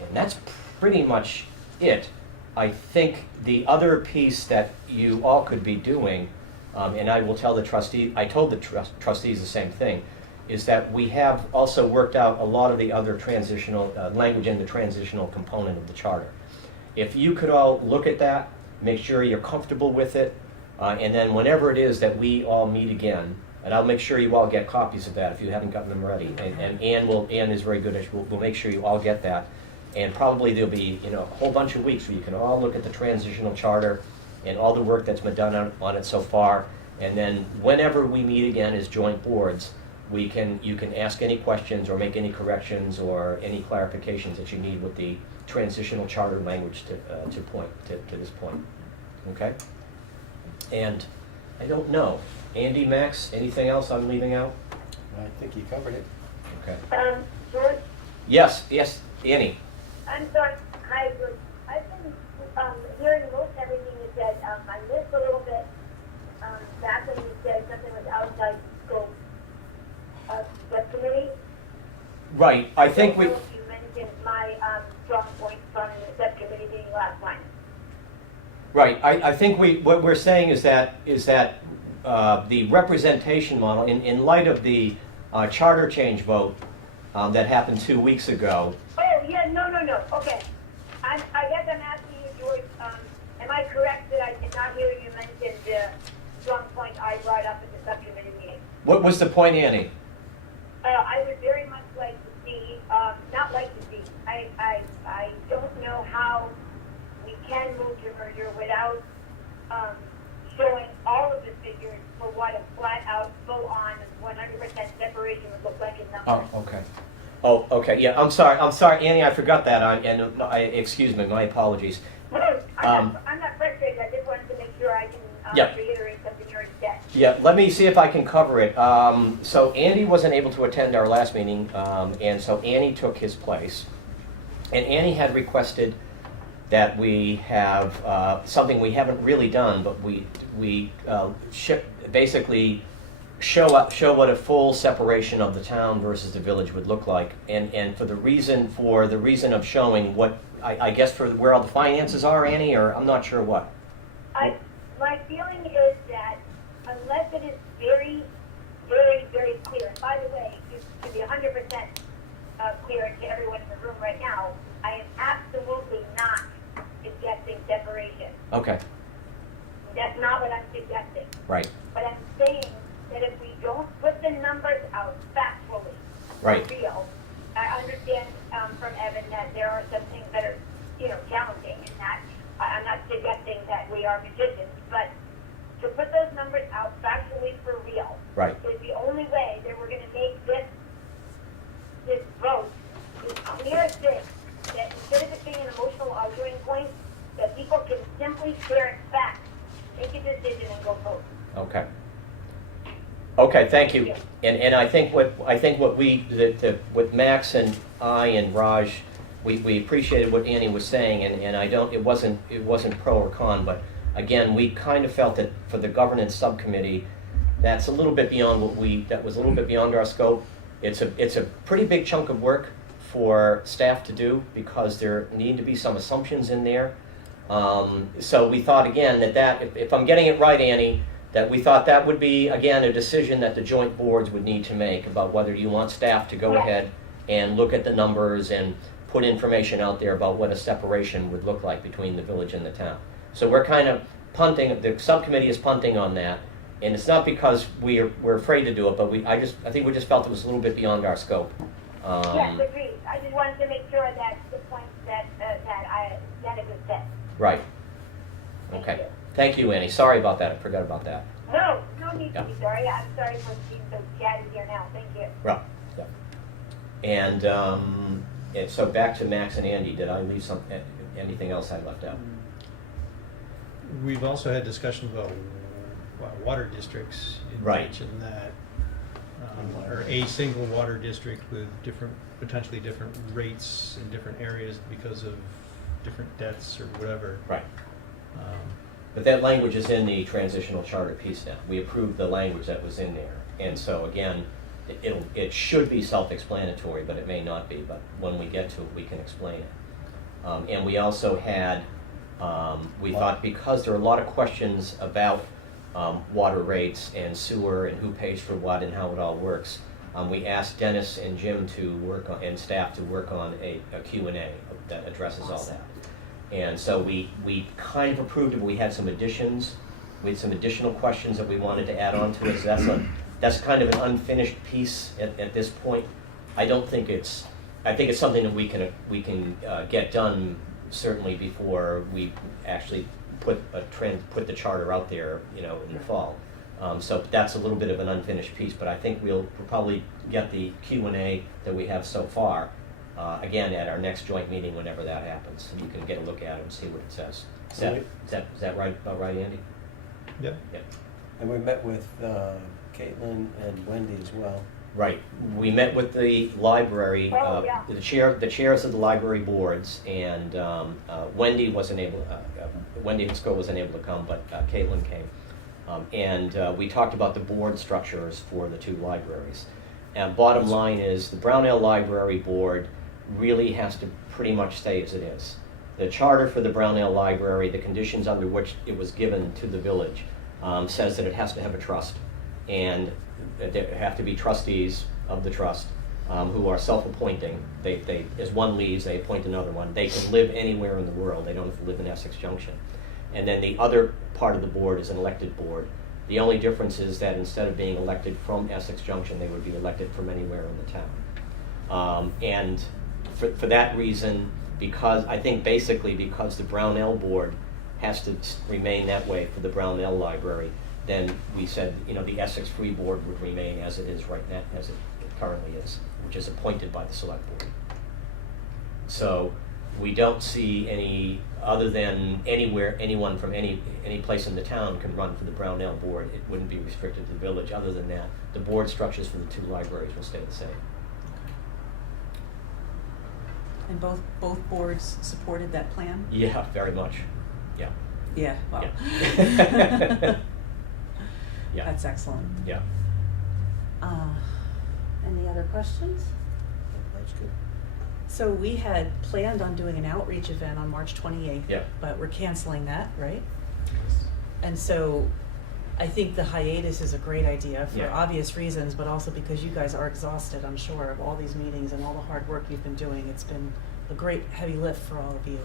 And that's pretty much it. I think the other piece that you all could be doing, and I will tell the trustee, I told the trustees the same thing, is that we have also worked out a lot of the other transitional language in the transitional component of the charter. If you could all look at that, make sure you're comfortable with it, and then whenever it is that we all meet again, and I'll make sure you all get copies of that if you haven't gotten them ready. And Ann is very good at, we'll make sure you all get that. And probably there'll be a whole bunch of weeks where you can all look at the transitional charter and all the work that's been done on it so far. And then whenever we meet again as joint boards, you can ask any questions or make any corrections or any clarifications that you need with the transitional charter language to this point. Okay? And I don't know. Andy, Max, anything else I'm leaving out? I think you covered it. Okay. George, Yes, Annie. I'm sorry. I've been hearing most everything you said. I missed a little bit back when you said something was outside scope of the committee. Right. I think we. You mentioned my strong points from the subcommittee meeting last time. Right. I think what we're saying is that the representation model, in light of the charter change vote that happened 2 weeks ago. Oh, yeah, no. Okay. I guess I'm asking you, George, am I correct that I did not hear you mention the strong point I brought up at the subcommittee meeting? What was the point, Annie? I would very much like to see, not like to see, I don't know how we can move to merger without showing all of the figures for what a flat-out, full-on, 100% separation would look like in numbers. Oh, okay. Oh, okay. Yeah, I'm sorry, Annie. I forgot that. Excuse me. My apologies. No, I'm not frustrated. I just wanted to make sure I can reiterate something you already said. Yeah. Let me see if I can cover it. So Andy wasn't able to attend our last meeting, and so Annie took his place, and Annie had requested that we have something we haven't really done, but we basically show what a full separation of the town versus the village would look like, and for the reason of showing what I guess for where all the finances are, Annie, or I'm not sure what. My feeling is that unless it is very, very, very clear, and by the way, to be 100% clear to everyone in the room right now, I am absolutely not suggesting separation. Okay. That's not what I'm suggesting. Right. But I'm saying that if we don't put the numbers out factually, Right. real, I understand from Evan that there are some things that are, challenging in that. I'm not suggesting that we are magicians, but to put those numbers out factually for real Right. is the only way that we're going to make this vote as clear as this, that instead of it being an emotional arguing point, that people can simply share facts, make a decision, and go vote. Okay. Okay, thank you. And I think what Max and I and Raj, we appreciated what Annie was saying, and it wasn't pro or con, but again, we kind of felt that for the governance subcommittee, that's a little bit beyond that was a little bit beyond our scope. It's a pretty big chunk of work for staff to do because there need to be some assumptions in there. So we thought again that if I'm getting it right, Annie, that we thought that would be, again, a decision that the joint boards would need to make about whether you want staff to go ahead and look at the numbers and put information out there about what a separation would look like between the village and the town. So we're kind of punting, the subcommittee is punting on that, and it's not because we're afraid to do it, but I think we just felt it was a little bit beyond our scope. Yes, agreed. I just wanted to make sure that the point that Dennis has said. Right. Thank Okay. you. Thank you, Annie. Sorry about that. I forgot about that. No need Yeah. to be sorry. I'm sorry for being so chatty here now. Thank you. Right. Yeah. And so back to Max and Andy. Did I leave anything else I left out? We've also had discussions about water districts. You Right. mentioned that, or a single water district with potentially different rates in different areas because of different debts or whatever. Right. But that language is in the transitional charter piece now. We approved the language that was in there. And so again, it should be self-explanatory, but it may not be. But when we get to it, we can explain it. And we also had, we thought because there are a lot of questions about water rates and sewer and who pays for what and how it all works, we asked Dennis and Jim to work on, and staff to work on a Q&A that addresses all that. And so we kind of approved it, but we had some additions. We had some additional questions that we wanted to add on to it. So that's kind of an unfinished piece at this point. I think it's something that we can get done certainly before we actually put the charter out there, in the fall. So that's a little bit of an unfinished piece, but I think we'll probably get the Q&A that we have so far again at our next joint meeting whenever that happens. And you can get a look at it and see what it says. Is that right? About right, Andy? Yep. Yep. And we met with Caitlin and Wendy as well. Right. We met with the library, the chairs of the library boards, and Wendy wasn't able. Wendy Hisco wasn't able to come, but Caitlin came, and we talked about the board structures for the two libraries. And bottom line is, the Brownell Library Board really has to pretty much stay as it is. The charter for the Brownell Library, the conditions under which it was given to the village, says that it has to have a trust, and there have to be trustees of the trust who are self-appointing. They, as one leaves, they appoint another one. They can live anywhere in the world. They don't have to live in Essex Junction. And then the other part of the board is an elected board. The only difference is that instead of being elected from Essex Junction, they would be elected from anywhere in the town. And for that reason, because the Brownell board has to remain that way for the Brownell Library, then we said, the Essex Free Board would remain as it is right now, as it currently is, which is appointed by the Select Board. So we don't see any, other than anyone from any place in the town can run for the Brownell board. It wouldn't be restricted to the village. Other than that, the board structures for the two libraries will stay the same. And both boards supported that plan? Yeah, very much. Yeah. Yeah, wow. Yeah. Yeah. That's excellent. Yeah. Any other questions? That's good. So we had planned on doing an outreach event on March 28th. Yeah. But we're canceling that, right? And so I think the hiatus is a great idea for Yeah. obvious reasons, but also because you guys are exhausted, I'm sure, of all these meetings and all the hard work you've been doing. It's been a great heavy lift for all of you.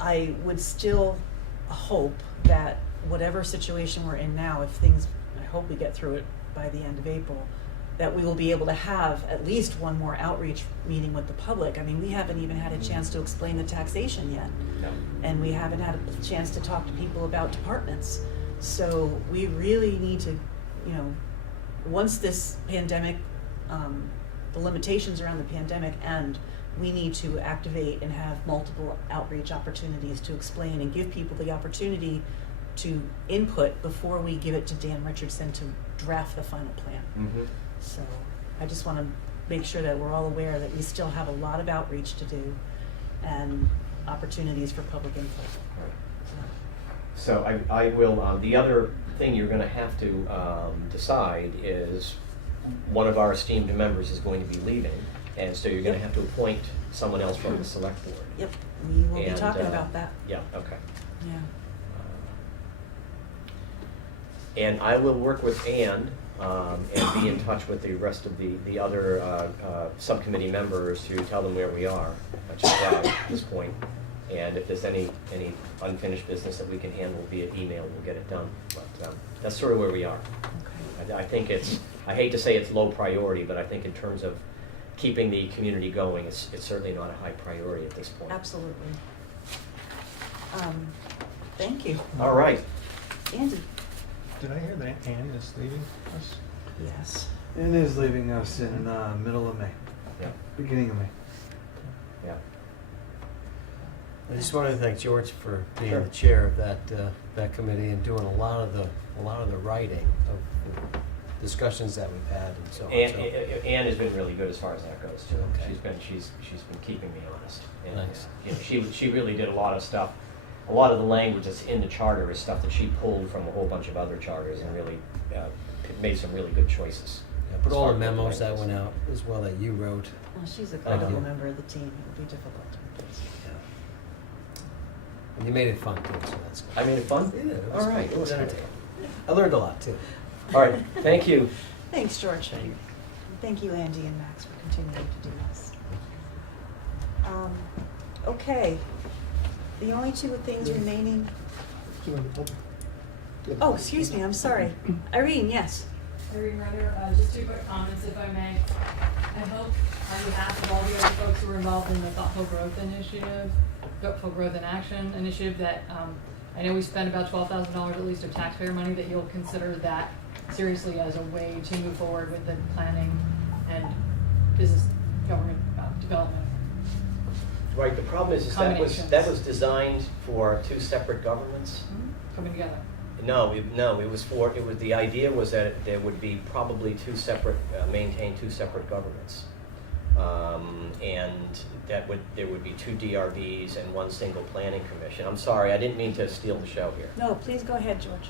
I would still hope that whatever situation we're in now, I hope we get through it by the end of April, that we will be able to have at least one more outreach meeting with the public. I mean, we haven't even had a chance to explain the taxation yet. No. And we haven't had a chance to talk to people about departments. So we really need to, once this pandemic, the limitations around the pandemic end, we need to activate and have multiple outreach opportunities to explain and give people the opportunity to input before we give it to Dan Richardson to draft the final plan. Mm-hmm. So I just want to make sure that we're all aware that we still have a lot of outreach to do and opportunities for public input. So I will, the other thing you're going to have to decide is one of our esteemed members is going to be leaving, and so you're going to have to appoint someone else from the Select Board. Yep, we will be And, talking about that. Yeah, okay. Yeah. And I will work with Ann and be in touch with the rest of the other subcommittee members to tell them where we are at this point. And if there's any unfinished business that we can handle via email, we'll get it done. But that's sort of where we are. I think I hate to say it's low priority, but I think in terms of keeping the community going, it's certainly not a high priority at this point. Absolutely. Thank you. All right. Andy? Did I hear that Ann is leaving us? Yes. Ann is leaving us in middle of May, Yeah. beginning of May. Yeah. I just wanted to thank George for being Sure. the chair of that committee and doing a lot of the writing of the discussions that we've had and so on. Ann has been really good as far as that goes too. Okay. She's been keeping me honest. And, Nice. you know, she really did a lot of stuff. A lot of the language that's in the charter is stuff that she pulled from a whole bunch of other charters and really made some really good choices. Yeah, but as all far the as memos that language. went out as well that you wrote. Well, she's a Thank critical you. member of the team. It would be difficult to replace. Yeah. And you made it fun too, so that's good. I made it fun? Yeah, it was All right. fun. It was Good. entertaining. I learned a lot too. All right, thank you. Thanks, George. Thank you, Andy and Max, for continuing to do this. Okay. The only two things remaining. Oh, excuse me, I'm sorry. Irene, yes. Irene Runner, just 2 quick comments if I may. I hope on behalf of all the other folks who were involved in the Thoughtful Growth Initiative, Thoughtful Growth in Action Initiative, that I know we spent about $12,000 at least of taxpayer money, that you'll consider that seriously as a way to move forward with the planning and business government development. Right, the problem is that was designed for 2 separate governments. Coming together. No, the idea was that there would be probably 2 separate, maintain 2 separate governments. And there would be 2 DRBs and 1 single planning commission. I'm sorry, I didn't mean to steal the show here. No, please go ahead, George.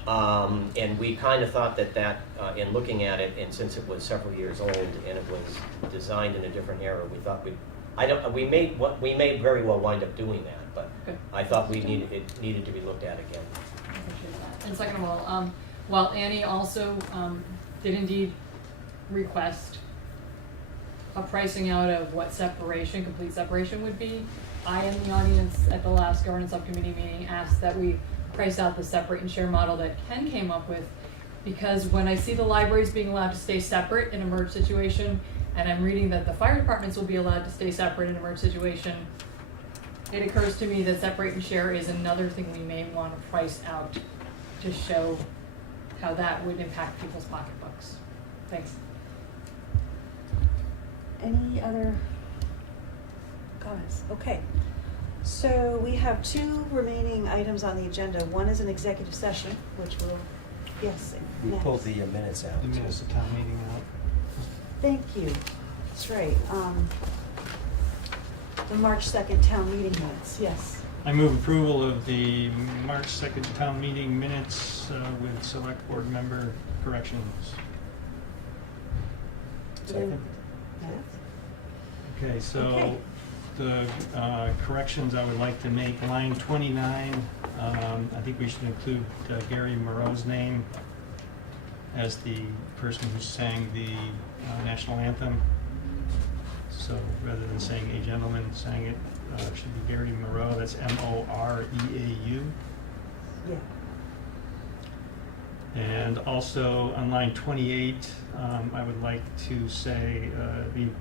And we kind of thought that in looking at it, and since it was several years old and it was designed in a different era, we thought we may very well wind up doing that, but Okay. I thought it needed to be looked at again. I appreciate that. And second of all, while Annie also did indeed request a pricing out of what complete separation would be, I, in the audience at the last governance subcommittee meeting, asked that we price out the separate and share model that Ken came up with, because when I see the libraries being allowed to stay separate in a merge situation, and I'm reading that the fire departments will be allowed to stay separate in a merge situation, it occurs to me that separate and share is another thing we may want to price out to show how that would impact people's pocketbooks. Thanks. Any other comments? Okay. So we have 2 remaining items on the agenda. One is an executive session, which will, yes, We Max. pulled the minutes out. The too. minutes of town meeting out. Thank you. That's right. The March 2nd town meeting minutes, yes. I move approval of the March 2nd town meeting minutes with select board member corrections. Second. Max? Okay, so Okay. the corrections I would like to make, line 29, I think we should include Gary Moreau's name as the person who sang the national anthem. So rather than saying a gentleman sang it, it should be Gary Moreau, that's Moreau. Yeah. And also on line 28, I would like to say,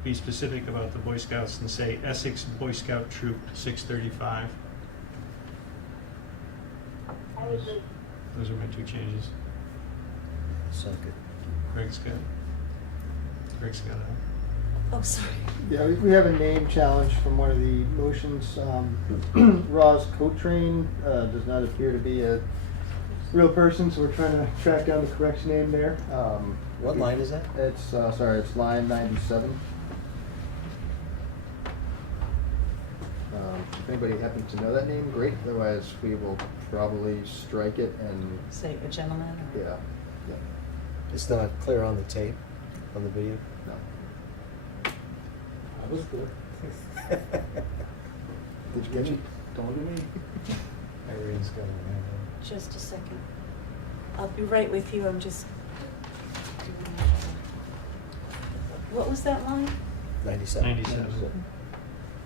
be specific about the Boy Scouts and say Essex Boy Scout Troop 635. I would agree. Those are my 2 changes. Second. Greg's got it. Oh, sorry. Yeah, we have a name challenge from one of the motions. Roz Cotrain does not appear to be a real person, so we're trying to track down the correct name there. What line is that? It's, it's line 97. If anybody happens to know that name, great. Otherwise, we will probably strike it and, Say a gentleman or? yeah. It's not clear on the tape, on the video. No. That was good. Did you get it? Don't look at me. Irene's got it. Just a second. I'll be right with you, I'm just. What was that line? 97. 97.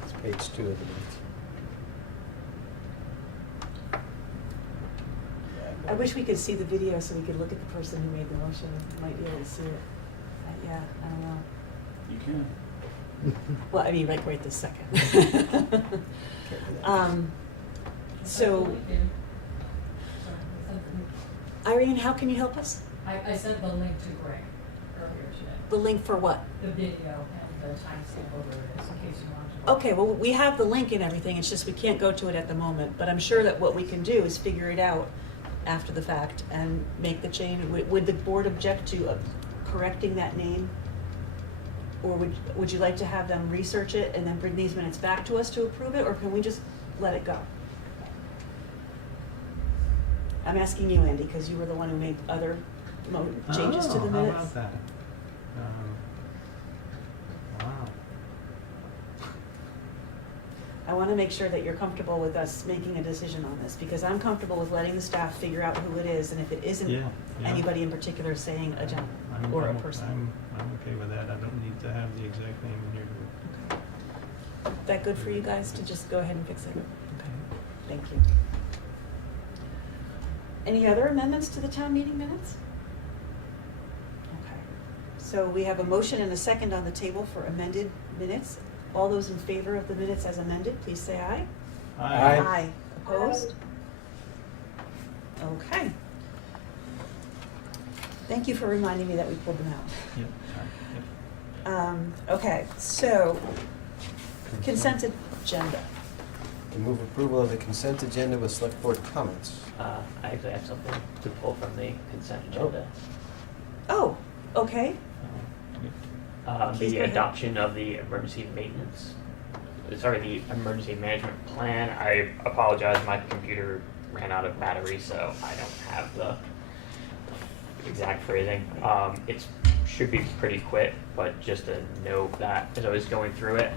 It's page 2 of the minutes. I wish we could see the video so we could look at the person who made the motion, might be able to see it. Yeah, I don't know. You can. Well, I mean, like right this second. Can't do that. So, Irene, how can you help us? I sent the link to Greg earlier today, The link for what? the video and the timestamp over it is, in case you want to. Okay, well, we have the link and everything, it's just we can't go to it at the moment, but I'm sure that what we can do is figure it out after the fact and make the change. Would the board object to correcting that name? Or would you like to have them research it and then bring these minutes back to us to approve it, or can we just let it go? I'm asking you, Andy, because you were the one who made other changes to the minutes. How about that? Wow. I want to make sure that you're comfortable with us making a decision on this, because I'm comfortable with letting the staff figure out who it is, and if it isn't Yeah, yeah. anybody in particular, saying a gentleman or a person. I'm okay with that. I don't need to have the exact name in here. Is that good for you guys to just go ahead and fix it? Okay, thank you. Any other amendments to the town meeting minutes? Okay, so we have a motion and a second on the table for amended minutes. All those in favor of the minutes as amended, please say aye. Aye. Aye. Opposed? Okay. Thank you for reminding me that we pulled them out. Yep, sorry. Yep. Okay, so consent agenda. I move approval of the consent agenda with select board comments. I actually have something to pull from the consent agenda. Oh, okay. Please The go ahead. adoption of the emergency maintenance, the emergency management plan. I apologize, my computer ran out of battery, so I don't have the exact phrasing. It should be pretty quick, but just a note that as I was going through it,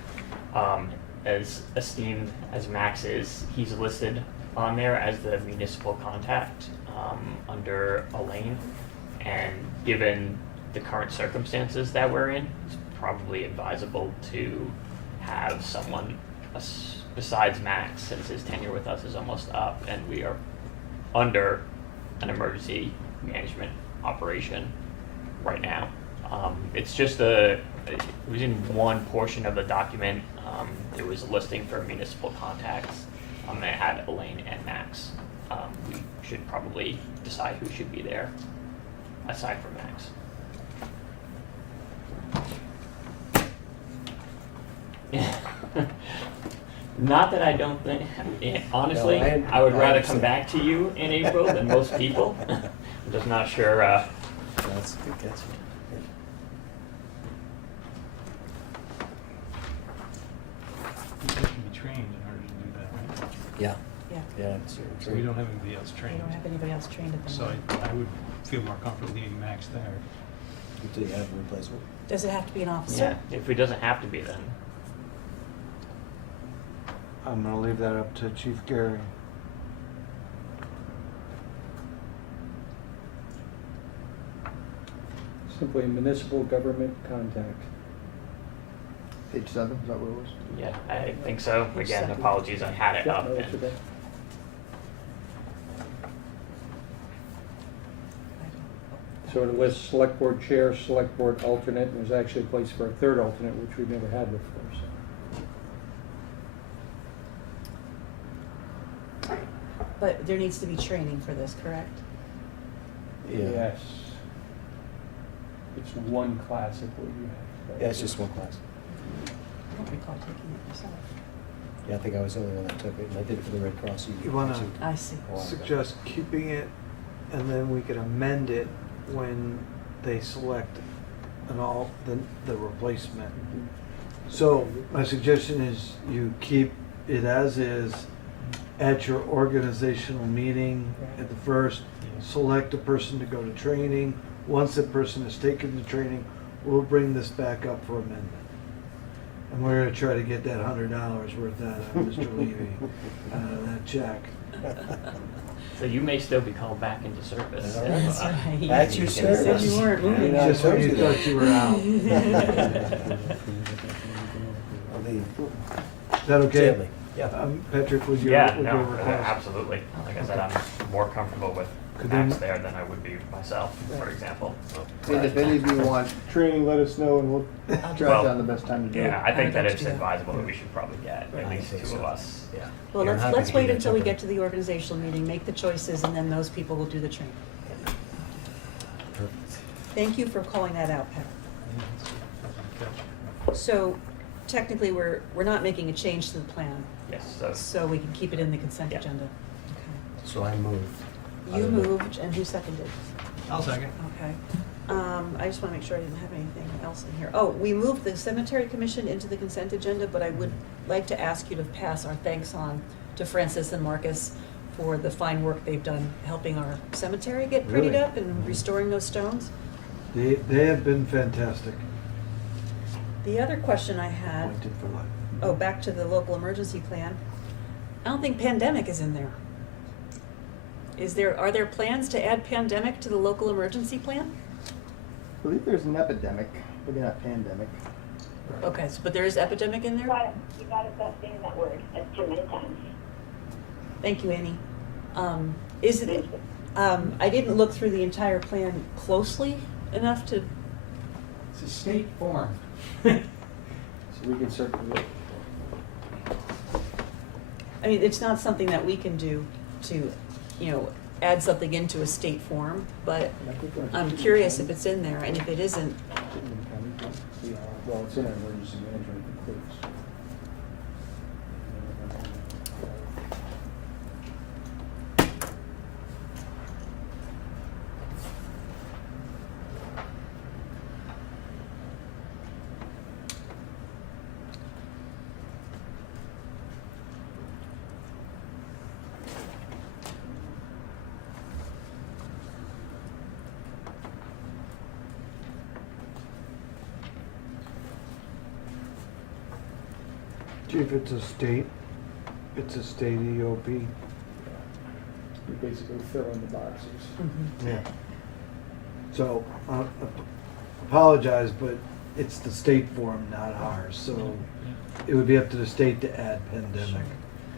as esteemed as Max is, he's listed on there as the municipal contact under Elaine, and given the current circumstances that we're in, it's probably advisable to have someone besides Max, since his tenure with us is almost up and we are under an emergency management operation right now. It's just it was in one portion of the document. It was a listing for municipal contacts. It had Elaine and Max. We should probably decide who should be there aside from Max. Not that I don't think, honestly, No, I would I rather come understand. back to you in April than most people. I'm just not sure, That's a good catch. You have to be trained in order to do that, right? Yeah. Yeah, Yeah. So we don't have anybody else we trained. don't have anybody else trained at the So moment. I would feel more comfortable leaving Max there. Do you have a replacement? Does it have to be an yeah, officer? if it doesn't have to be then. I'm gonna leave that up to Chief Gary. Simply municipal government contact. Page 7, is that what it was? Yeah, I think so. Page Again, seven. apologies, I had it Yeah, up. no, that's and- okay. So it lists select board chair, select board alternate, and there's actually a place for a third alternate, which we've never had before, so. But there needs to be training for this, correct? Yes. It's one class, I believe you have. Yeah, it's just one class. I don't recall taking it myself. Yeah, I think I was the only one that took it, and I did it for the Red Cross. You wanna I see. a while ago. suggest keeping it, and then we could amend it when they select the replacement. So my suggestion is you keep it as is at your organizational meeting at the first, select a person to go to training. Once that person has taken the training, we'll bring this back up for amendment. And we're gonna try to get that $100 worth out of Mr. Levy, out of that check. So you may still be called back into service. All right. That's right. That's your You said service. you weren't moving. You're not Just when you supposed to thought you were out. I'll leave. Is that okay? Stanley, yeah. Patrick, with your, Yeah, with no, your request? absolutely. Like I said, I'm more comfortable with Could Max then- there than I would be myself, for example. And if any of you want training, let us know and we'll Well, track down the best time to do it. Yeah, I think would that like it's to do that. advisable that we should probably get I at least think 2 so. of us. Yeah. Well, Yeah, I'm happy let's to do wait that, until we Tucker. get to the organizational meeting, make the choices, and then those people will do the training. Perfect. Thank you for calling that out, Pat. So technically, we're not making a change to the plan, Yes, so we can keep it in the consent Yeah. agenda. So I move. You moved, and who seconded? I'll second. Okay. I just want to make sure I didn't have anything else in here. Oh, we moved the cemetery commission into the consent agenda, but I would like to ask you to pass our thanks on to Francis and Marcus for the fine work they've done helping our cemetery get prettied Really? up and restoring those stones. They have been fantastic. The other question I had, Appointed for life. oh, back to the local emergency plan. I don't think pandemic is in there. Are there plans to add pandemic to the local emergency plan? I believe there's an epidemic, maybe not pandemic. Okay, but there is epidemic in You there? gotta stop saying that word, that's too many times. Thank you, Annie. Is it, I didn't look through the entire plan closely enough to, It's a state form. So we can certainly, I mean, it's not something that we can do to, add something into a state form, but I'm curious if it's in there, and if it isn't, well, it's in our emergency management includes. Chief, it's a state EOP. We basically fill in the boxes. Yeah. So, apologize, but it's the state form, not ours, so it would be up to the state to add pandemic.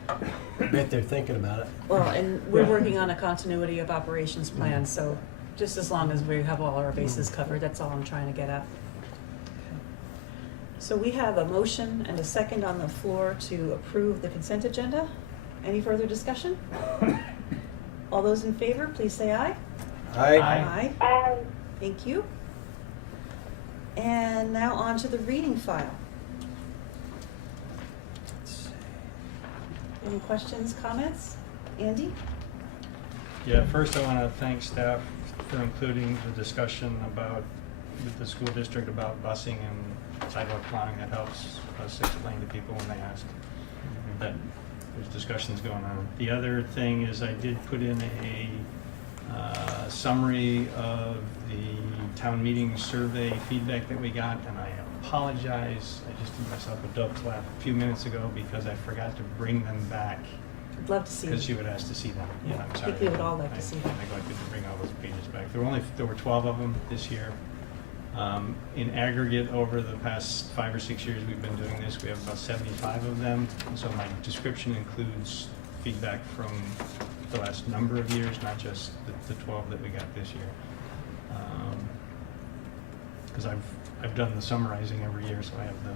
I bet they're thinking about it. well, and we're working on a continuity of operations plan, so just as long as we have all our bases covered, that's all I'm trying to get at. So we have a motion and a second on the floor to approve the consent agenda. Any further discussion? All those in favor, please say aye. Aye. Thank you. And now on to the reading file. Any questions, comments? Andy? Yeah, first I want to thank staff for including the discussion with the school district about busing and sidewalk plowing. That helps us explain to people when they ask that there's discussions going on. The other thing is I did put in a summary of the town meeting survey feedback that we got, and I apologize. I just did myself a dove laugh a few minutes ago because I forgot to bring them back. I'd love to see Because you them. had asked to see them. Yeah, I'm I sorry. think we would all like to see them. I neglected to bring all those pages back. There were 12 of them this year. In aggregate, over the past 5 or 6 years we've been doing this, we have about 75 of them. And so my description includes feedback from the last number of years, not just the 12 that we got this year. Because I've done the summarizing every year, so I have the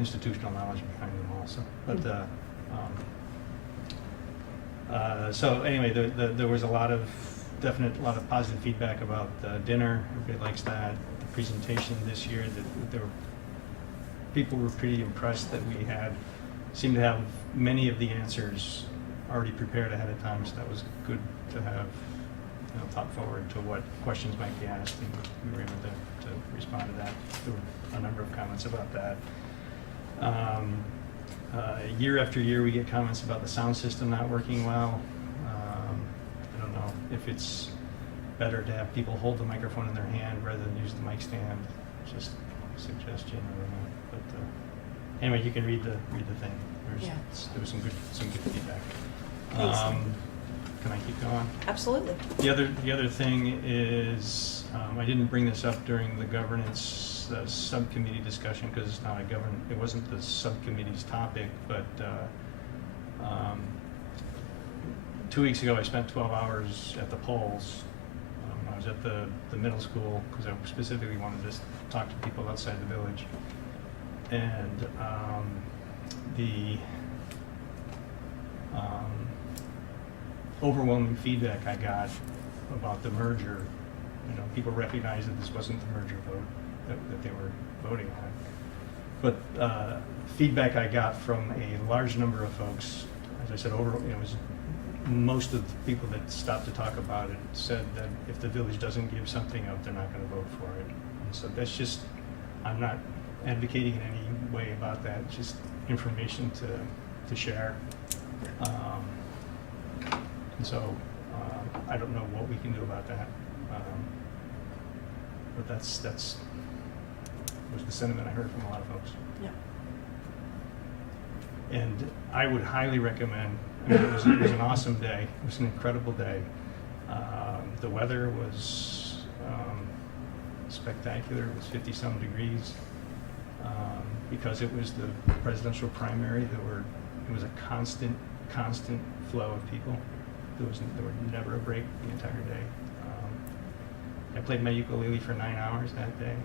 institutional knowledge behind them also. But so anyway, there was a lot of positive feedback about the dinner. Everybody likes that. The presentation this year, people were pretty impressed that we seemed to have many of the answers already prepared ahead of time. So that was good to have thought forward to what questions might be asked, and we were able to respond to that. There were a number of comments about that. Year after year, we get comments about the sound system not working well. I don't know if it's better to have people hold the microphone in their hand rather than use the mic stand. Just a suggestion. I don't know. But anyway, you can read the thing. Yeah. There was some good feedback. Thanks. Can I keep going? Absolutely. The other thing is, I didn't bring this up during the governance subcommittee discussion because it's not it wasn't the subcommittee's topic, but 2 weeks ago I spent 12 hours at the polls. I was at the middle school because I specifically wanted to talk to people outside the village. And the overwhelming feedback I got about the merger, people recognized that this wasn't the merger vote that they were voting on. But feedback I got from a large number of folks, as I said, it was most of the people that stopped to talk about it said that if the village doesn't give something up, they're not going to vote for it. And so that's just, I'm not advocating in any way about that, just information to share. And so I don't know what we can do about that, but that's was the sentiment I heard from a lot of folks. Yeah. And I would highly recommend. It was an awesome day. It was an incredible day. The weather was spectacular. It was 50-some degrees. Because it was the presidential primary, it was a constant flow of people. There was never a break the entire day. I played my ukulele for 9 hours that day.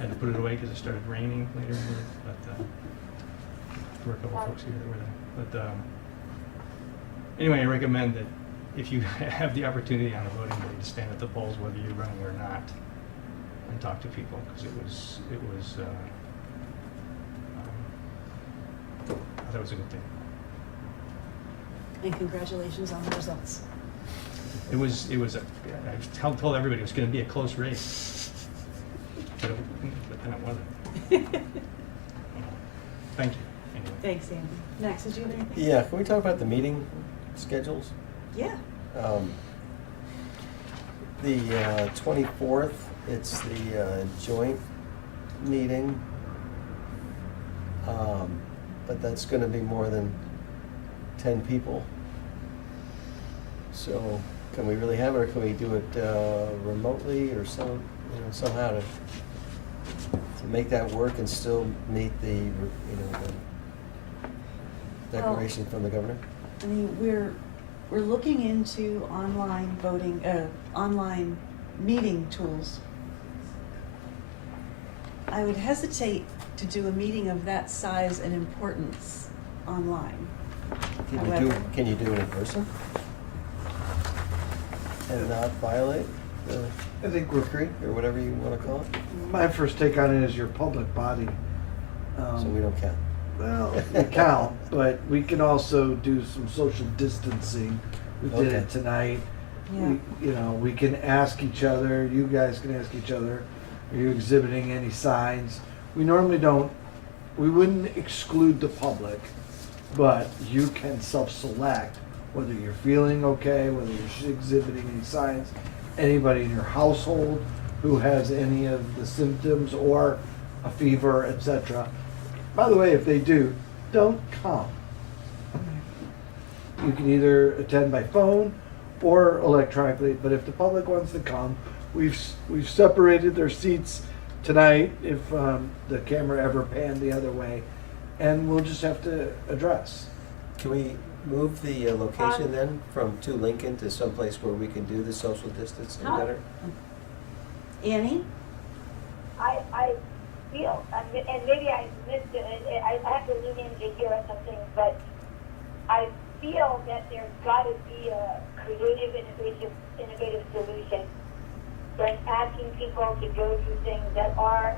Had to put it away because it started raining later in the but there were a couple folks here that were there. But anyway, I recommend that if you have the opportunity on a voting day to stand at the polls, whether you're running or not, and talk to people, because it was I thought it was a good thing. And congratulations on the results. It was I told everybody it was going to be a close race, but then it wasn't. Thank you. Anyway. Thanks, Andy. Max, did you have anything? Yeah, can we talk about the meeting schedules? Yeah. The 24th, it's the joint meeting, but that's going to be more than 10 people. So can we really have it, or can we do it remotely, or somehow to make that work and still meet the the declaration from the governor? I mean, we're looking into online voting, online meeting tools. I would hesitate to do a meeting of that size and importance online. Can you do it in person? And not violate the I think we're decree, or whatever you want to call it? My first take on it is your public body. So we don't count. Well, we count, but we can also do some social distancing. We did Okay. it tonight. Yeah. We can ask each other, you guys can ask each other, are you exhibiting any signs? We normally we wouldn't exclude the public, but you can self-select whether you're feeling okay, whether you're exhibiting any signs. Anybody in your household who has any of the symptoms or a fever, etc. By the way, if they do, don't come. You can either attend by phone or electronically, but if the public wants to come, we've separated their seats tonight if the camera ever panned the other way, and we'll just have to address. Can we move the location then to Lincoln to someplace where we can do the social distancing better? Annie? I feel, and maybe I missed it, I have to lean in to hear something, but I feel that there's got to be a creative, innovative solution. Like asking people to go through things that are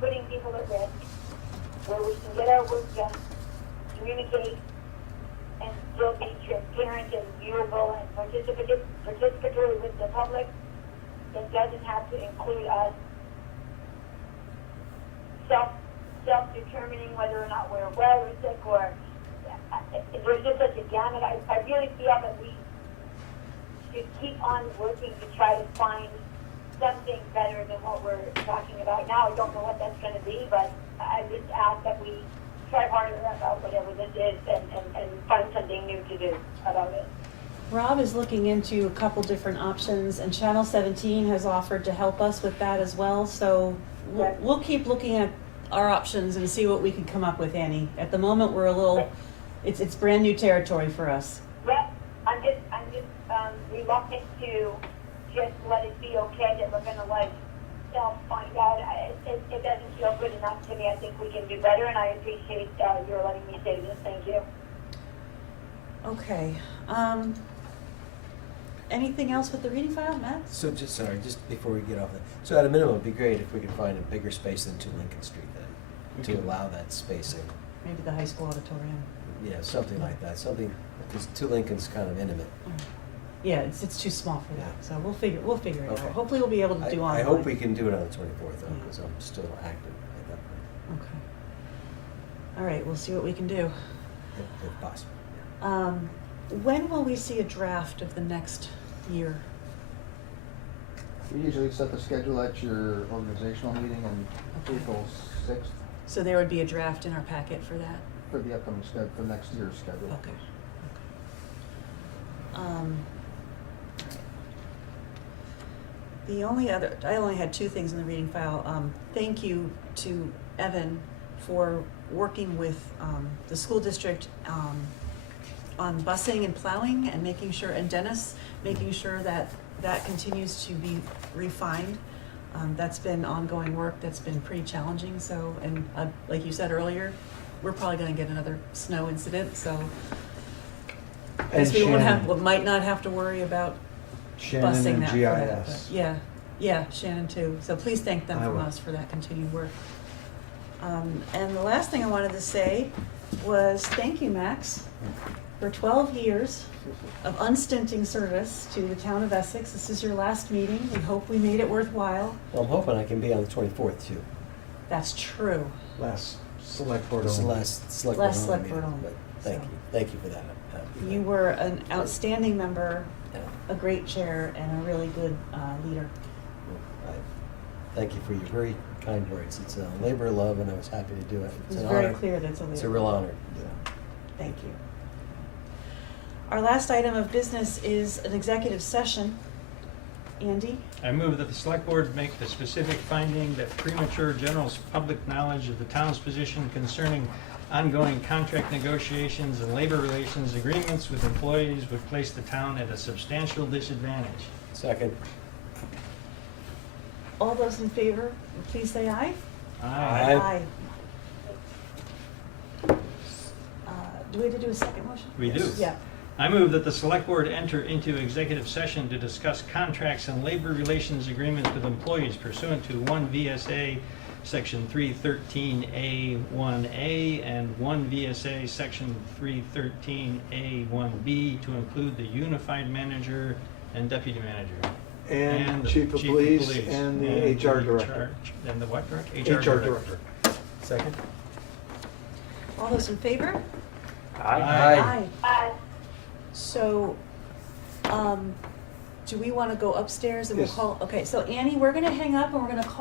putting people at risk, where we can get our work done, communicate, and still be transparent and viewable and participatory with the public. It doesn't have to include us self-determining whether or not we're well or sick, or there's just such a gamut. I really feel that we should keep on working to try to find something better than what we're talking about now. I don't know what that's gonna be, but I just ask that we try harder about whatever this is and find something new to do about it. Rob is looking into a couple different options, and Channel 17 has offered to help us with that as well, so we'll keep looking at our options and see what we can come up with, Annie. At the moment, we're a little, it's brand new territory for us. Well, I'm just reluctant to just let it be okay that we're gonna like find out. It doesn't feel good enough to me. I think we can do better, and I appreciate your letting me say this. Thank you. Okay, anything else with the reading file, Matt? So just before we get off that, so at a minimum, it'd be great if we could find a bigger space than 2 Lincoln Street then, to allow that spacing. Maybe the high school auditorium. Yeah, something like that, because 2 Lincoln's kind of intimate. Yeah, it's too small for that, Yeah. so we'll figure it Okay. out. Hopefully we'll be able to do online. I hope we can do it on the 24th though, because I'm still active at that point, Okay. All right, we'll see what we can do. if possible. When will we see a draft of the next year? We usually set the schedule at your organizational meeting on April 6th So there would be a draft in our packet for that? for the upcoming schedule, for next year's schedule. Okay. I only had 2 things in the reading file. Thank you to Evan for working with the school district on busing and plowing and making sure, and Dennis, making sure that that continues to be refined. That's been ongoing work that's been pretty challenging, so, and like you said earlier, we're probably gonna get another snow incident, so I guess we might not have to worry about Shannon busing and that for that, GIS. but yeah, Shannon too. So please thank them I from will. us for that continued work. And the last thing I wanted to say was thank you, Max, for 12 years of unstinting service to the town of Essex. This is your last meeting. We hope we made it worthwhile. Well, I'm hoping I can be on the 24th too. That's true. Last select board This is the only. last select Last board select board meeting, only, but so. Thank you for that. You were an outstanding member, Yeah. a great chair, and a really good leader. Thank you for your very kind words. It's a labor of love, and I was happy to do it. It It's was an very honor. clear that it's a leader. It's a real honor. Yeah. Thank you. Our last item of business is an executive session. Andy? I move that the select board make the specific finding that premature general public knowledge of the town's position concerning ongoing contract negotiations and labor relations agreements with employees would place the town at a substantial disadvantage. Second. All those in favor, please say aye. Aye. Do we have to do a second motion? We do. Yeah. I move that the select board enter into executive session to discuss contracts and labor relations agreements with employees pursuant to 1 VSA Section 313A1A and 1 VSA Section 313A1B to include the unified manager and deputy manager. And the chief of police and the HR director. And the what director? HR director. Second. All those in favor? Aye. So, do we want to go upstairs and we'll Yes. call, okay, so Annie, we're gonna hang up and we're gonna call